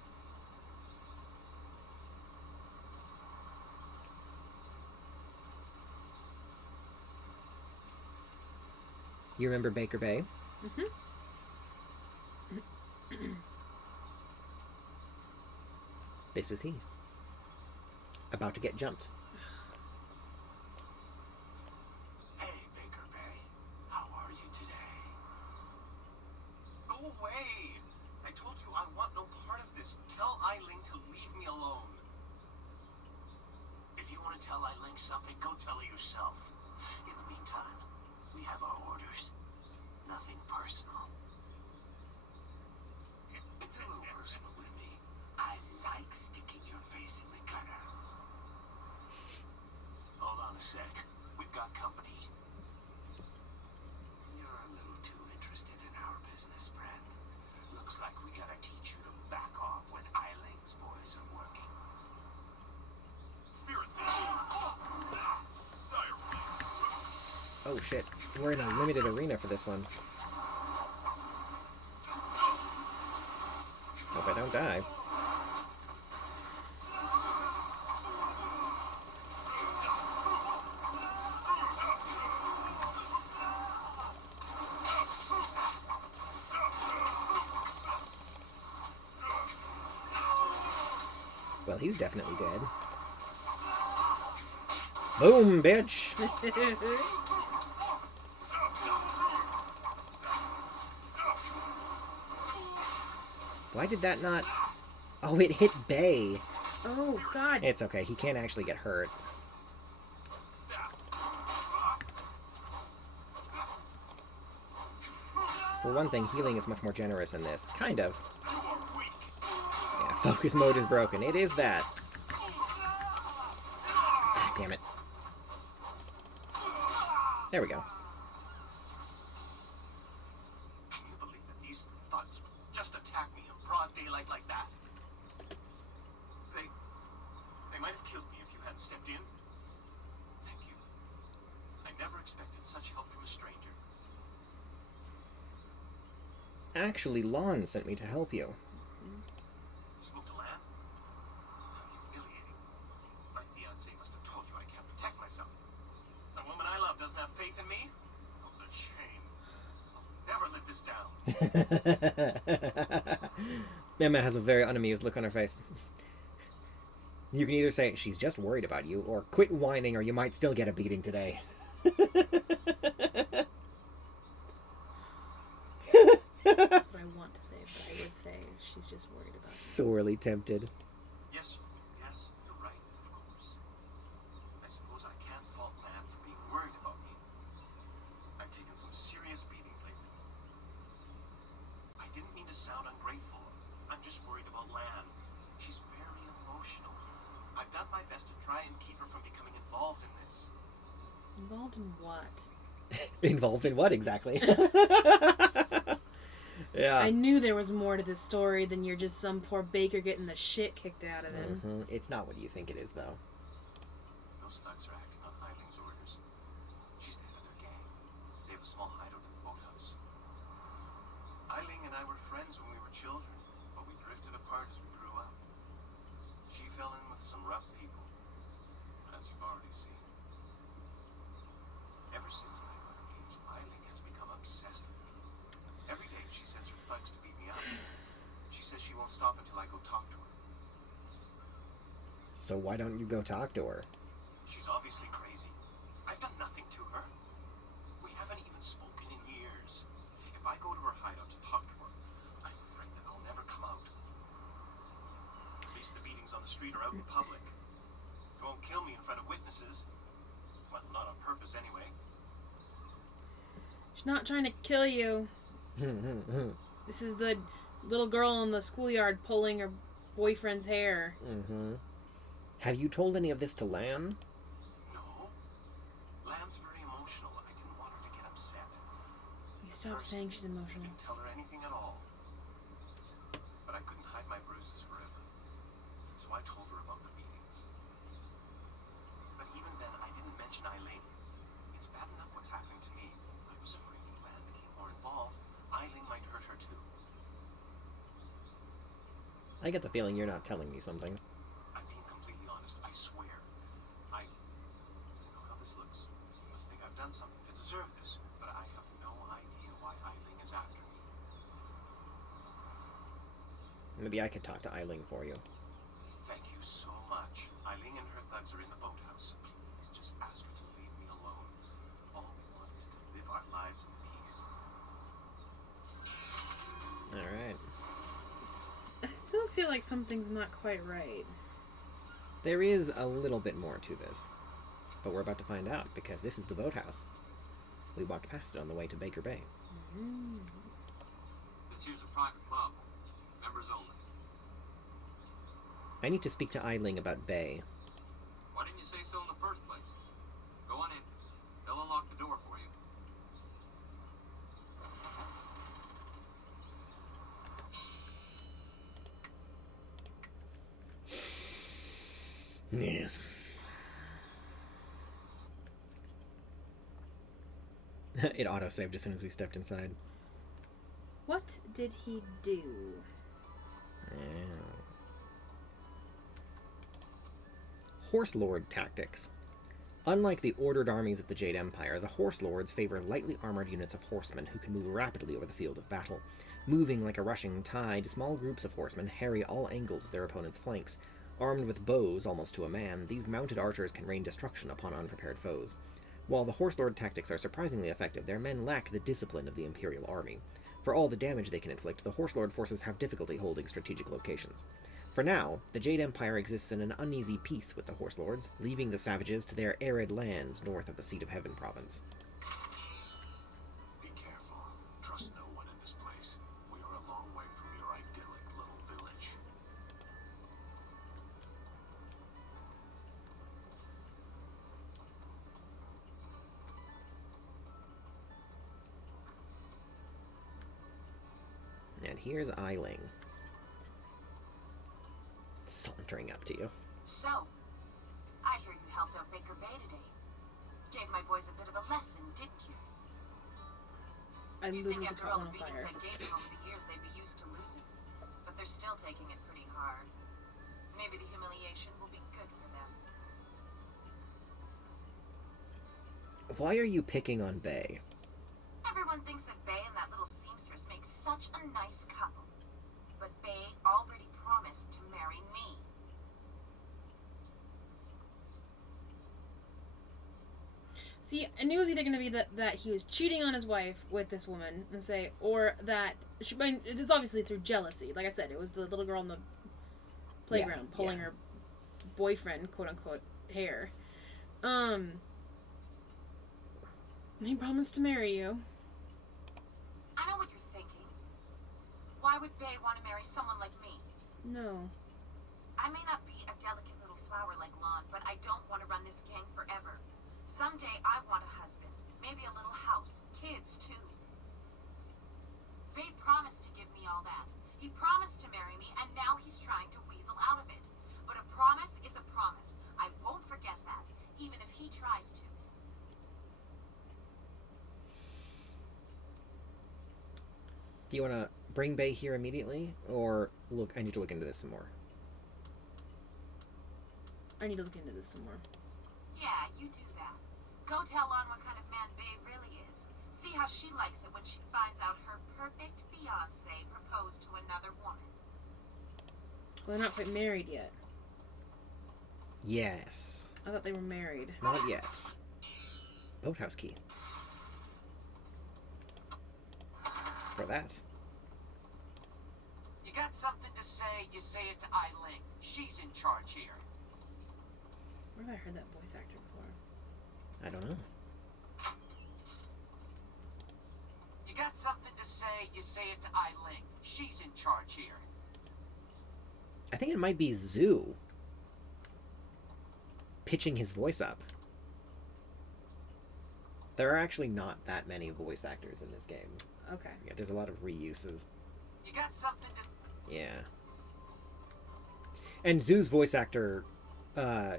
You remember Baker Bay? Mm-hmm. This is he. About to get jumped. Hey, Baker Bay. How are you today? Go away! I told you I want no part of this. Tell Eiling to leave me alone. If you want to tell Eiling something, go tell her yourself. In the meantime, we have our orders. Nothing personal. It's a little personal with me. I like sticking your face in the gutter. Hold on a sec. We've got company. You're a little too interested in our business, friend. Looks like we gotta teach you to back off when Eiling's boys are working. Spirit Direfleet. Oh shit. We're in a limited arena for this one. Hope I don't die. Well, he's definitely dead. Boom, bitch! Why did that not... Oh, it hit Bay. Oh, God. It's okay. He can't actually get hurt. For one thing, healing is much more generous in this. Kind of. Yeah, focus mode is broken. It is that. Ah, damn it. There we go. Can you believe that these thugs would just attack me in broad daylight like that? They might have killed me if you hadn't stepped in. Thank you. I never expected such help from a stranger. Actually, Lon sent me to help you. Spoke to Lan? Humiliating. My fiancé must have told you I can't protect myself. The woman I love doesn't have faith in me? Oh, the shame. I'll never live this down. Emma has a very unamused look on her face. You can either say, she's just worried about you, or quit whining or you might still get a beating today. That's what I want to say, but I would say she's just worried about you. Sorely tempted. Yes, you're right, of course. I suppose I can't fault Lan for being worried about me. I've taken some serious beatings lately. I didn't mean to sound ungrateful. I'm just worried about Lan. She's very emotional. I've done my best to try and keep her from becoming involved in this. Involved in what? Involved in what exactly? Yeah. I knew there was more to this story than you're just some poor baker getting the shit kicked out of him. Mm-hmm. It's not what you think it is, though. Those thugs are acting on Eiling's orders. She's the head of their gang. They have a small hideout in the boathouse. Eiling and I were friends when we were children, but we drifted apart as we grew up. She fell in with some rough people, as you've already seen. Ever since I got engaged, Eiling has become obsessed with me. Every day she sends her thugs to beat me up. She says she won't stop until I go talk to her. So why don't you go talk to her? She's obviously crazy. I've done nothing to her. We haven't even spoken in years. If I go to her hideout to talk to her, I'm afraid that I'll never come out. At least the beatings on the street are out in public. It won't kill me in front of witnesses. Well, not on purpose anyway. She's not trying to kill you. This is the little girl in the schoolyard pulling her boyfriend's hair. Mm-hmm. Have you told any of this to Lan? No. Lan's very emotional. I didn't want her to get upset. You stop saying she's I emotional. didn't tell her anything at all. But I couldn't hide my bruises forever. So I told her about the beatings. But even then, I didn't mention Eileen. It's bad enough what's happening to me. I was afraid if Lan became more involved, Eileen might hurt her too. I get the feeling you're not telling me something. I'm being completely honest, I swear. You know how this looks. You must think I've done something to deserve this, but I have no Maybe I could talk to Eiling for you. Thank you so much. Eileen and her thugs are in the boathouse. Please just ask her to leave me alone. All we want is to live our lives in peace. Alright. I still feel like something's not quite right. There is a little bit more to this. But we're about to find out, because this is the boathouse. We walked past it on the way to Baker Bay. This here's a private club. Members only. I need to speak to Eiling about Bay. Why didn't you say so in the first place? Go on in. They'll unlock the door for you. Yes. It auto-saved as soon as we stepped inside. What did he do? Horse Lord tactics. Unlike the ordered armies of the Jade Empire, the Horse Lords favor lightly armored units of horsemen who can move rapidly over the field of battle. Moving like a rushing tide, small groups of horsemen harry all angles of their opponent's flanks. Armed with bows almost to a man, these mounted archers can rain destruction upon unprepared foes. While the Horse Lord tactics are surprisingly effective, their men lack the discipline of the Imperial army. For all the damage they can inflict, the Horse Lord forces have difficulty holding strategic locations. For now, the Jade Empire exists in an uneasy peace with the Horse Lords, leaving the savages to their arid lands north of the Seat of Heaven province. Be careful. Trust no one in this place. We are a long way from your idyllic little village. And here's Eiling. Sauntering up to you. So, I hear you helped out Baker Bay today. Gave my boys a bit of a lesson, didn't you? I You think literally after caught all one the on beatings fire. I gave them over the years, they'd be used to losing. But they're still taking it pretty hard. Maybe the humiliation will be good for them. Why are you picking on Bay? Everyone thinks that Bay and that little seamstress make such a nice couple. But Bay already promised to marry me. See, I knew it was either going to be that he was cheating on his wife with this woman, and say, or that she. I mean, it is obviously through jealousy. Like I said, it was the little girl in the playground pulling her boyfriend, quote unquote, hair. He promised to marry you. I know what you're thinking. Why would Bay want to marry someone like me? No. I may not be a delicate little flower like Lon, but I don't want to run this gang forever. Someday I want a husband, maybe a little house, kids too. Bay promised to give me all that. He promised to marry me, and now he's trying to weasel out of it. But a promise is a promise. I won't forget that, even if he tries to. Do you want to bring Bay here immediately? Or look, I need to look into this some more. I need to look into this some more. Yeah, you do that. Go tell Lon what kind of man Bay really is. See how she likes it when she finds out her perfect fiancé proposed to another woman. Well, they're not quite married yet. Yes. I thought they were married. Not yet. Boathouse key. For that. You got something to say, you say it to Eileen. She's in charge here. Where have I heard that voice actor before? I don't know. You got something to say, you say it to Eileen. She's in charge here. I think it might be Zoo pitching his voice up. There are actually not that many voice actors in this game. Okay. Yeah, there's a lot of reuses. You got something to... Yeah. And Zoo's voice actor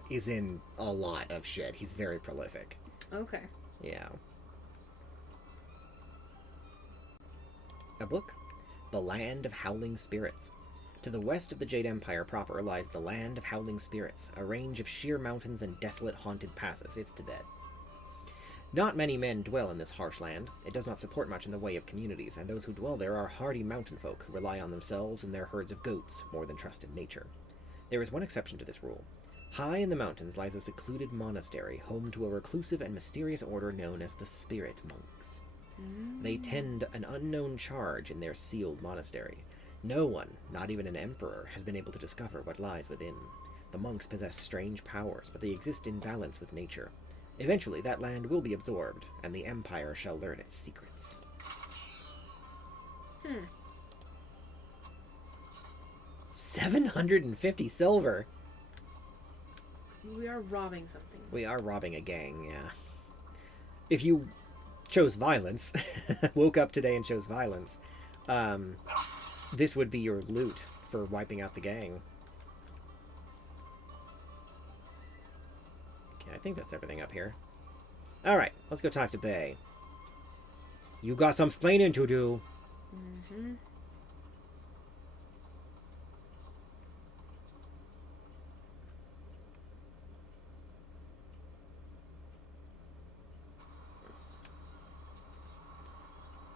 is in a lot of shit. He's very prolific. Okay. Yeah. A book. The Land of Howling Spirits. To the west of the Jade Empire proper lies the Land of Howling Spirits, a range of sheer mountains and desolate haunted passes. It's Tibet. Not many men dwell in this harsh land. It does not support much in the way of communities, and those who dwell there are hardy mountain folk who rely on themselves and their herds of goats more than trust in nature. There is one exception to this rule. High in the mountains lies a secluded monastery, home to a reclusive and mysterious order known as the Spirit Monks. They tend an unknown charge in their sealed monastery. No one, not even an emperor, has been able to discover what lies within. The monks possess strange powers, but they exist in balance with nature. Eventually, that land will be absorbed, and the Empire shall learn its secrets. 750 silver! We are robbing something. We are robbing a gang, yeah. If you chose violence, woke up today and chose violence, this would be your loot for wiping out the gang. Okay, I think that's everything up here. Alright, let's go talk to Bay. You got some explaining to do. Mm-hmm.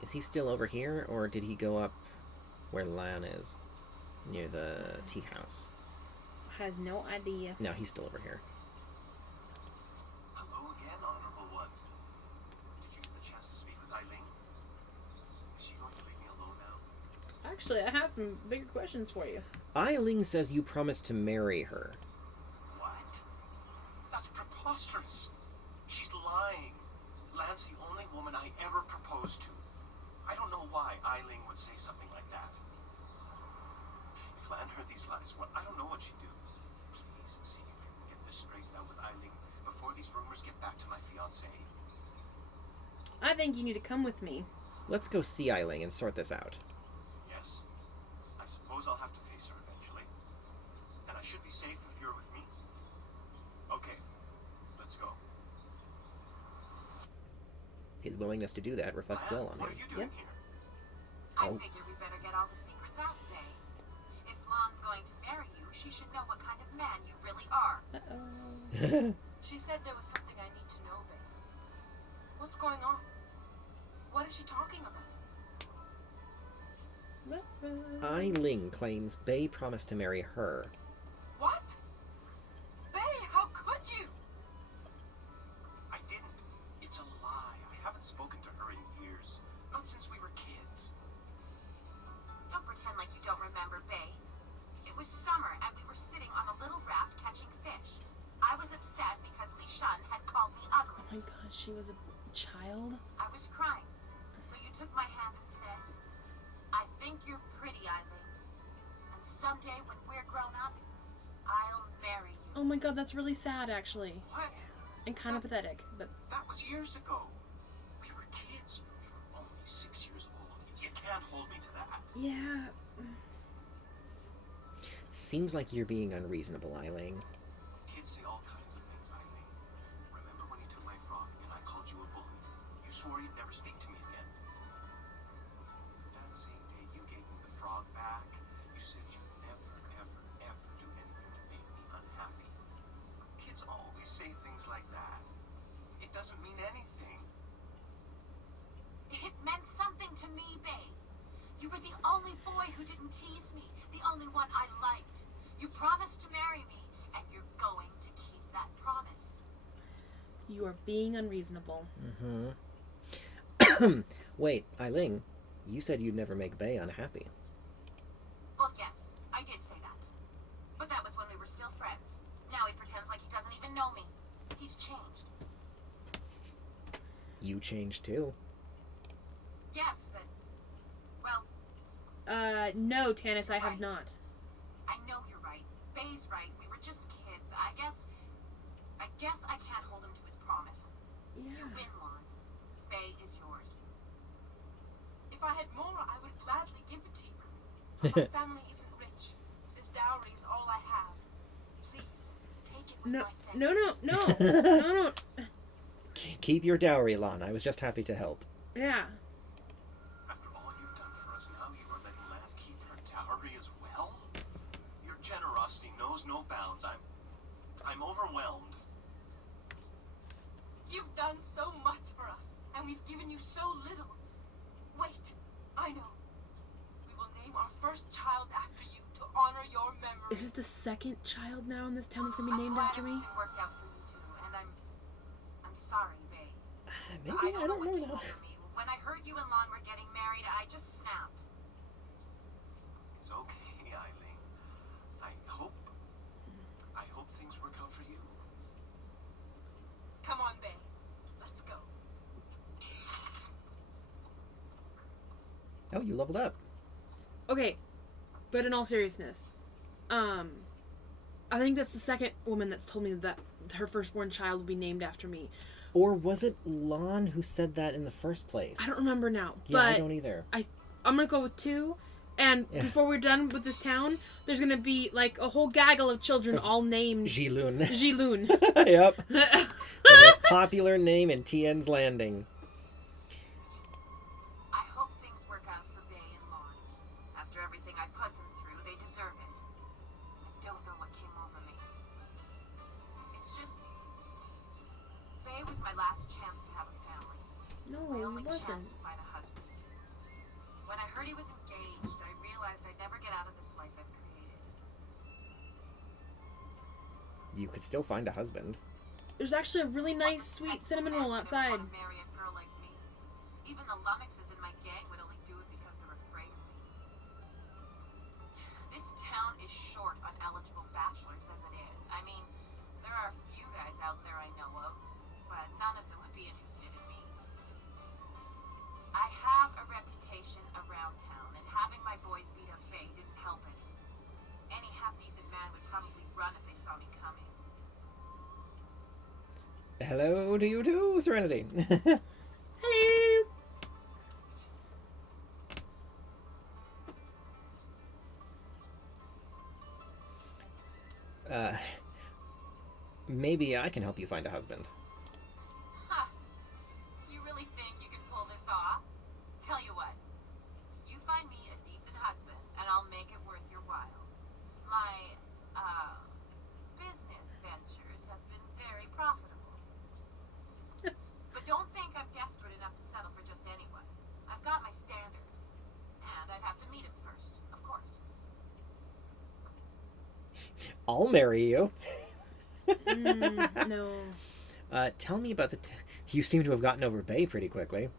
Is he still over here, or did he go up where Lan is? Near the tea house? Has no idea. No, he's still over here. Hello again, Honorable One. Did you get the chance to speak with Eileen? Is she going to leave me alone now? Actually, I have some bigger questions for you. Eileen says you promised to marry her. What? That's preposterous. She's lying. Lan's the only woman I ever proposed to. I don't know why Eileen would say something like that. If Lan heard these lies, I don't know what she'd do. Please see if you can get this straightened out with Eileen before these rumors get back to my fiancé. I think you need to come with me. Let's go see Eileen and sort this out. Yes. I suppose I'll have to face her eventually. And I should be safe if you're with me. Okay. Let's go. His willingness to do that reflects well on What him. are you doing Yep. here? I Oh. figure we better get all the secrets out today. If Lon's going to marry you, she should know what kind of man you really are. Uh-oh. She said there was something I need to know, babe. What's going on? What is she talking about? Eileen claims Bay promised to marry her. What? Bae, how could you? I didn't. It's a lie. I haven't spoken to her in years. Not since we were kids. Don't pretend like you don't remember, Bae. It was summer and we were sitting on a little raft catching fish. I was upset because Li Shun had called me Oh ugly. my god, she was a child? I was crying. So you took my hand and said, I think you're pretty, Eileen. And someday when we're grown up, I'll marry you. Oh my god, that's really sad, actually. What? And kind of pathetic, but... That was years ago. We were kids. We were only 6 years old. You can't hold me to that. Yeah. Seems like you're being unreasonable, Eileen. Kids say all kinds of things, Eileen. Remember when you took my frog and I called you a bully? You swore you'd never speak to me again. That same day you gave me the frog back, you said you'd never, ever, ever do anything to make me unhappy. Kids always say things like that. It doesn't mean anything. It meant something to me, Bae. You were the only boy who didn't tease me, the only one I liked. You promised to marry me, and you're going to keep that promise. You are being unreasonable. Mm-hmm. Wait, Eileen, you said you'd never make Bay unhappy. Well, yes, I did say that. But that was when we were still friends. Now he pretends like he doesn't even know me. He's changed. You changed too. Yes, but... Well, No, Tannis, I have not. I know you're right. Bae's right. We were just kids. I guess I can't hold him to his promise. You Yeah. win, Lon. Bae is yours. If I had more, I would gladly give it to you. But my family isn't rich. This dowry is all I have. Please, take it with No, my thanks. no. Keep your dowry, Lon. I was just happy to help. Yeah. After all you've done for us, now you are letting Lan keep her dowry as well? Your generosity knows no bounds. I'm overwhelmed. You've done so much and we've given you so little. Wait, I know. We will name our first child after you to honor your memory. Is this the second child now in this town that's gonna be named I'm glad after me? everything worked out for you too, and I'm sorry, babe. Maybe, I don't know what came now. over me. When I heard you and Lon were getting married, I just snapped. It's okay, Eileen. I hope things work out for you. Come on, babe. Let's go. Oh, you leveled up. Okay, but in all seriousness, I think that's the second woman that's told me that her firstborn child will be named after me. Or was it Lon who said that in the first place? I don't remember now, Yeah, but I don't either. I'm gonna go with 2. And before we're done with this town, there's gonna be like a whole gaggle of children all named Ji-Lun. Ji-Lun. Yep. The most popular name in Tien's Landing. I hope things work out for Bay and Lon. After everything I put them through, they deserve it. I don't know what came over me. It's just... Bay was my last chance to have a family. No, My he only wasn't. chance to find a husband. When I heard he was engaged, I realized I'd never get out of this life I've created. You could still find a husband. There's actually a really nice, sweet cinnamon roll outside. Want to marry a girl like me. Even the lummoxes in my gang would only do it because they're afraid of me. This town is short on eligible bachelors as it is. I mean, there are a few guys out there I know of, but none of them would be interested in me. I have a reputation around town, and having my boys beat up Faye didn't help any. Any half-decent man would probably run if they saw me coming. Hello to you too, Serenity. Hello. Maybe I can help you find a husband. Ha! You really think you can pull this off? Tell you what, you find me a decent husband, and I'll make it worth your while. My, business ventures have been very profitable. But don't think I'm desperate enough to settle for just anyone. I've got my standards, and I'd have to meet him first, of course. I'll marry you. No. Tell me about the... You seem to have gotten over Bay pretty quickly.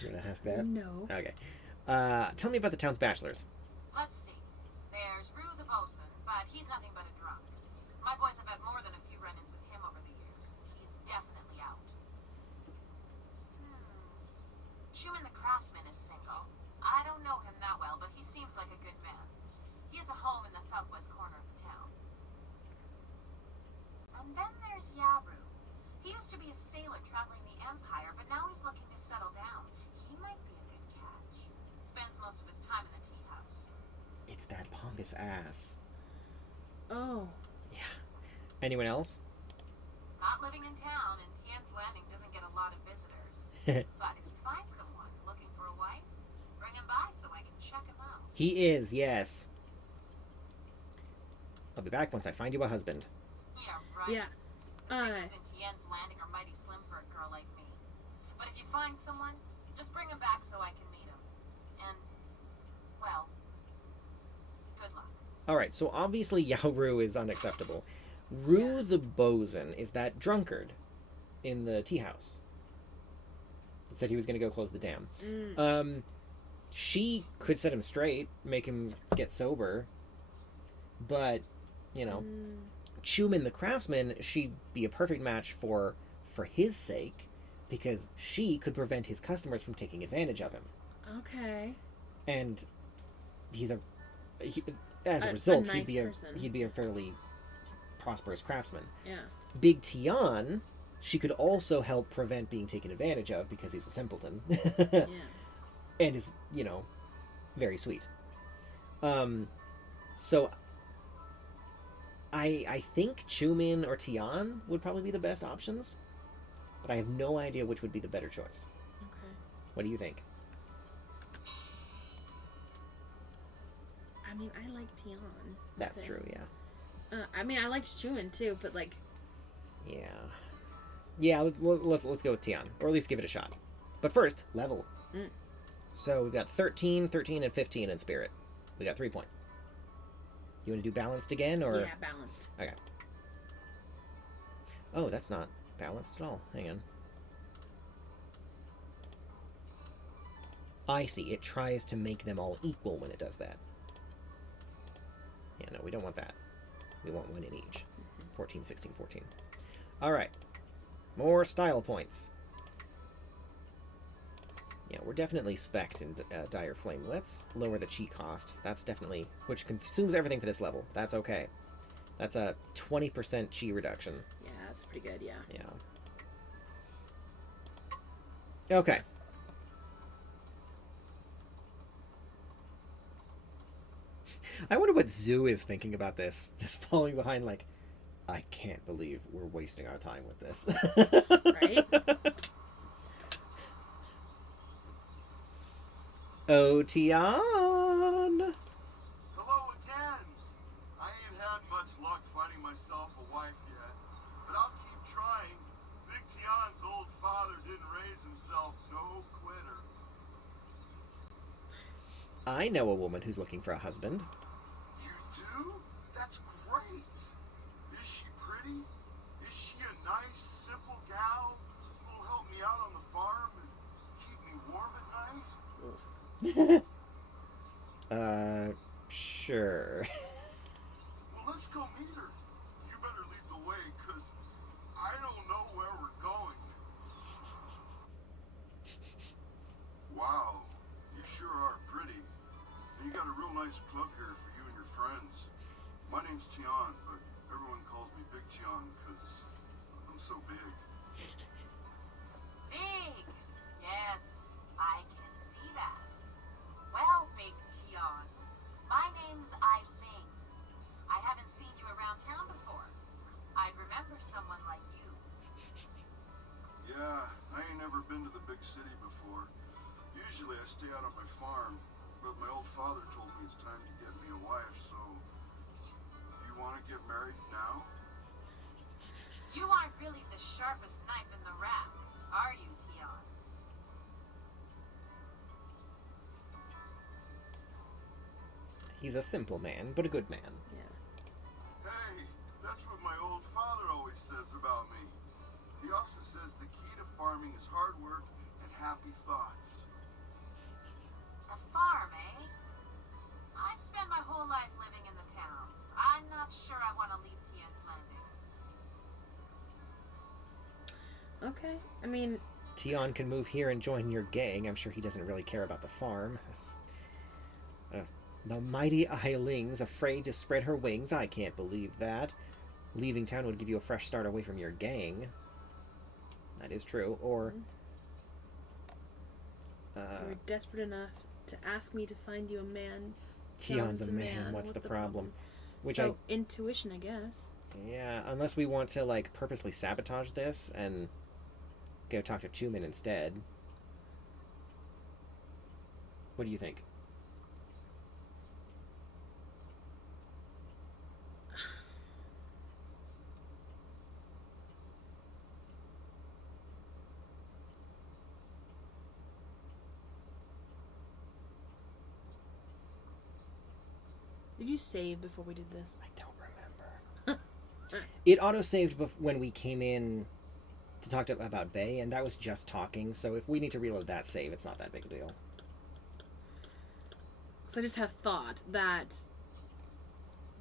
You're gonna ask that? No. Okay. Tell me about the town's bachelors. Let's see. There's Rue the bosun, but he's nothing but a drunk. My boys have had more than a few run-ins with him over the years. He's definitely out. Schumann the craftsman is single. I don't know him that well, but he seems like a good man. He has a home in the southwest corner of the town. And then there's Yaru. He used to be a sailor traveling the Empire, but now he's looking to settle down. He might be a good catch. Spends most of his time in the tea house. It's that pompous ass. Oh. Yeah. Anyone else? Not living in town, and Tien's Landing doesn't get a lot of visitors. But if you find someone looking for a wife, bring him by so I can check him out. He is, yes. I'll be back once I find you a husband. Yeah, right. Yeah. The pickings in Tien's Landing are mighty slim for a girl like me. But if you find someone, just bring him back so I can meet him. And, well, good luck. Alright, so obviously Yaoru is unacceptable. Rue the bosun is that drunkard in the tea house. He said he was going to go close the dam. She could set him straight, make him get sober. But, you know, Schumann the craftsman, she'd be a perfect match for his sake, because she could prevent his customers from taking advantage of him. Okay. And as a result, nice he'd be a fairly prosperous craftsman. Yeah. Big Tien, she could also help prevent being taken advantage of because he's a simpleton. Yeah. And is, you know, very sweet. So I think Chumin or Tien would probably be the best options, but I have no idea which would be the better choice. Okay. What do you think? I mean, I like Tien. That's true, yeah. I mean, I liked Schumann too, but like... Yeah. Yeah, let's go with Tien, or at least give it a shot. But first, level. So we've got 13, 13, and 15 in spirit. We got 3 points. You want to do balanced again, or? Yeah, balanced. Okay. Oh, that's not balanced at all. Hang on. I see. It tries to make them all equal when it does that. Yeah, no, we don't want that. We want one in each. 14, 16, 14. All right. More style points. Yeah, we're definitely spec'd in Dire Flame. Let's lower the chi cost. That's definitely... Which consumes everything for this level. That's okay. That's a 20% chi reduction. Yeah, that's pretty good, yeah. Yeah. Okay. I wonder what Zoo is thinking about this. Just falling behind like, I can't believe we're wasting our time with this. Right? Oh, Tien! Hello again. I ain't had much luck finding myself a wife yet, but I'll keep trying. Big Tien's old father didn't raise himself no quitter. I know a woman who's looking for a husband. You do? That's great. Is she pretty? Is she a nice, simple gal who'll help me out on the farm and keep me warm at night? Sure. Well, let's go meet her. You better lead the way, 'cause I don't know where we're going. Wow, you sure are pretty. And you got a real nice club here for you and your friends. My name's Tien, but everyone calls me Big Tien, 'cause I'm so big. Big! Yes, I can see that. Well, Big Tien, my name's Eileen. I haven't seen you around town before. I'd remember someone like you. Yeah, I ain't never been to the big city before. Usually I stay out on my farm, but my old father told me it's time to get me a wife, so... You want to get married now? You aren't really the sharpest knife in the rack, are you, Tien? He's a simple man, but a good man. Yeah. Hey, that's what my old father always says about me. He also says the key to farming is hard work and happy thoughts. A farm, eh? I've spent my whole life living in the town. I'm not sure I want to leave Tien's Landing. Okay. I mean... Tien can move here and join your gang. I'm sure he doesn't really care about the farm. The mighty Eiling's afraid to spread her wings. I can't believe that. Leaving town would give you a fresh start away from your gang. That is true. Or... You're desperate enough to ask me to find you a man. Tien's a man. What's the problem? Which so, intuition, I guess. Yeah, unless we want to, like, purposely sabotage this and go talk to Chuman instead. What do you think? Did you save before we did this? I don't remember. It auto-saved when we came in to talk about Bay, and that was just talking, so if we need to reload that save, it's not that big a deal. So I just have thought that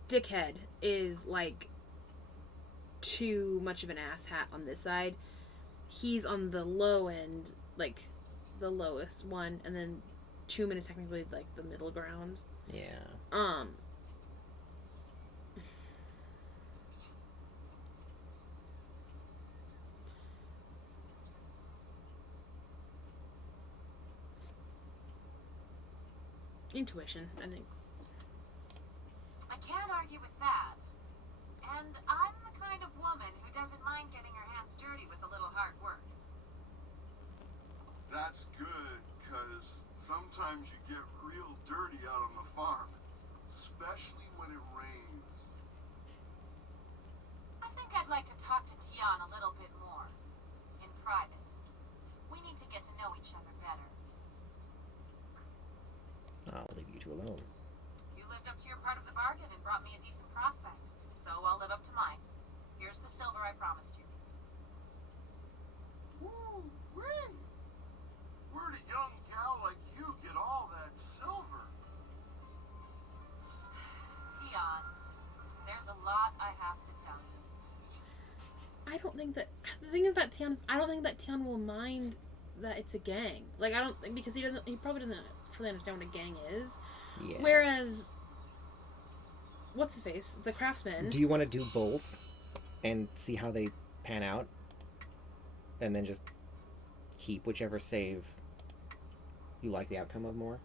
Dickhead is, like, too much of an asshat on this side. He's on the low end, like, the lowest one, and then Chuman is technically, like, the middle ground. Yeah. Intuition, I think. I can't argue with that. And I'm the kind of woman who doesn't mind getting her hands dirty with a little hard work. That's good, 'cause sometimes you get real dirty out on the farm, especially when it rains. I think I'd like to talk to Tien a little bit more. private. We need to get to know each other better. I'll leave you two alone. You lived up to your part of the bargain and brought me a decent prospect, so I'll live up to mine. Here's the silver I promised you. Woo-wee! Where'd a young gal like you get all that silver? Tien, there's a lot I have to tell you. I don't think that the thing about Tien is I don't think that Tien will mind that it's a gang. Like I don't think because he probably doesn't truly understand what a gang is. Yeah. Whereas what's his face? The craftsman. Do you want to do both and see how they pan out? And then just keep whichever save you like the outcome of more?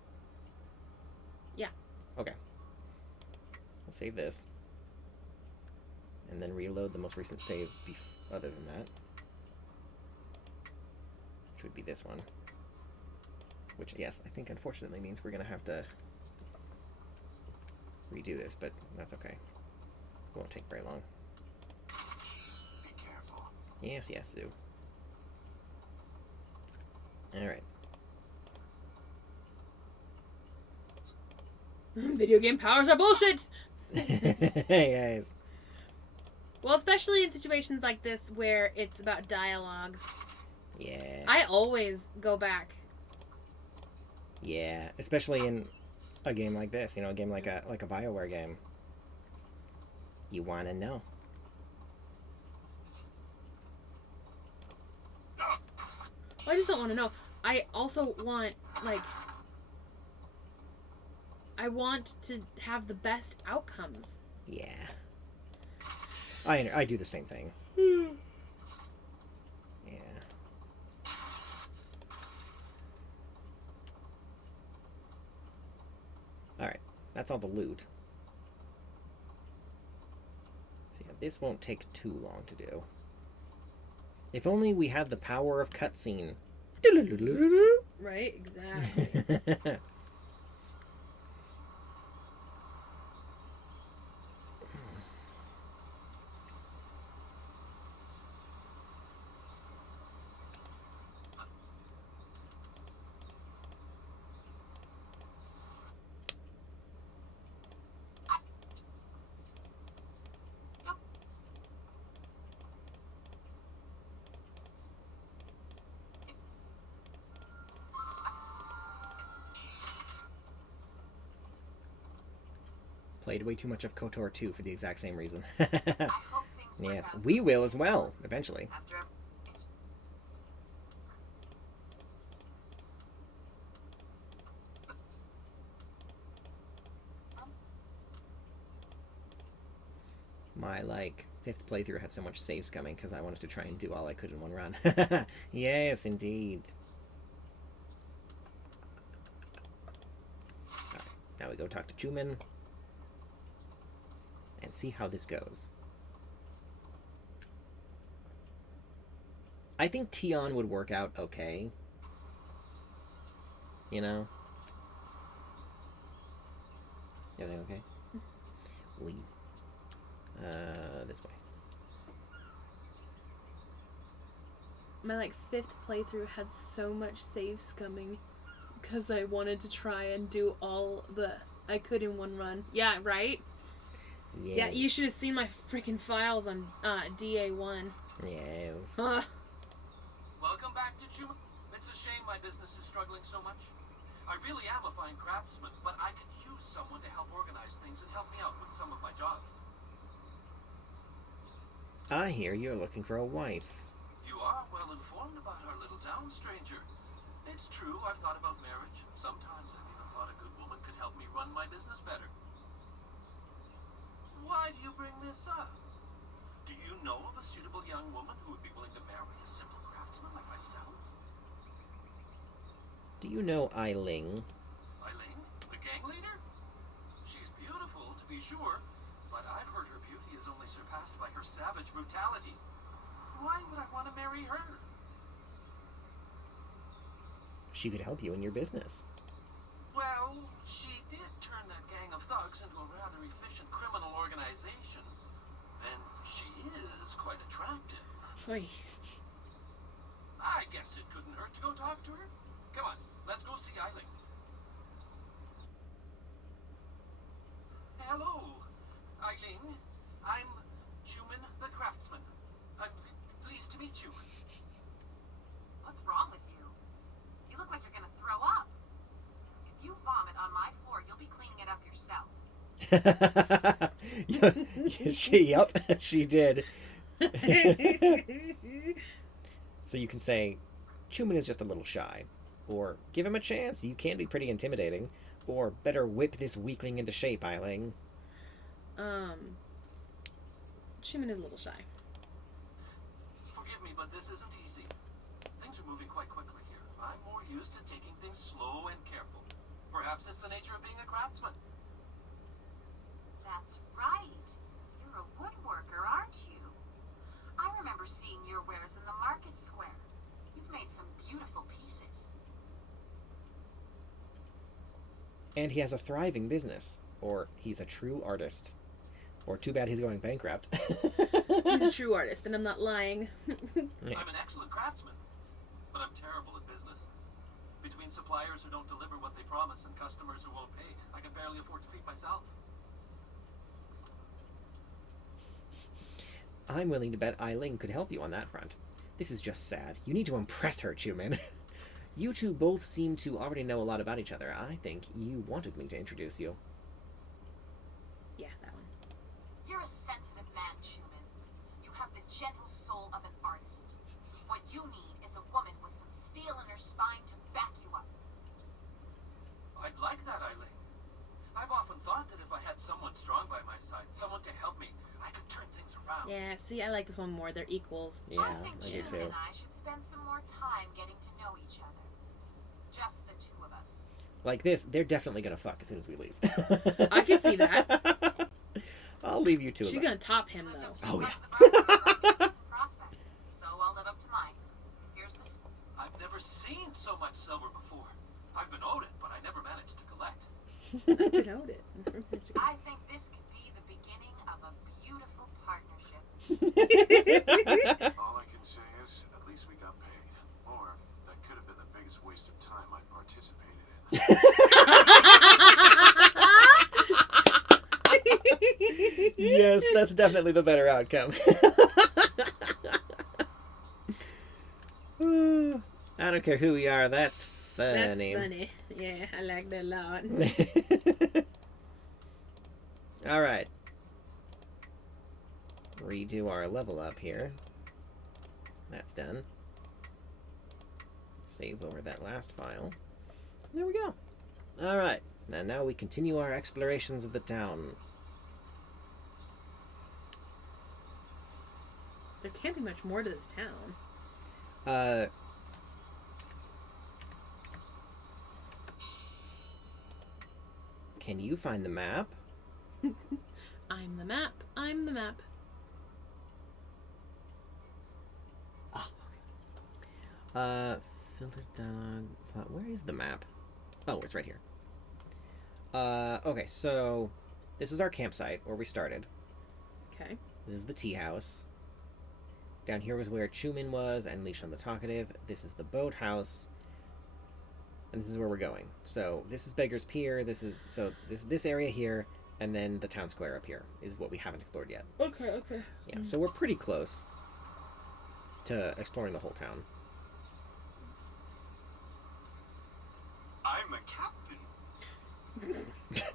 Yeah. Okay. We'll save this. And then reload the most recent save other than that. Which would be this one. Which, yes, I think unfortunately means we're going to have to redo this, but that's okay. It won't take very long. Be careful. Yes, yes, Zoo. Alright. Video game powers are bullshit! Hey, guys. Well, especially in situations like this where it's about dialogue. Yeah. I always go back. Yeah, especially in a game like this, you know, a game like a BioWare game. You want to know. I just don't want to know. I also want, like... I want to have the best outcomes. Yeah. I do the same thing. Yeah. Alright, that's all the loot. So yeah, this won't take too long to do. If only we had the power of cutscene. Right? Exactly. Played way too much of KOTOR 2 for the exact same reason. I hope things work Yes, out we will as well, eventually. after My, like, 5th playthrough had so much saves coming because I wanted to try and do all I could in one run. Yes, indeed. Alright, now we go talk to Chuman. And see how this goes. I think Tien would work out okay. You know? Everything okay? We. This way. My, like, 5th playthrough had so much saves coming because I wanted to try and do all the I could in one run. Yeah, right? Yes. Yeah, you should have seen my freaking files on DA1. Yes. Welcome back to Juma. It's a shame my business is struggling so much. I really am a fine craftsman, but I could use someone to help organize things and help me out with some of my jobs. I hear you're looking for a wife. You are well informed about our little town, stranger. It's true, I've thought about marriage. Sometimes I've even thought a good woman could help me run my business better. Why do you bring this up? Do you know of a suitable young woman who would be willing to marry a simple craftsman like myself? Do you know Eiling? Eileen, the gang leader? She's beautiful, to be sure, but I've heard her beauty is only surpassed by her savage brutality. Why would I want to marry her? She could help you in your business. Well, she did turn that gang of thugs into a rather efficient criminal organization. And she is quite attractive. Oy. hurt to go talk to her? Come on, let's go see Eileen. Hello, Eileen. I'm Chuman the Craftsman. I'm pleased to meet you. What's wrong with you? You look like you're gonna throw up. If you vomit on my floor, you'll be cleaning it up yourself. Yup, she did. So you can say, Chuman is just a little shy. Or, give him a chance, you can be pretty intimidating. Or, better whip this weakling into shape, Eileen. Chuman is a little shy. Forgive me, but this isn't easy. Things are moving quite quickly here. I'm more used to taking things slow and careful. Perhaps it's the nature of being a craftsman. That's right. You're a woodworker, aren't you? I remember seeing your wares in the market square. You've made some beautiful pieces. And he has a thriving business. Or, he's a true artist. Or, too bad he's going bankrupt. He's a true artist, and I'm not lying. Yeah. I'm an excellent craftsman, but I'm terrible at business. Between suppliers who don't deliver what they promise and customers who won't pay, I can barely afford to feed myself. I'm willing to bet Eileen could help you on that front. This is just sad. You need to impress her, Chuman. You two both seem to already know a lot about each other. I think you wanted me to introduce you. Yeah, that one. You're a sensitive man, Chuman. You have the gentle soul of an artist. What you need is a woman with some steel in her spine to back you up. I'd like that, Eileen. I've often thought that if I had someone strong by my side, someone to help me, I could turn things around. Yeah, see, I like this one more. They're equals. Yeah, I think I do Chuman too. and I should spend some more time getting to know each other. Just the two of us. Like this, they're definitely gonna fuck as soon as we leave. I can see that. I'll leave you two She's alone. gonna top him, though. Oh, yeah. Prospect, so I'll live up to mine. Here's the I've never seen so much silver before. I've been owed it, but I never managed to collect. I know it. I think this could be the beginning of a beautiful partnership. All I can say is, at least we got paid. Or, that could have been the biggest waste of time I participated in. Yes, that's definitely the better outcome. I don't care who we are, that's funny. That's funny. Yeah, I like that a lot. Alright. Redo our level up here. That's done. Save over that last file. There we go. Alright. And now we continue our explorations of the town. There can't be much more to this town. Can you find the map? I'm the map. I'm the map. Filtered down plot. Where is the map? Oh, it's right here. Okay, so this is our campsite where we started. Okay. This is the tea house. Down here was where Chuman was and Leash on the Talkative. This is the boathouse. And this is where we're going. So this is Beggar's Pier. This is this area here, and then the town square up here is what we haven't explored yet. Okay, okay. Yeah, so we're pretty close to exploring the whole town. I'm a captain.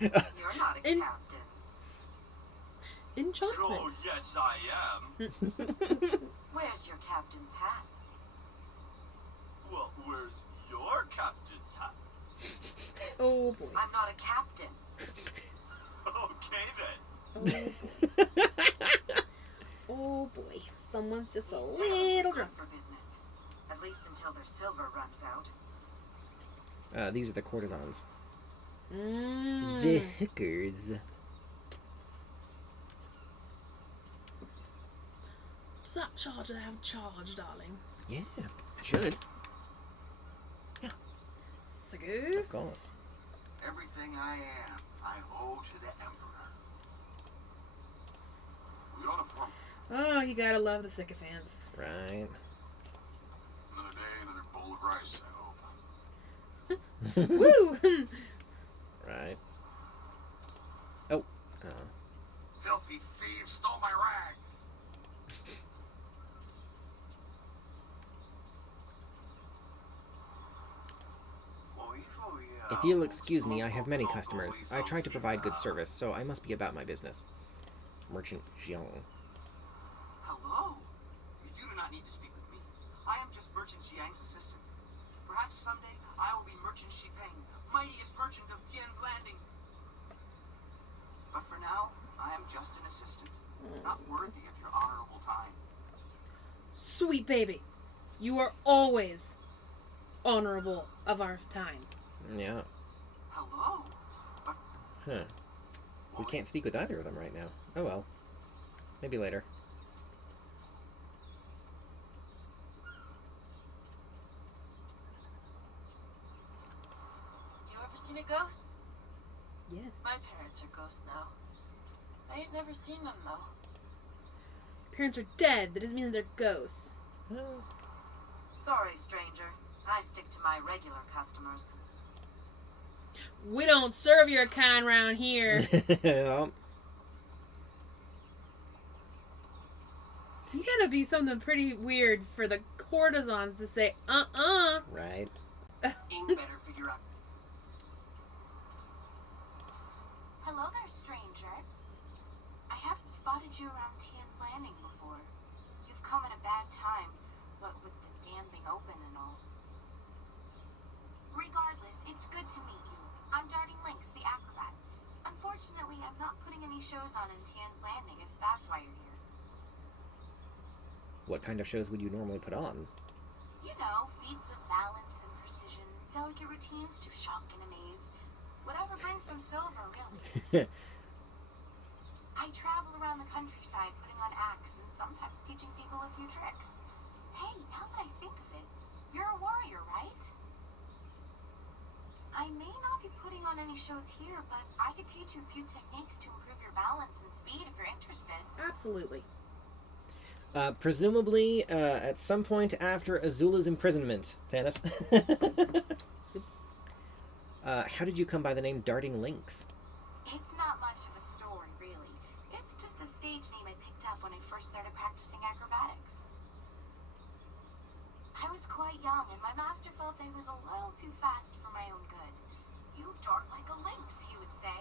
You're not a In- captain. Enchantment. Oh, yes, I am. Where's your captain's hat? Well, where's your captain's hat? Oh boy. I'm not a captain. Okay, then. Oh boy. Oh boy. Someone's just a These sailors little are drunk. good for business. At least until their silver runs out. These are the courtesans. Mm. The hookers. Does that charger have charge, darling? Yeah, should. So Of course. Everything I am, I owe to the Emperor. We ought to form. Oh, you gotta love the sycophants. Right. Another day, another bowl of price, I hope. Woo! Right. Oh. Filthy thieves stole my rags. If you'll excuse me, I have many customers. I try to provide good service, so I must be about my business. Merchant Jiang. Hello? You do not need to speak with me. I am just Merchant Xiang's assistant. Perhaps someday I will be Merchant Xipeng, mightiest merchant of Tien's Landing. But for now, I am just an assistant, not worthy of your honorable time. Sweet baby, you are always honorable of our time. Yeah. Hello? Huh. We can't speak with either of them right now. Oh well. Maybe later. You ever seen a ghost? Yes. My parents are ghosts now. I ain't never seen them though. Parents are dead. That doesn't mean that they're ghosts. Sorry, stranger. I stick to my regular customers. We don't serve your kind round here. Yeah. You gotta be something pretty weird for the courtesans to say, Right. Ing better figure out. Hello there, stranger. I haven't spotted you around Tien's Landing before. You've come at a bad time, what with the dam being open and all. Regardless, it's good to meet you. I'm Darting Lynx, the acrobat. Unfortunately, I'm not putting any shows on in Tien's Landing, if that's why you're here. What kind of shows would you normally put on? You know, feats of balance and precision, delicate routines to shock and amaze. Whatever brings some silver, really. I travel around the countryside putting on acts and sometimes teaching people a few tricks. Hey, now that I think of it, you're a warrior, right? I may not be putting on any shows here, but I could teach you a few techniques to improve your balance and speed if you're interested. Absolutely. Presumably, at some point after Azula's imprisonment, Tannis. How did you come by the name Darting Lynx? It's not much of a story, really. It's just a stage name I picked up when I first started practicing acrobatics. I was quite young, and my master felt I was a little too fast for my own good. You dart like a lynx, he would say,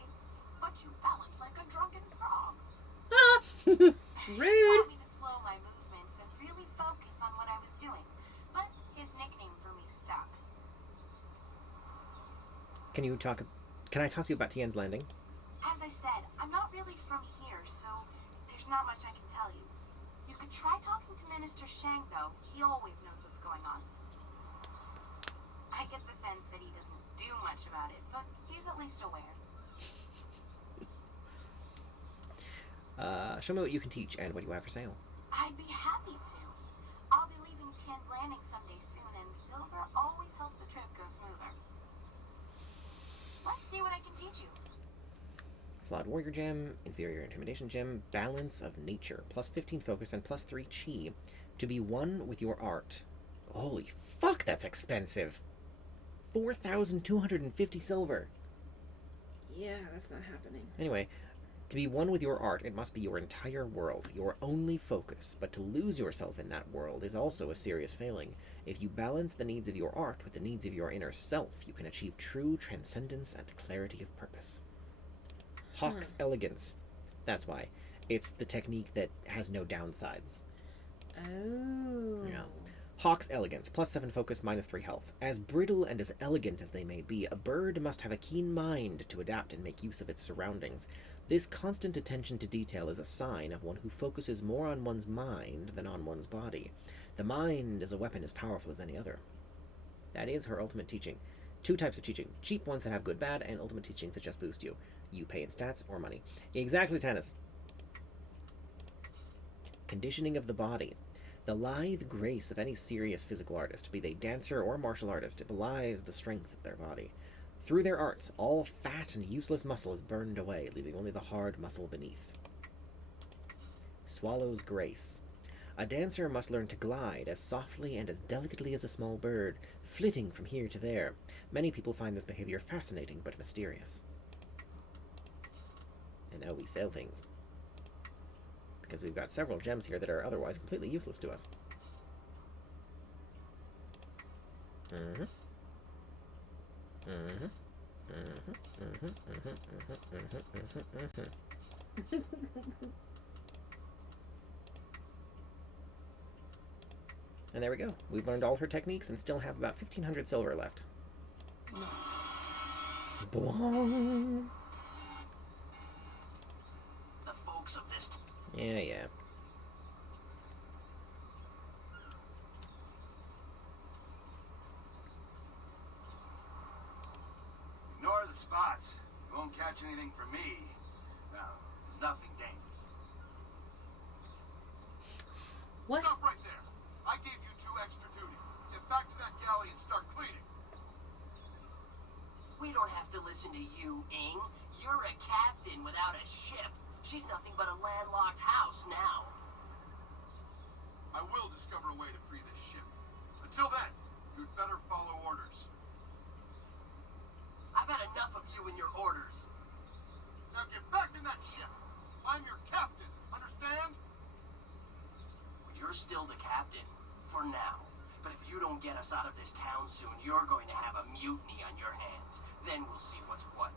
but you balance like a drunken frog. He Rude. taught me to slow my movements and really focus on what I was doing, but his nickname for me stuck. Can I talk to you about Tien's Landing? As I said, I'm not really from here, so there's not much I can tell you. You could try talking to Minister Shang, though. He always knows what's going on. I get the sense that he doesn't do much about it, but he's at least aware. Show me what you can teach and what you have for sale. I'd be happy to. I'll be leaving Tien's Landing someday soon, and silver always helps the trip go smoother. Let's see what I can teach you. Flawed Warrior Gem, Inferior Intimidation Gem, Balance of Nature, plus 15 focus and plus 3 chi. To be one with your art. Holy fuck, that's expensive. 4,250 silver. Yeah, that's not happening. Anyway, to be one with your art, it must be your entire world, your only focus. But to lose yourself in that world is also a serious failing. If you balance the needs of your art with the needs of your inner self, you can achieve true transcendence and clarity of purpose. Hawk's Elegance. That's why. It's the technique that has no downsides. Oh. Yeah. Hawk's Elegance, plus 7 focus, minus 3 health. As brittle and as elegant as they may be, a bird must have a keen mind to adapt and make use of its surroundings. This constant attention to detail is a sign of one who focuses more on one's mind than on one's body. The mind is a weapon as powerful as any other. That is her ultimate teaching. 2 types of teaching. Cheap ones that have good, bad, and ultimate teachings that just boost you. You pay in stats or money. Exactly, Tannis. Conditioning of the body. The lithe grace of any serious physical artist, be they dancer or martial artist, belies the strength of their body. Through their arts, all fat and useless muscle is burned away, leaving only the hard muscle beneath. Swallow's Grace. A dancer must learn to glide as softly and as delicately as a small bird, flitting from here to there. Many people find this behavior fascinating but mysterious. And now we sell things. Because we've got several gems here that are otherwise completely useless to us. And there we go. We've learned all her techniques and still have about 1,500 silver left. Nice. Boing. The folks of this... Yeah. Ignore the spots. You won't catch anything from me. Well, nothing dangerous. What? Stop right there. I gave you 2 extra duty. Get back to that galley and start cleaning. We don't have to listen to you, Ing. You're a captain without a ship. She's nothing but a landlocked house now. I will discover a way to free this ship. Until then, you'd better follow orders. I've had enough of you and your orders. Now get back in that ship. I'm your captain. Understand? You're still the captain, for now. But if you don't get us out of this town soon, you're going to have a mutiny on your hands. Then we'll see what's what.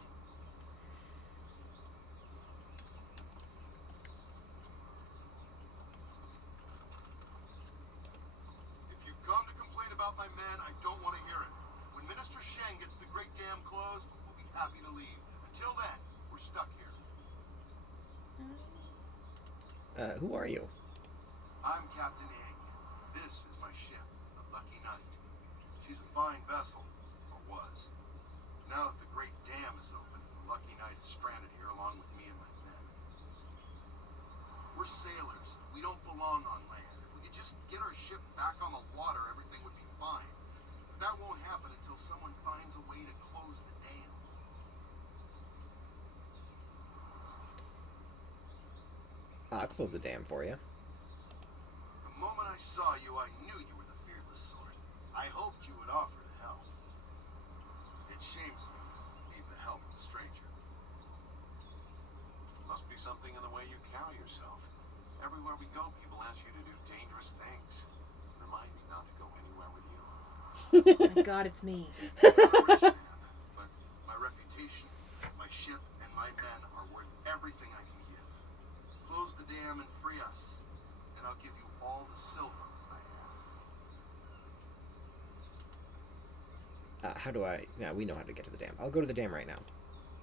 If you've come to complain about my men, I don't want to hear it. When Minister Sheng gets the Great Dam closed, we'll be happy to leave. Until then, we're stuck here. Who are you? I'm Captain Ing. This is my ship, the Lucky Knight. She's a fine vessel, or was. Now that the Great Dam is open, the Lucky Knight is stranded here along with me and my men. We're sailors. We don't belong on land. If we could just get our ship back on the water, everything would be fine. But that won't happen until someone finds a way to close the dam. I'll close the dam for you. The moment I saw you, I knew you were the fearless sort. I hoped you would offer to help. It shames me to need the help of a stranger. Must be something in the way you carry yourself. Everywhere we go, people ask you to do dangerous things. Remind me not to go anywhere with you. Thank God it's me. I'm a rich man, but my reputation, my ship, and my men are worth everything I can give. Close the dam and free us, and I'll give you all the silver I have. How do I... Yeah, we know how to get to the dam. I'll go to the dam right now.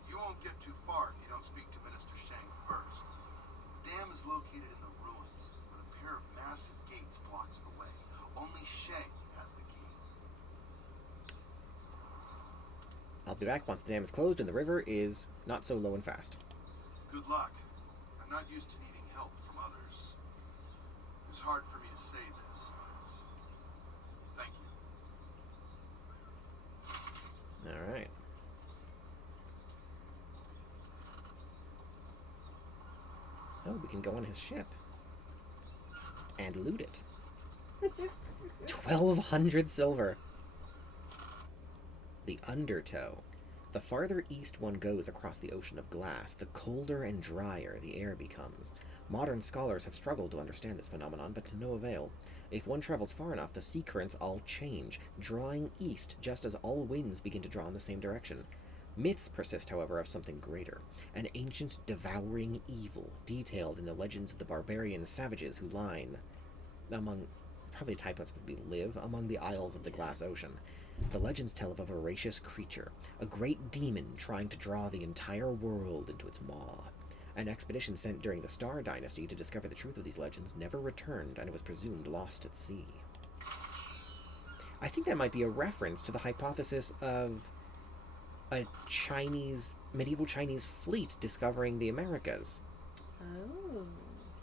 You won't get too far if you don't speak to Minister Sheng first. The dam is located in the ruins, but a pair of massive gates blocks the way. Only Sheng has the key. I'll be back once the dam is closed and the river is not so low and fast. Good luck. I'm not used to needing help from others. It's hard for me to say this, but thank you. All right. Oh, we can go on his ship. And loot it. 1,200 silver. The undertow. The farther east one goes across the ocean of glass, the colder and drier the air becomes. Modern scholars have struggled to understand this phenomenon, but to no avail. If one travels far enough, the sea currents all change, drawing east just as all winds begin to draw in the same direction. Myths persist, however, of something greater, an ancient devouring evil detailed in the legends of the barbarian savages who line among, probably a typo, supposed to be live, among the isles of the glass ocean. The legends tell of a voracious creature, a great demon trying to draw the entire world into its maw. An expedition sent during the Star Dynasty to discover the truth of these legends never returned, and it was presumed lost at sea. I think that might be a reference to the hypothesis of a medieval Chinese fleet discovering the Americas. Oh.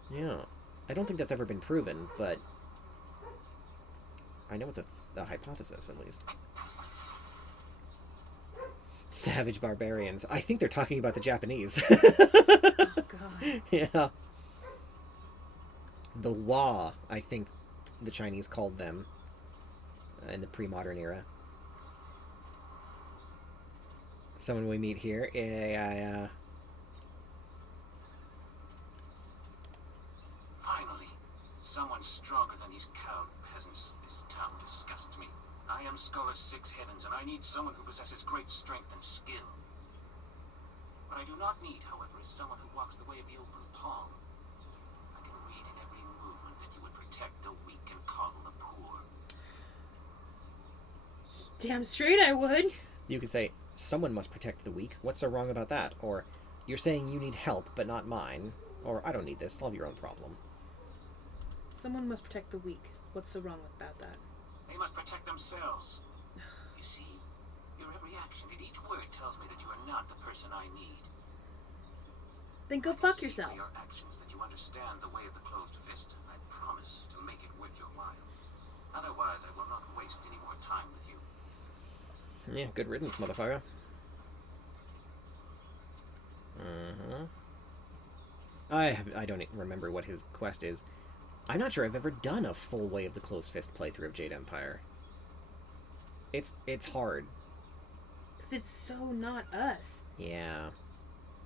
Yeah. I don't think that's ever been proven, but I know it's a hypothesis, at least. Savage barbarians. I think they're talking about the Japanese. Oh, God. Yeah. The Wa, I think the Chinese called them in the pre-modern era. Someone we meet here. Yeah. Finally, someone stronger than these cowed peasants. This town disgusts me. I am Scholar Six Heavens, and I need someone who possesses great strength and skill. What I do not need, however, is someone who walks the way of the open palm. I can read in every movement that you would protect the weak and coddle the poor. Damn straight I would. You could say, someone must protect the weak. What's so wrong about that? Or, you're saying you need help, but not mine. Or, I don't need this. Solve your own problem. Someone must protect the weak. What's so wrong about that? They must protect themselves. You see, your every action and each word tells me that you are not the person I need. Then go fuck yourself. By your actions that you understand the way of the closed fist. I promise to make it worth your while. Otherwise, I will not waste any more time with you. Yeah, good riddance, motherfucker. I don't even remember what his quest is. I'm not sure I've ever done a full Way of the Closed Fist playthrough of Jade Empire. It's hard. Because it's so not us. Yeah.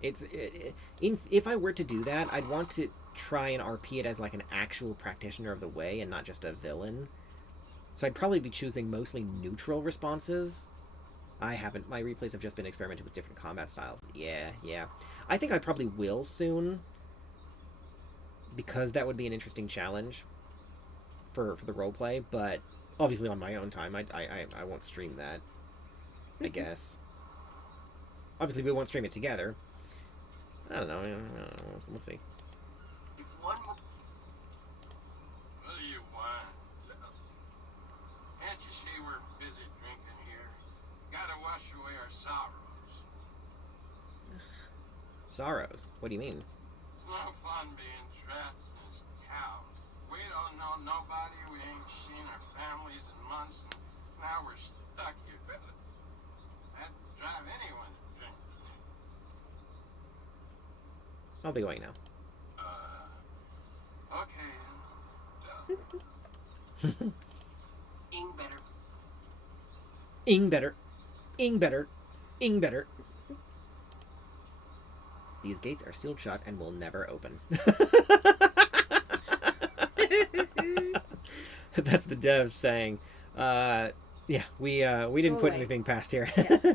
If I were to do that, I'd want to try and RP it as like an actual practitioner of the way and not just a villain. So I'd probably be choosing mostly neutral responses. My replays have just been experimenting with different combat styles. Yeah. I think I probably will soon, because that would be an interesting challenge for the roleplay, but obviously on my own time. I won't stream that, I guess. Obviously we won't stream it together. I don't know. We'll see. If one will... What do you want? Can't you see we're busy drinking here? Gotta wash away our sorrows. Sorrows? What do you mean? It's no fun being trapped in this town. We don't know nobody, we ain't seen our families in months, and now we're stuck here. That'd drive anyone to drink. I'll be going now. Okay. Ing better. Ing better. Ing better. Ing better. These gates are sealed shut and will never open. That's the devs saying, yeah, we didn't put anything past here. Yeah.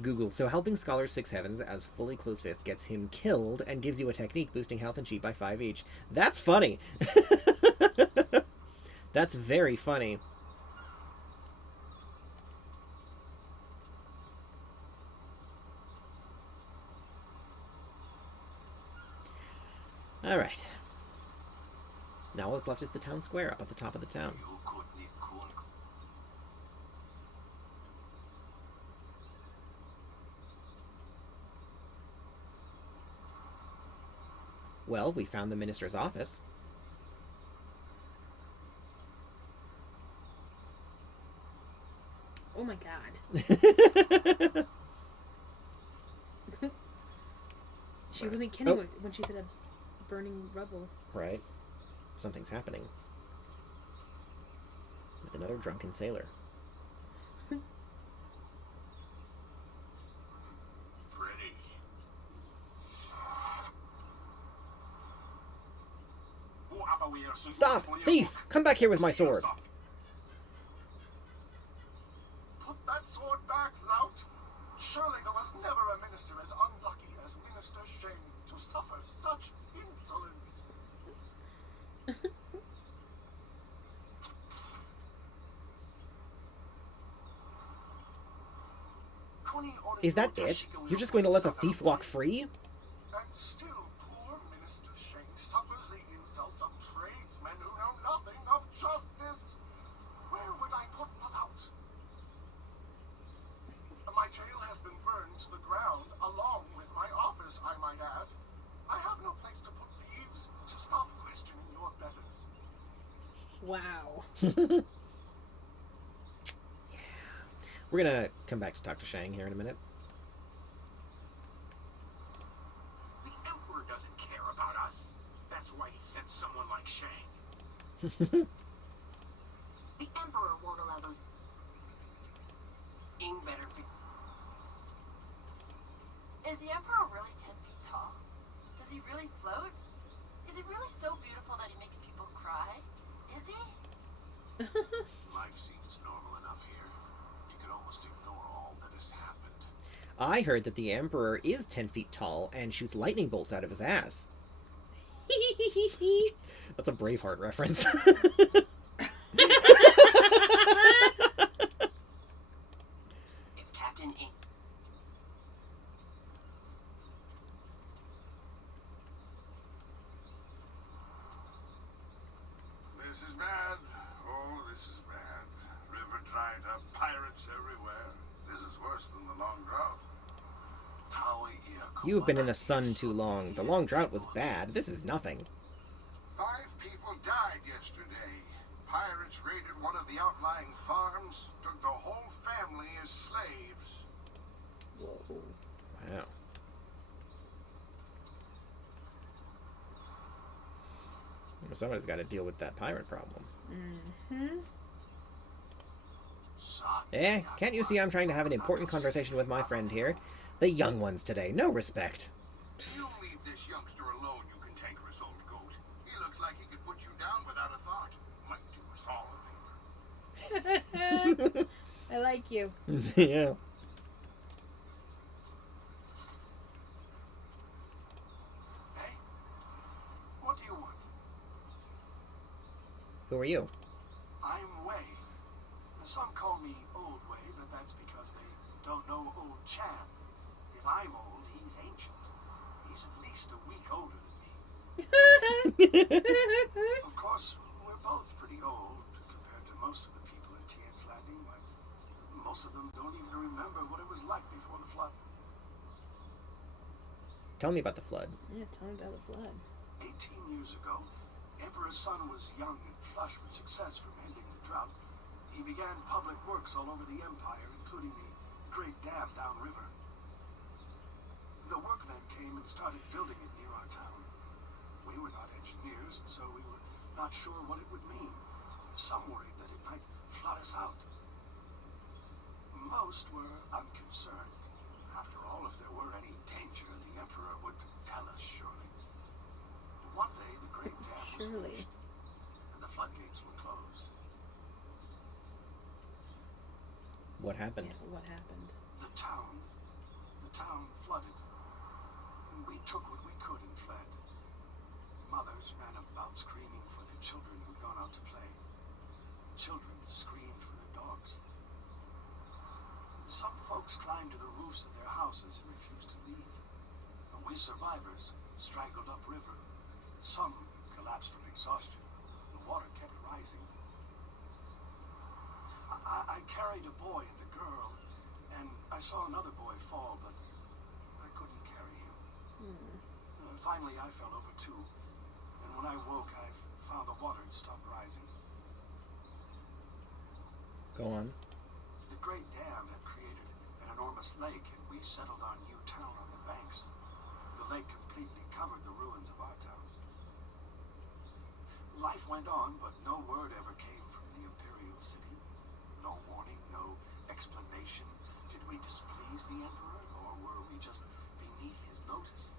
Google. So helping Scholar Six Heavens as fully closed fist gets him killed and gives you a technique boosting health and cheat by 5 each. That's funny. That's very funny. All right. Now all that's left is the town square up at the top of the town. Well, we found the minister's office. Oh my god. She wasn't kidding when she said a burning rubble. Right. Something's happening. With another drunken sailor. Pretty. Stop! Thief! Come back here with my sword! Put that sword back, lout! Surely there was never a minister as unlucky as Minister Shane to suffer such insolence. Is that it? You're just going to let the thief walk free? And still poor Minister Shane suffers the insults of tradesmen who know nothing of justice. Where would I put out? My jail has been burned to the ground, along with my office, I might add. I have no place to put thieves, so stop questioning your betters. Wow. We're gonna come back to talk to Shang here in a minute. The Emperor doesn't care about us. That's why he sent someone like Shang. The Emperor won't allow those. Ing better be. Is the Emperor really 10 feet tall? Does he really float? Is he really so beautiful that he makes people cry? Is he? Life seems normal enough here. You can almost ignore all that has happened. I heard that the Emperor is 10 feet tall and shoots lightning bolts out of his ass. That's a Braveheart reference. If Captain Ing. This is bad. Oh, this is bad. River dried up, pirates everywhere. This is worse than the long drought. You have been in the sun too long. The long drought was bad. This is nothing. 5 people died yesterday. Pirates raided one of the outlying farms, took the whole family as slaves. Whoa. Wow. Well, somebody's got to deal with that pirate problem. Can't you see I'm trying to have an important conversation with my friend here? The young ones today. No respect. You leave this youngster alone, you cantankerous old goat. He looks like he could put you down without a thought. Might do us all a favor. I like you. Yeah. Hey, what do you want? Who are you? I'm Wei. Some call me Old Wei, but that's because they don't know Old Chan. If I'm old, he's ancient. He's at least a week older than me. Of course, we're both pretty old compared to most of the people at Tien's Landing. Like, most of them don't even remember what it was like before the flood. Tell me about the flood. Yeah, tell me about the flood. 18 years ago, Emperor's son was young and flush with success from ending the drought. He began public works all over the empire, including the great dam downriver. The workmen came and started building it near our town. We were not engineers, and so we were not sure what it would mean. Some worried that it might flood us out. Most were unconcerned. After all, if there were any danger, the Emperor would tell us surely. One day, the great dam was Surely. finished, and the floodgates were closed. What happened? Yeah, what happened? The town flooded. We took what we could and fled. Mothers ran about screaming for their children who'd gone out to play. Children screamed for their dogs. Some folks climbed to the roofs of their houses and refused to leave. But we survivors straggled upriver. Some collapsed from exhaustion, but the water kept rising. I carried a boy and a girl, and I saw another boy fall, but I couldn't carry him. Finally, I fell over too, and when I woke, I found the water had stopped rising. Go on. The great dam had created an enormous lake, and we settled our new town on the banks. The lake completely covered the ruins of our town. Life went on, but no word ever came from the imperial city. No warning, no explanation. Did we displease the Emperor, or were we just beneath his notice?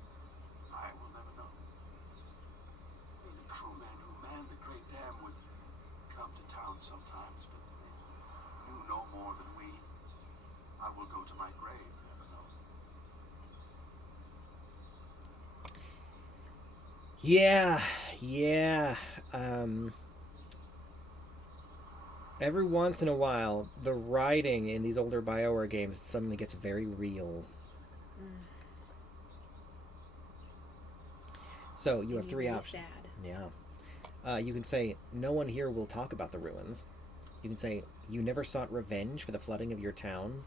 I will never know. The crewmen who manned the great dam would come to town sometimes, but they knew no more than we. I will go to my grave, never knowing. Yeah. Every once in a while, the writing in these older BioWare games suddenly gets very real. So you have three Really options. sad. Yeah. You can say, no one here will talk about the ruins. You can say, you never sought revenge for the flooding of your town.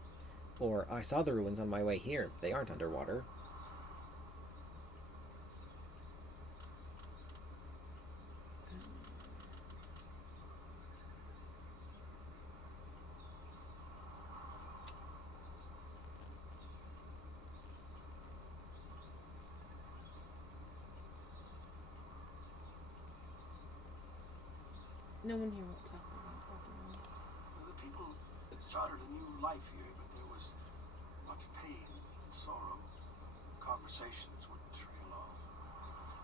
Or, I saw the ruins on my way here. They aren't underwater. No one here will talk about the ruins. The people started a new life here, but there was much pain, sorrow. Conversations would trail off.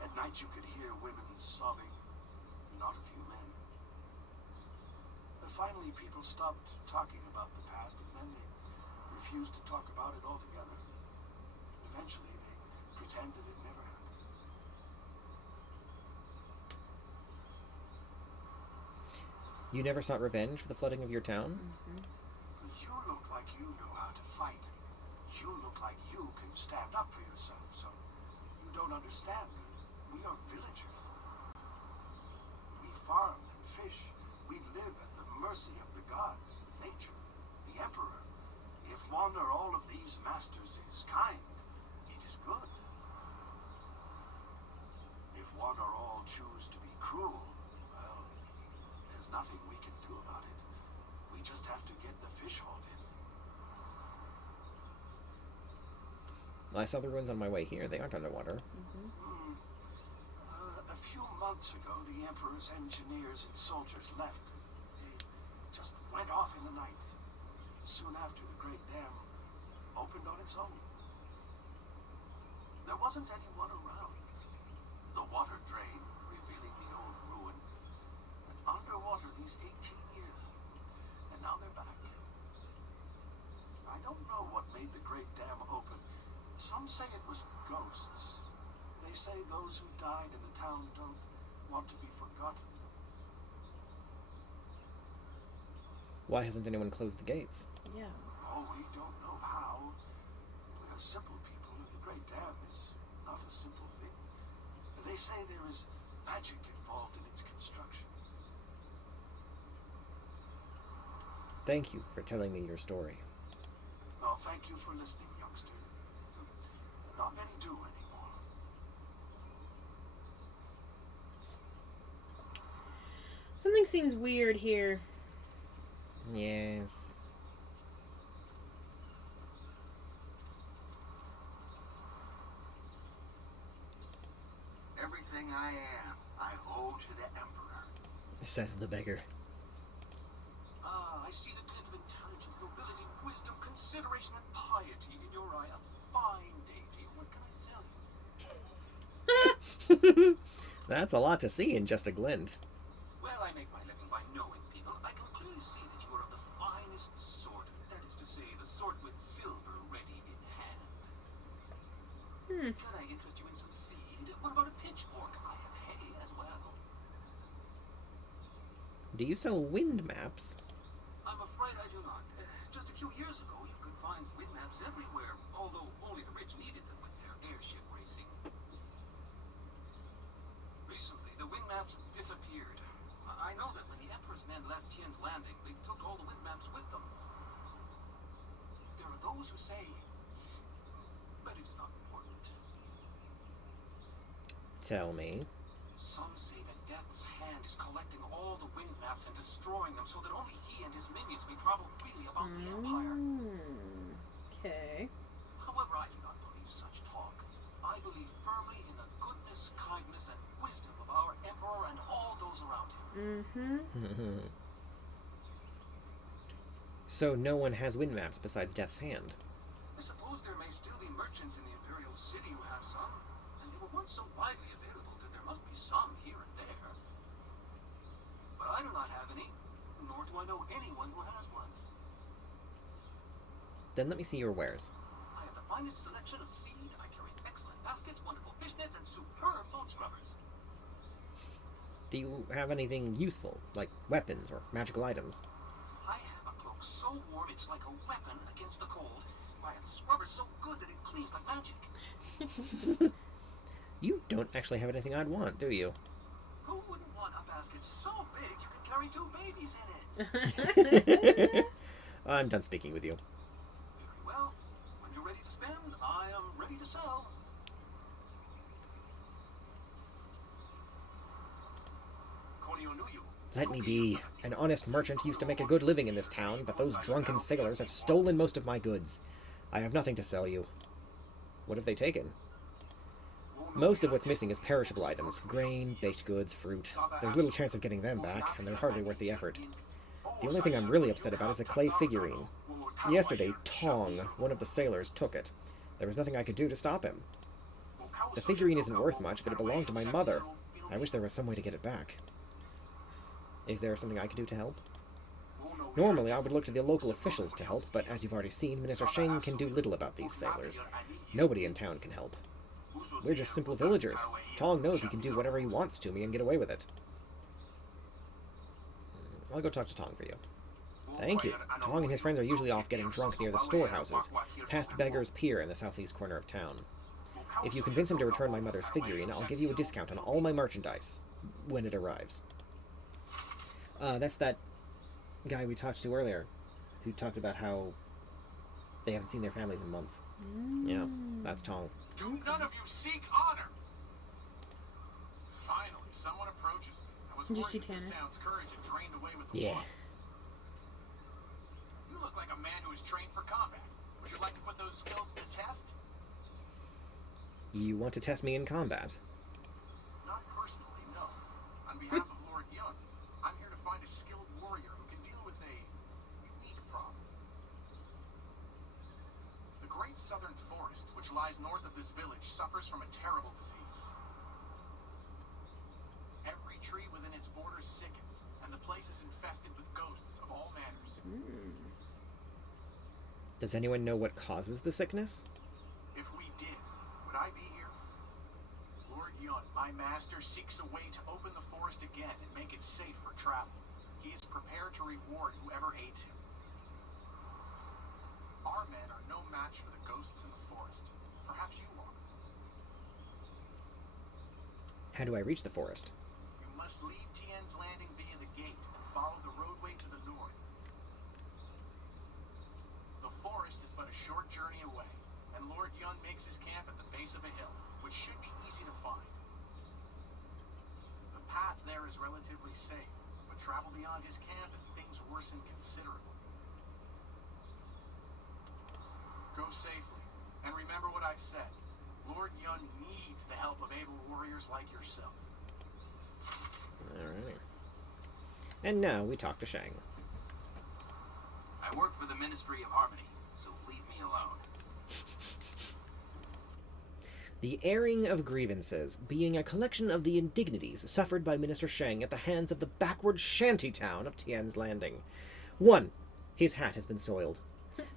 At night you could hear women sobbing, not a few men. But finally people stopped talking about the past, and then they refused to talk about it altogether. And eventually they pretended it never happened. You never sought revenge for the flooding of your town? You look like you know how to fight. You look like you can stand up for yourself, so you don't understand. We are villagers. We farm and fish. We live at the mercy of the gods, nature, the emperor. If one or all of these masters is kind, it is good. If one or all choose to be cruel, well, there's nothing we can do about it. We just have to get the fish hauled in. I saw the ruins on my way here. They aren't underwater. A few months ago, the Emperor's engineers and soldiers left. They just went off in the night. Soon after, the Great Dam opened on its own. There wasn't anyone around. The water drained, revealing the old ruins. And underwater these 18 years. And now they're back. I don't know what made the Great Dam open. Some say it was ghosts. They say those who died in the town don't want to be forgotten. Why hasn't anyone closed the gates? Yeah. Oh, we don't know how. We are simple people, and the Great Dam is not a simple thing. They say there is magic involved in its construction. Thank you for telling me your story. Oh, thank you for listening, youngster. Not many do anymore. Something seems weird here. Yes. Everything I am, I owe to the Emperor. Says the beggar. Ah, I see the glint of intelligence, nobility, wisdom, consideration, and piety in your eye. A fine deity. What can I sell you? That's a lot to see in just a glint. Well, I make my living by knowing people. I can clearly see that you are of the finest sort. That is to say, the sort with silver ready in hand. Can I interest you in some seed? What about a pitchfork? I have hay as well. Do you sell wind maps? I'm afraid I do not. Just a few years ago, you could find wind maps everywhere, although only the rich needed them with their airship racing. Recently, the wind maps disappeared. I know that when the Emperor's men left Tien's landing, they took all the wind maps with them. There are those who say, but it is not important. Tell me. Some say that Death's Hand is collecting all the wind maps and destroying them so that only he and his minions may travel freely about the Empire. Okay. However, I do not believe such talk. I believe firmly in the goodness, kindness, and wisdom of our Emperor and all those around him. So no one has wind maps besides Death's Hand. I suppose there may still be merchants in the Imperial City who have some, and they were once so widely available that there must be some here and there. But I do not have any, nor do I know anyone who has one. Then let me see your wares. I have the finest selection of seed, I carry excellent baskets, wonderful fish nets, and superb boat scrubbers. Do you have anything useful, like weapons or magical items? I have a cloak so warm it's like a weapon against the cold. I have scrubbers so good that it cleans like magic. You don't actually have anything I'd want, do you? Who wouldn't want a basket so big you can carry 2 babies in it? I'm done speaking with you. Very well. When you're ready to spend, I am ready to sell. Let me be. An honest merchant used to make a good living in this town, but those drunken sailors have stolen most of my goods. I have nothing to sell you. What have they taken? Most of what's missing is perishable items. Grain, baked goods, fruit. There's little chance of getting them back, and they're hardly worth the effort. The only thing I'm really upset about is a clay figurine. Yesterday, Tong, one of the sailors, took it. There was nothing I could do to stop him. The figurine isn't worth much, but it belonged to my mother. I wish there was some way to get it back. Is there something I could do to help? Normally, I would look to the local officials to help, but as you've already seen, Minister Sheng can do little about these sailors. Nobody in town can help. We're just simple villagers. Tong knows he can do whatever he wants to me and get away with it. I'll go talk to Tong for you. Thank you. Tong and his friends are usually off getting drunk near the storehouses, past Beggar's Pier in the southeast corner of town. If you convince him to return my mother's figurine, I'll give you a discount on all my merchandise when it arrives. That's that guy we talked to earlier, who talked about how they haven't seen their families in months. Yeah, that's Tong. Do none of you seek honor? Finally, someone approaches me. I was Did you worried see that this Tannis? town's courage had drained away with the Yeah. war. You look like a man who is trained for combat. Would you like to put those skills to the test? You want to test me in combat? Not personally, no. On behalf of Lord Young, I'm here to find a skilled warrior who can deal with a unique problem. The Great Southern Forest, which lies north of this village, suffers from a terrible disease. Every tree within its borders sickens, and the place is infested with ghosts of all manners. Does anyone know what causes the sickness? If we did, would I be here? Lord Yun, my master, seeks a way to open the forest again and make it safe for travel. He is prepared to reward whoever aids him. Our men are no match for the ghosts in the forest. Perhaps you are. How do I reach the forest? You must leave Tien's Landing via the gate and follow the roadway to the north. The forest is but a short journey away, and Lord Yun makes his camp at the base of a hill, which should be easy to find. The path there is relatively safe, but travel beyond his camp and things worsen considerably. Go safely, and remember what I've said. Lord Yun needs the help of able warriors like yourself. Alright. And now we talk to Shang. I work for the Ministry of Harmony, so leave me alone. The airing of grievances being a collection of the indignities suffered by Minister Shang at the hands of the backward shanty town of Tien's Landing. 1. His hat has been soiled.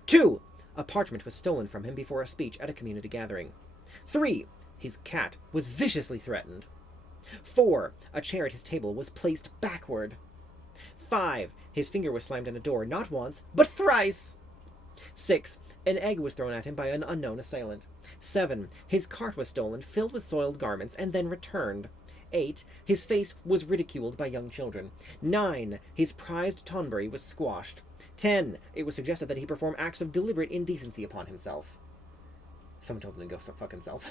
2. A parchment was stolen from him before a speech at a community gathering. 3. His cat was viciously threatened. 4. A chair at his table was placed backward. 5. His finger was slammed in a door not once, but thrice. 6. An egg was thrown at him by an unknown assailant. 7. His cart was stolen, filled with soiled garments, and then returned. 8. His face was ridiculed by young children. 9. His prized tonberry was squashed. 10. It was suggested that he perform acts of deliberate indecency upon himself. Someone told him to go fuck himself.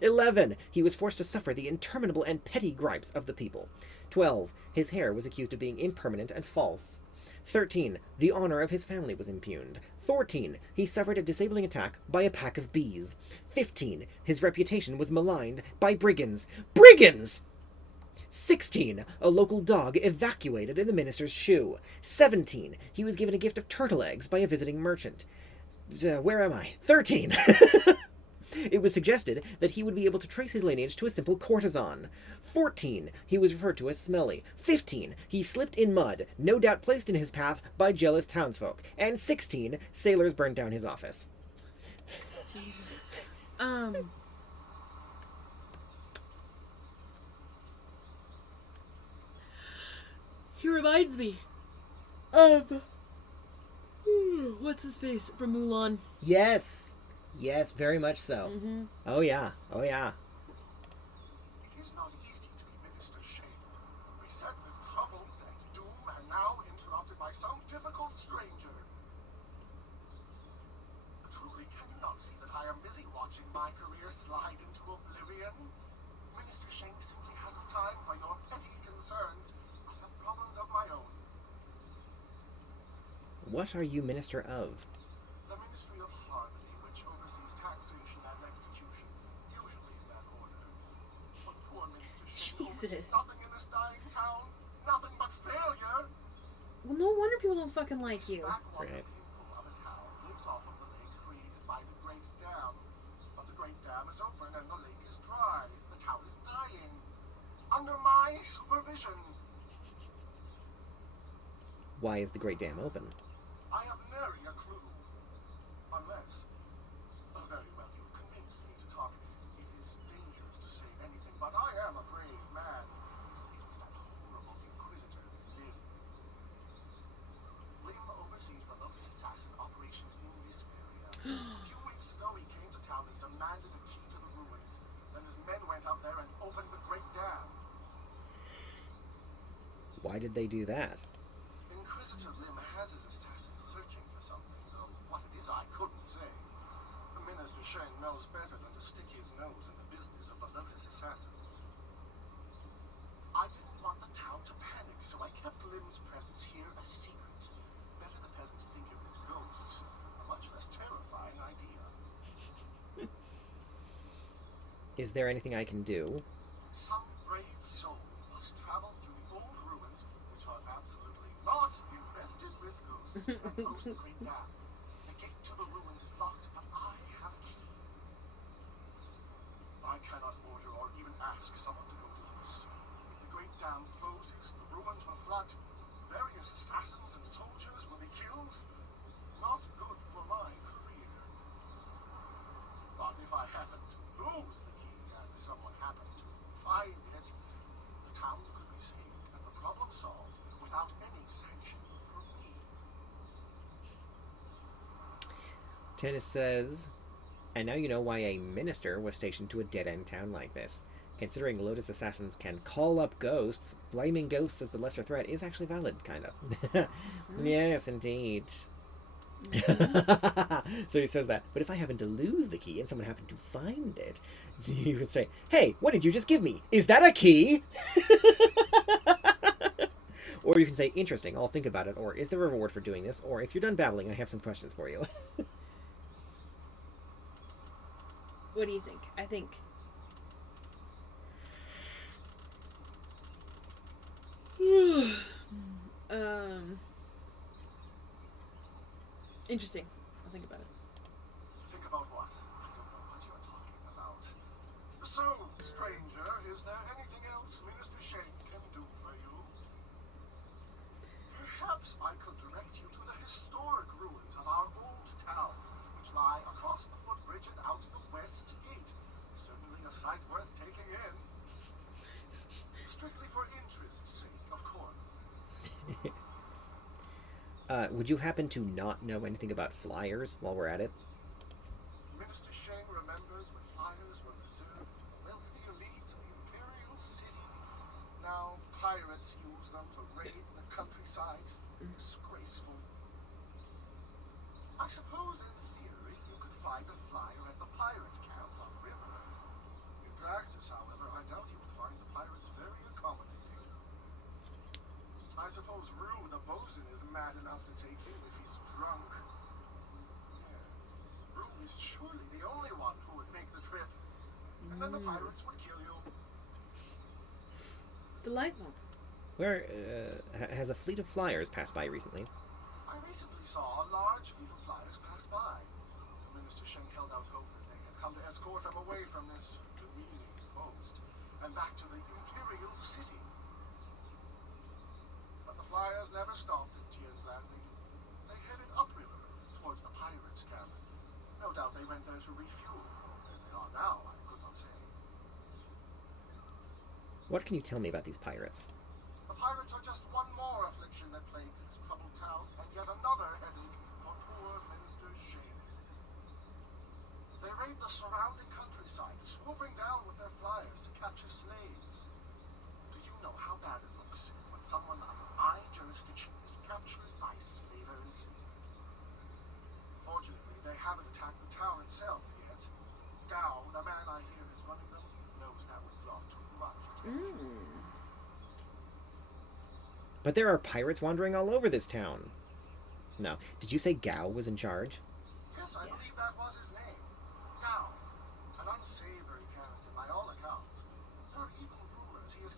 11. He was forced to suffer the interminable and petty gripes of the people. 12. His hair was accused of being impermanent and false. 13. The honor of his family was impugned. 14. He suffered a disabling attack by a pack of bees. 15. His reputation was maligned by brigands. Brigands! 16. A local dog evacuated in the minister's shoe. 17. He was given a gift of turtle eggs by a visiting merchant. Where am I? 13. It was suggested that he would be able to trace his lineage to a simple courtesan. 14. He was referred to as smelly. 15. He slipped in mud, no doubt placed in his path by jealous townsfolk. And 16. Sailors burned down his office. Jesus. He reminds me of what's his face from Mulan. Yes. Yes, very much so. Mm-hmm. Oh yeah. Oh yeah. It is not easy to be Minister Shane. Beset with troubles and doom, and now interrupted by some difficult stranger. Truly, can you not see that I am busy watching my career slide into oblivion? Minister Shane simply hasn't time for your petty concerns. I have problems of my own. What are you minister of? The Ministry of Harmony, which oversees taxation and execution, usually in that order. Jesus. Nothing in this dying town. Nothing but failure. Well, no wonder people don't fucking like you. Backwater Right. pinpool of a town lives off of the lake created by the Great Dam. But the Great Dam is open and the lake is dry. The town is dying. Under my supervision. Why is the Great Dam open? I have nary a clue. Unless, very well, you've convinced me to talk. It is dangerous to say anything, but I am a brave man. It was that horrible Inquisitor, Lim. Lim oversees the Lotus Assassin operations in this area. A few weeks ago, he came to town and demanded a key to the ruins. Then his men went up there and opened the Great Dam. Why did they do that? Inquisitor Lim has his assassins searching for something, though what it is I couldn't say. Minister Sheng knows better than to stick his nose in the business of the Lotus Assassins. I didn't want the town to panic, so I kept Lim's presence here a secret. Better the peasants think it was ghosts. A much less terrifying idea. Is there anything I can do? Some brave soul must travel through the old ruins, which are absolutely not infested with ghosts, and close the Great Dam. The gate to the ruins is locked, but I have a key. I cannot order or even ask someone to go do this. If the Great Dam closes, the ruins will flood. Various assassins and soldiers will be killed. Not good for my career. But if I happen to lose the key and someone happened to find it, the town could be saved and the problem solved without any sanction from me. Tennis says, and now you know why a minister was stationed to a dead-end town like this. Considering Lotus Assassins can call up ghosts, blaming ghosts as the lesser threat is actually valid, kind of. Yes, indeed. So he says that. But if I happen to lose the key and someone happened to find it, you would say, hey, what did you just give me? Is that a key? Or you can say, interesting, I'll think about it. Or, is there a reward for doing this? Or, if you're done babbling, I have some questions for you. What do you think? I think... Interesting. I'll think about it. Think about what? I don't know what you're talking about. So, stranger, is there anything else Minister Sheng can do for you? Perhaps I could direct you to the historic ruins of our old town, which lie across the footbridge and out the west gate. Certainly a sight worth taking in. Strictly for interest's sake, of course. Would you happen to not know anything about flyers while we're at it? Minister Sheng remembers when flyers were reserved for the wealthy elite of the Imperial City. Now pirates use them to raid the countryside. Disgraceful. I suppose in theory you could find a flyer at the pirate camp upriver. In practice, however, I doubt you would find the pirates very accommodating. I suppose Rue the bosun is mad enough to take you if he's drunk. Yeah. Rue is surely the only one who would make the trip. And then the pirates would kill you. Delightful. Where, has a fleet of flyers passed by recently? I recently saw a large fleet of flyers pass by. Minister Sheng held out hope that they had come to escort him away from this demeaning post and back to the Imperial City. But the flyers never stopped at Tien's Landing. They headed upriver towards the pirates' camp. No doubt they went there to refuel. Where they are now, I could not say. What can you tell me about these pirates? The pirates are just one more affliction that plagues this troubled town, and yet another headache for poor Minister Sheng. They raid the surrounding countryside, swooping down with their flyers to capture slaves. Do you know how bad it looks when someone under my jurisdiction is captured by slavers? Fortunately, they haven't attacked the town itself yet. Gao, the man I hear is running them, knows that would draw too much attention. But there are pirates wandering all over this town. No. Did you say Gao was in charge? Yes, I believe that was his name. Gao. An unsavory character by all accounts. There are even rumors he is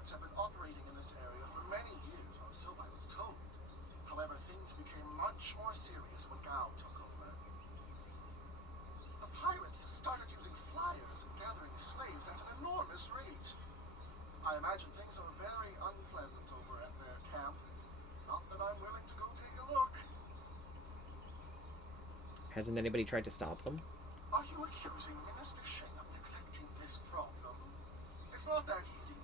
pirates have been operating in this area for many years, or so I was told. However, things became much more serious when Gao took over. The pirates started using flyers and gathering slaves at an enormous rate. I imagine things are very unpleasant over at their camp. Not that I'm willing to go take a look. Hasn't anybody tried to stop them? Are you accusing Minister Sheng of neglecting this problem? It's not that easy.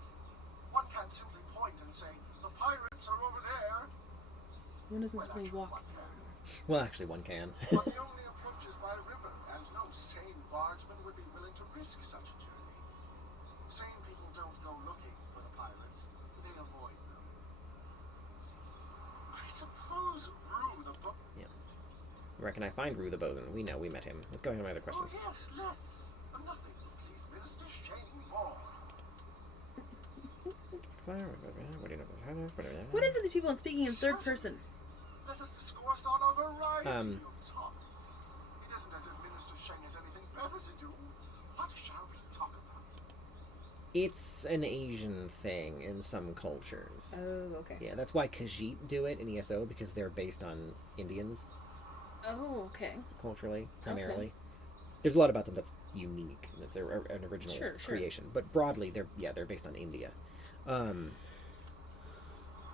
One can't simply point and say, the pirates are over there. One doesn't Well, simply actually, walk. one can. Well, actually, one can. But the only approach is by river, and no sane bargeman would be willing to risk such a journey. Sane people don't go looking for the pirates. They avoid them. I suppose Rue the book. Yeah. Where can I find Rue the Bosun? We know, we met him. Let's go ahead and my other questions. Oh yes, let's. Nothing will please Minister Sheng more. What is it these people speaking in third person? Let us discourse on a variety of topics. It isn't as if Minister Sheng has anything better to do. What shall we talk about? It's an Asian thing in some cultures. Oh, okay. Yeah, that's why Khajiit do it in ESO, because they're based on Indians. Oh, okay. Culturally, primarily. Okay. There's a lot about them that's unique. That's an original Sure. creation. But broadly, they're based on India.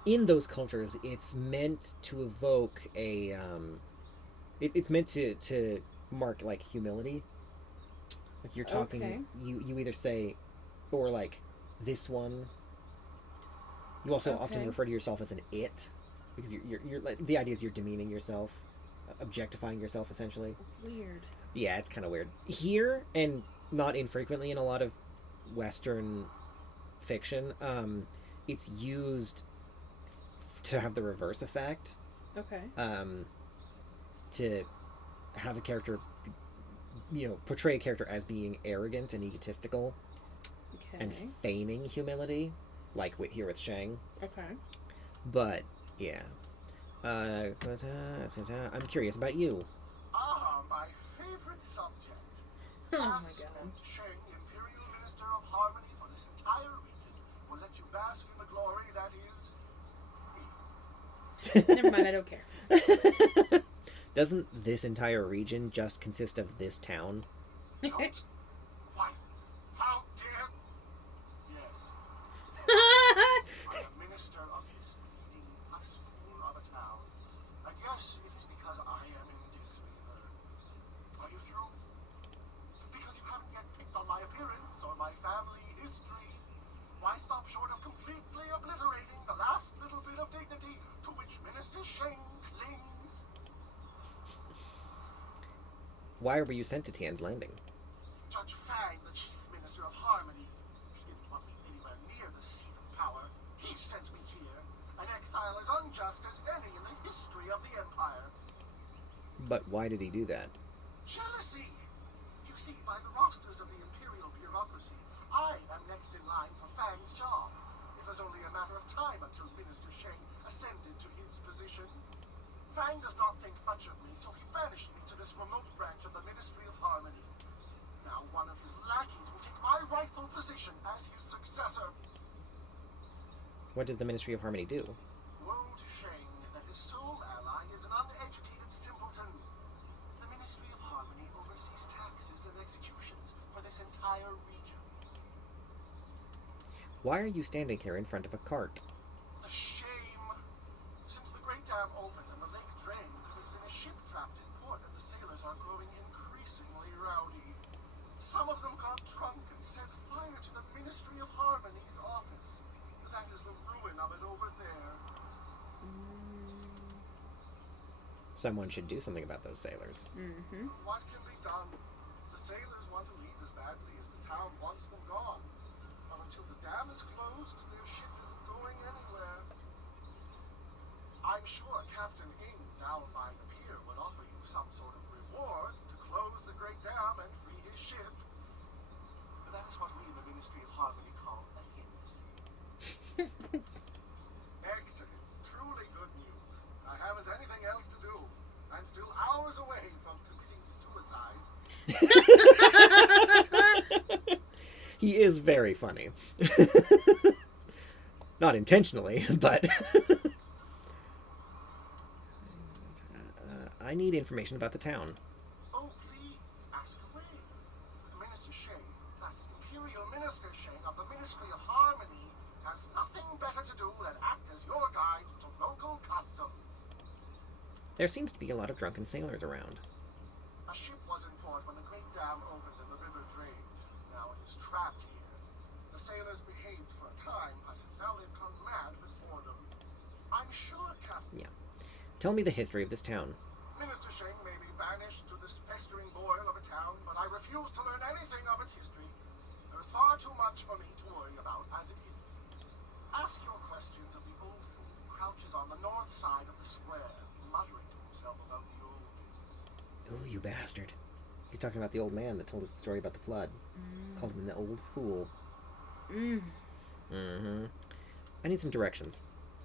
In those cultures, it's meant to evoke a... it's meant to mark, like, humility. Like, you're talking... Okay. You either say, or, like, this one. You also often Okay. refer to yourself as an it. Because you're like, the idea is you're demeaning yourself. Objectifying yourself, essentially. Weird. Yeah, it's kind of weird. Here, and not infrequently in a lot of Western fiction, it's used to have the reverse effect. Okay. To have a character, portray a character as being arrogant and egotistical. Okay. And feigning humility, like here with Shang. Okay. But, yeah. I'm curious about you. Ah, my favorite subject. Oh my Ask god. and Sheng, Imperial Minister of Harmony for this entire region, will let you bask in the glory that is me. Never mind, I don't care. Doesn't this entire region just consist of this town? Don't. Why? How dare? Yes. I'm a minister of this leading spoon of a town. I guess it is because I am in disfavor. Are you through? Because you haven't yet picked on my appearance or my family history. Why stop short of completely obliterating the last little bit of dignity to which Minister Sheng clings? Why were you sent to Tien's Landing? Judge Fang, the Chief Minister of Harmony. He didn't want me anywhere near the seat of power. He sent me here. An exile as unjust as any in the history of the Empire. But why did he do that? Jealousy! You see, by the rosters of the Imperial bureaucracy, I am next in line for Fang's job. It was only a matter of time until Minister Sheng ascended to his position. Fang does not think much of me, so he banished me to this remote branch of the Ministry of Harmony. Now one of his lackeys will take my rightful position as his successor. What does the Ministry of Harmony do? Woe to Sheng that his sole ally is an uneducated simpleton. The Ministry of Harmony oversees taxes and executions for this entire region. Why are you standing here in front of a cart? The shame! Since the Great Dam opened and the lake drained, there has been a ship trapped in port and the sailors are growing increasingly rowdy. Some of them got drunk and set fire to the Ministry of Harmony's office. That is the ruin of it over there. Someone should do something about those sailors. Mm-hmm. What can be done? The sailors want to leave as badly as the town wants them gone. But until the dam is closed, their ship isn't going anywhere. I'm sure Captain Ing down by the pier would offer you some sort of reward to close the Great Dam and free his ship. But that is what we in the Ministry of Harmony call a hint. Excellent. Truly good news. I haven't anything else to do. I'm still hours away from committing suicide. He is very funny. Not intentionally, but... I need information about the town. Oh, please, ask away. Minister Shane, that's Imperial Minister Shane of the Ministry of Harmony, has nothing better to do than act as your guide to local customs. There seems to be a lot of drunken sailors around. A ship was in port when the Great Dam opened and the river drained. Now it is trapped here. The sailors behaved for a time, but now they've gone mad with boredom. I'm sure, Captain. Yeah. Tell me the history of this town. Minister Shane may be banished to this festering boil of a town, but I refuse to learn anything of its history. There is far too much for me to worry about as it is. Ask your questions of the old fool who crouches on the north side of the square, muttering to himself about the old days. Oh, you bastard. He's talking about the old man that told us the story about the flood. Called him the old fool. Mm-hmm. I need some directions.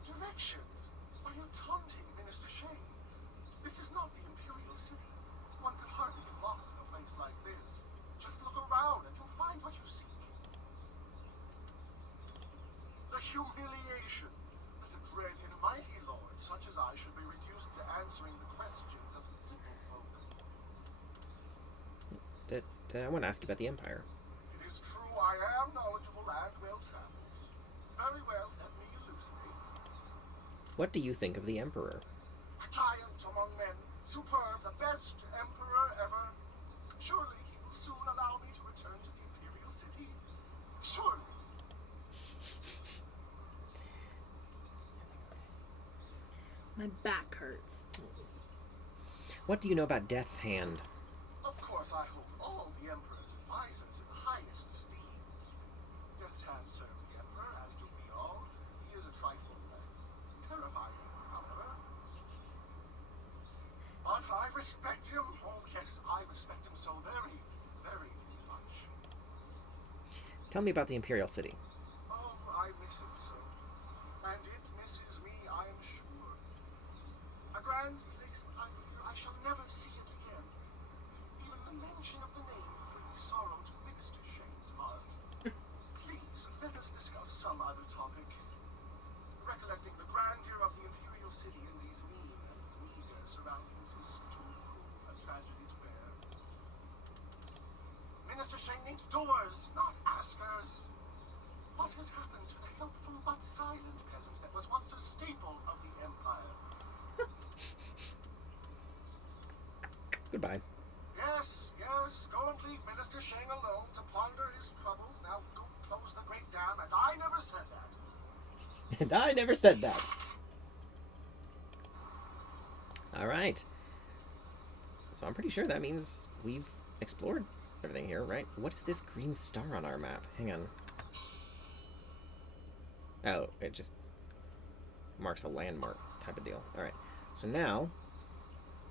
Directions? Are you taunting Minister Shane? This is not the Imperial City. One could hardly get lost in a place like this. Just look around and you'll find what you seek. The humiliation that a dread and mighty lord such as I should be reduced to answering the questions of simple folk. I want to ask you about the Empire. It is true I am knowledgeable and well-traveled. Very well, let me elucidate. What do you think of the Emperor? A giant among men, superb, the best emperor ever. Surely he will soon allow me to return to the Imperial City. Surely. My back hurts. What do you know about Death's Hand? Of course, I hold all the Emperor's advisors in the highest esteem. Death's Hand serves the Emperor, as do we all. He is a trifle terrifying, however. But I respect him. Oh, yes, I respect him so very, very much. Tell me about the Imperial City. Oh, I miss it so. And it misses me, I am sure. A grand place, but I fear I shall never see it again. Even the mention of the name brings sorrow to Minister Shane's heart. Please, let us discuss some other topic. Recollecting the grandeur of the Imperial City in these mean and meager surroundings is too cruel a tragedy to bear. Minister Shane needs doers, not askers. What has happened to the helpful but silent peasant that was once a staple of the Empire? Goodbye. Yes, yes, go and leave Minister Shane alone to ponder his troubles. Now go close the Great Dam, and I never said that. And I never said that. Alright. So I'm pretty sure that means we've explored everything here, right? What is this green star on our map? Hang on. Oh, it just marks a landmark type of deal. Alright. So now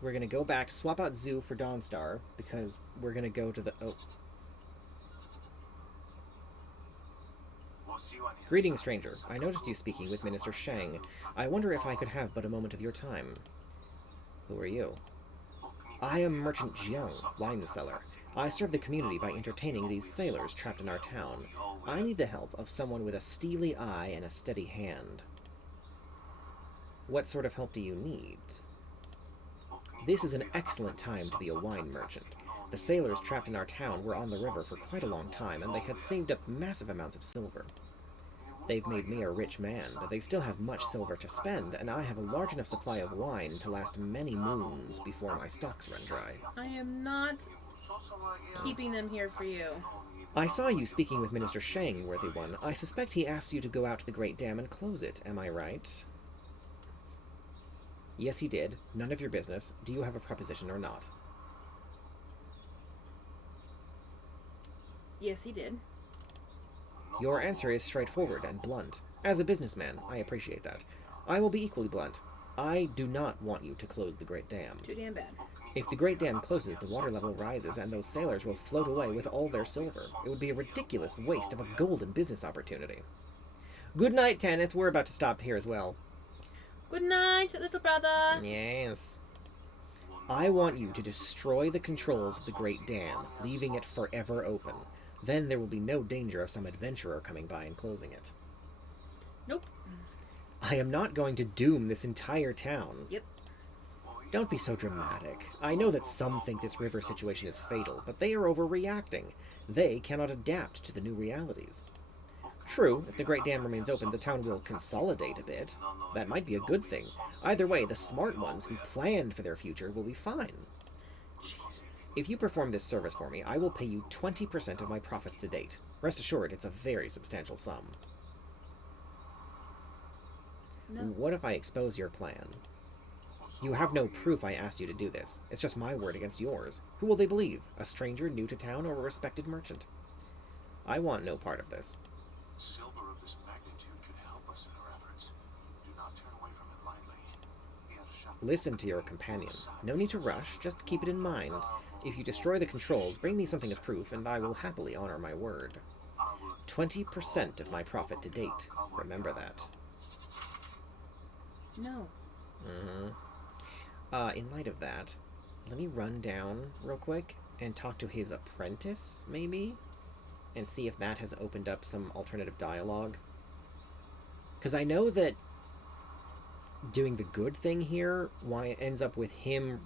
we're going to go back, swap out Zoo for Dawnstar, because we're going to go to the... Oh. Greetings, stranger. I noticed you speaking with Minister Shang. I wonder if I could have but a moment of your time. Who are you? I am Merchant Jiang, wine seller. I serve the community by entertaining these sailors trapped in our town. I need the help of someone with a steely eye and a steady hand. What sort of help do you need? This is an excellent time to be a wine merchant. The sailors trapped in our town were on the river for quite a long time, and they had saved up massive amounts of silver. They've made me a rich man, but they still have much silver to spend, and I have a large enough supply of wine to last many moons before my stocks run dry. I am not keeping them here for you. I saw you speaking with Minister Shang, worthy one. I suspect he asked you to go out to the Great Dam and close it, am I right? Yes, he did. None of your business. Do you have a proposition or not? Yes, he did. Your answer is straightforward and blunt. As a businessman, I appreciate that. I will be equally blunt. I do not want you to close the Great Dam. Too damn bad. If the Great Dam closes, the water level rises, and those sailors will float away with all their silver. It would be a ridiculous waste of a golden business opportunity. Good night, Tanith. We're about to stop here as well. Good night, little brother. Yes. I want you to destroy the controls of the Great Dam, leaving it forever open. Then there will be no danger of some adventurer coming by and closing it. Nope. I am not going to doom this entire town. Yep. Don't be so dramatic. I know that some think this river situation is fatal, but they are overreacting. They cannot adapt to the new realities. True, if the Great Dam remains open, the town will consolidate a bit. That might be a good thing. Either way, the smart ones who planned for their future will be fine. If you perform this service for me, I will pay you 20% of my profits to date. Rest assured, it's a very substantial sum. No. What if I expose your plan? You have no proof I asked you to do this. It's just my word against yours. Who will they believe? A stranger new to town or a respected merchant? I want no part of this. Silver of this magnitude could help us in our efforts. Do not turn away from it lightly. Listen to your companion. No need to rush, just keep it in mind. If you destroy the controls, bring me something as proof, and I will happily honor my word. 20% of my profit to date. Remember that. No. In light of that, let me run down real quick and talk to his apprentice, maybe? And see if that has opened up some alternative dialogue. Because I know that doing the good thing here, why it ends up with him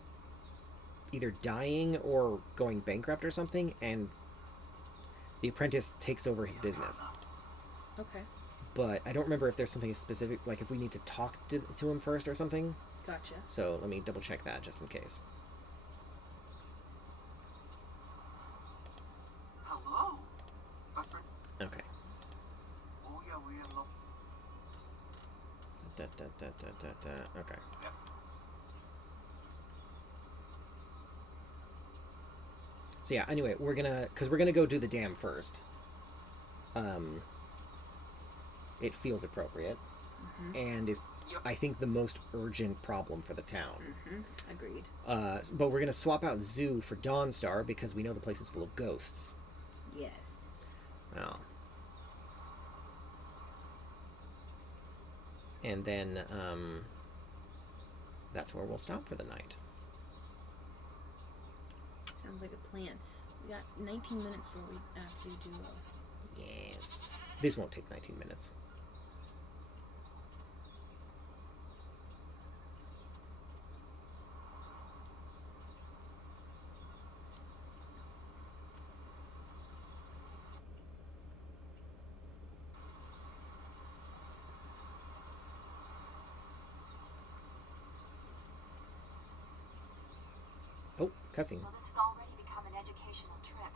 either dying or going bankrupt or something, and the apprentice takes over his business. Okay. But I don't remember if there's something specific, like if we need to talk to him first or something. Gotcha. So let me double check that just in case. Hello? Okay. Oh, yeah, we have no... Okay. Yep. So yeah, anyway, we're gonna go do the dam first. It feels appropriate, and is, I think, the most urgent problem for the town. Agreed. But we're gonna swap out Zoo for Dawnstar because we know the place is full of ghosts. Yes. Oh. And then, that's where we'll stop for the night. Sounds like a plan. So we got 19 minutes before we have to do duo. Yes. This won't take 19 minutes. Oh, cutscene. Well, this has already become an educational trip.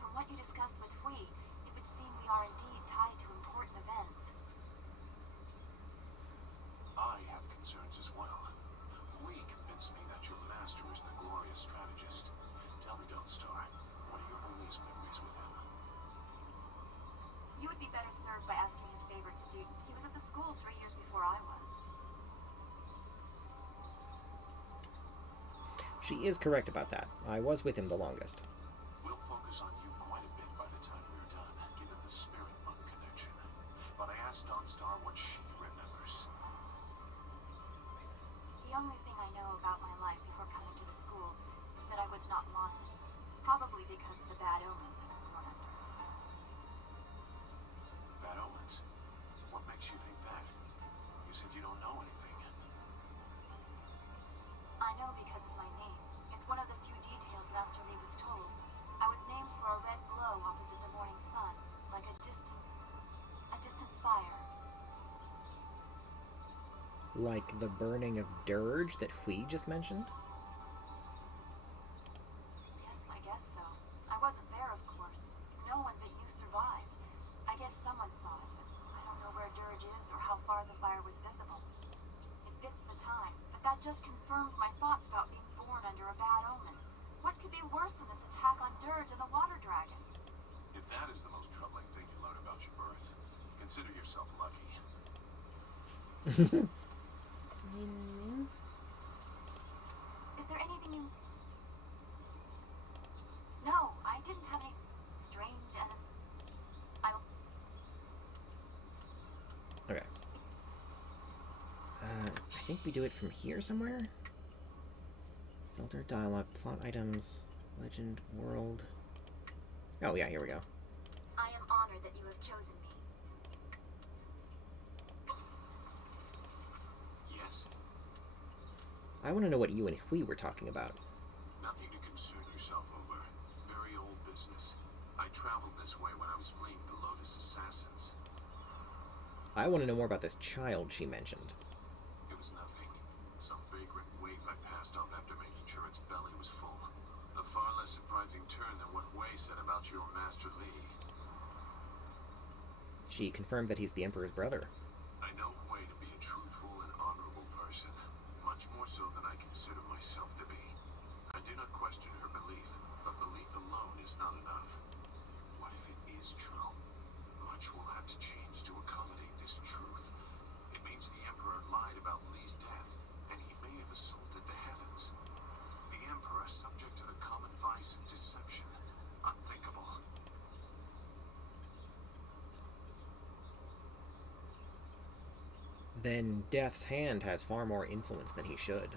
From what you discussed with Hui, it would seem we are indeed tied to important events. I have concerns as well. Hui convinced me that your master is the glorious strategist. Tell me, Dawnstar, what are your earliest memories with him? You would be better served by asking his favorite student. He was at the school 3 years before I was. She is correct about that. I was with him the longest. We'll focus on you quite a bit by the time we're done, given the spirit monk connection. But I asked Dawnstar what she remembers. The only thing I know about my life before coming to the school is that I was not wanted. Probably because of the bad omens I was born under. Bad omens? What makes you think that? You said you don't know anything. I know because of my name. It's one of the few details Master Lee was told. I was named for a red glow opposite the morning sun, like a distant fire. Like the burning of dirge that Hui just mentioned? Yes, I guess so. I wasn't there, of course. No one but you survived. I guess someone saw it, but I don't know where dirge is or how far the fire was visible. It fits the time, but that just confirms my thoughts about being born under a bad omen. What could be worse than this attack on Dirge and the water dragon? If that is the most troubling thing you learn about your birth, consider yourself lucky. Is there anything you... No, I didn't have any strange Okay. I think we do it from here somewhere? Filter, dialogue, plot items, legend, world. Oh yeah, here we go. I am honored that you have chosen me. I want to know what you and Hui were talking about. Nothing to concern yourself over. Very old business. I traveled this way when I was fleeing the Lotus Assassins. I want to know more about this child she mentioned. It was nothing. Some vagrant waif I passed off after making sure its belly was full. A far less surprising turn than what Wei said about your Master Li. She confirmed that he's the Emperor's brother. I know Wei to be a truthful and honorable person, much more so than I consider myself to be. I do not question her belief, but belief alone is not enough. What if it is true? Much will have to change to accommodate this truth. It means the Emperor lied about Li's death, and he may have assaulted the heavens. The Emperor subject to the common vice of deception. Unthinkable. Then Death's hand has far more influence than he should.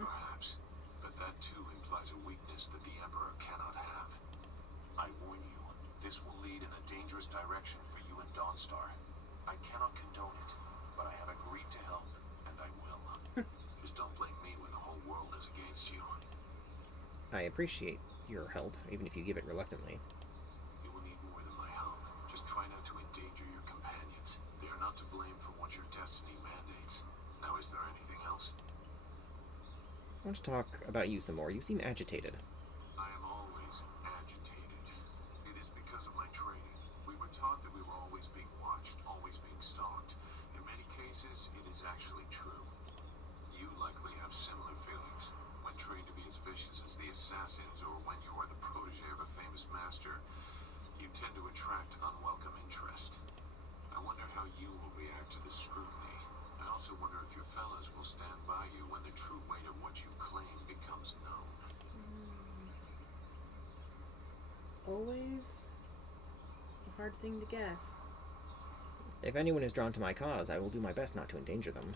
Perhaps, but that too implies a weakness that the Emperor cannot have. I warn you, this will lead in a dangerous direction for you and Dawnstar. I cannot condone it, but I have agreed to help, and I will. Just don't blame me when the whole world is against you. I appreciate your help, even if you give it reluctantly. You will need more than my help. Just try not to endanger your companions. They are not to blame for what your destiny mandates. Now, is there anything else? I want to talk about you some more. You seem agitated. I am always agitated. It is because of my training. We were taught that we were always being watched, always being stalked. In many cases, it is actually true. You likely have similar feelings. When trained to be as vicious as the assassins, or when you are the protege of a famous master, you tend to attract unwelcome interest. I wonder how you will react to this scrutiny. I also wonder if your fellows will stand by you when the true weight of what you claim becomes known. Always a hard thing to guess. If anyone is drawn to my cause, I will do my best not to endanger them.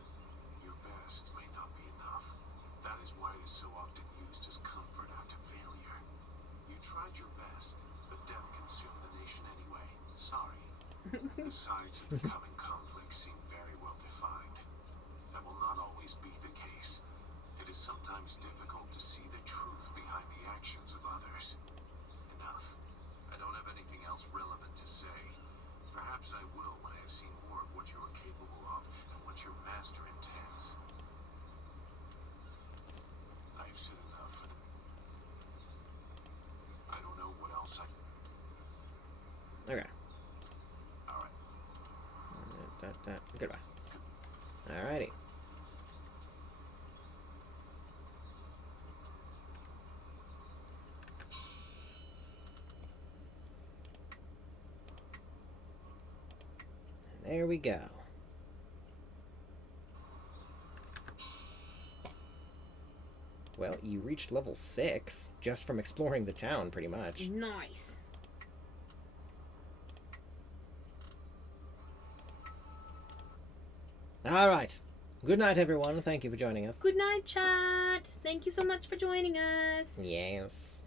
Your best may not be enough. That is why it is so often used as comfort after failure. You tried your best, but death consumed the nation anyway. Sorry. The sides of the coming conflict seem very well defined. That will not always be the case. It is sometimes difficult to see the truth behind the actions of others. Enough. I don't have anything else relevant to say. Perhaps I will when I have seen more of what you are capable of and what your master intends. I've said enough for the... I don't know what else I... Okay. Alright. Goodbye. Alrighty. There we go. Well, you reached level 6 just from exploring the town, pretty much. Nice. Alright. Good night, everyone. Thank you for joining us. Good night, chat. Thank you so much for joining us. Yes.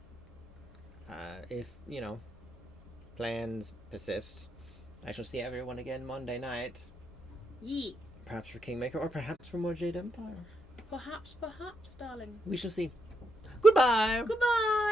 If, you know, plans persist, I shall see everyone again Monday night. Yee. Perhaps for Kingmaker, or perhaps for more Jade Empire. Perhaps, darling. We shall see. Goodbye! Goodbye!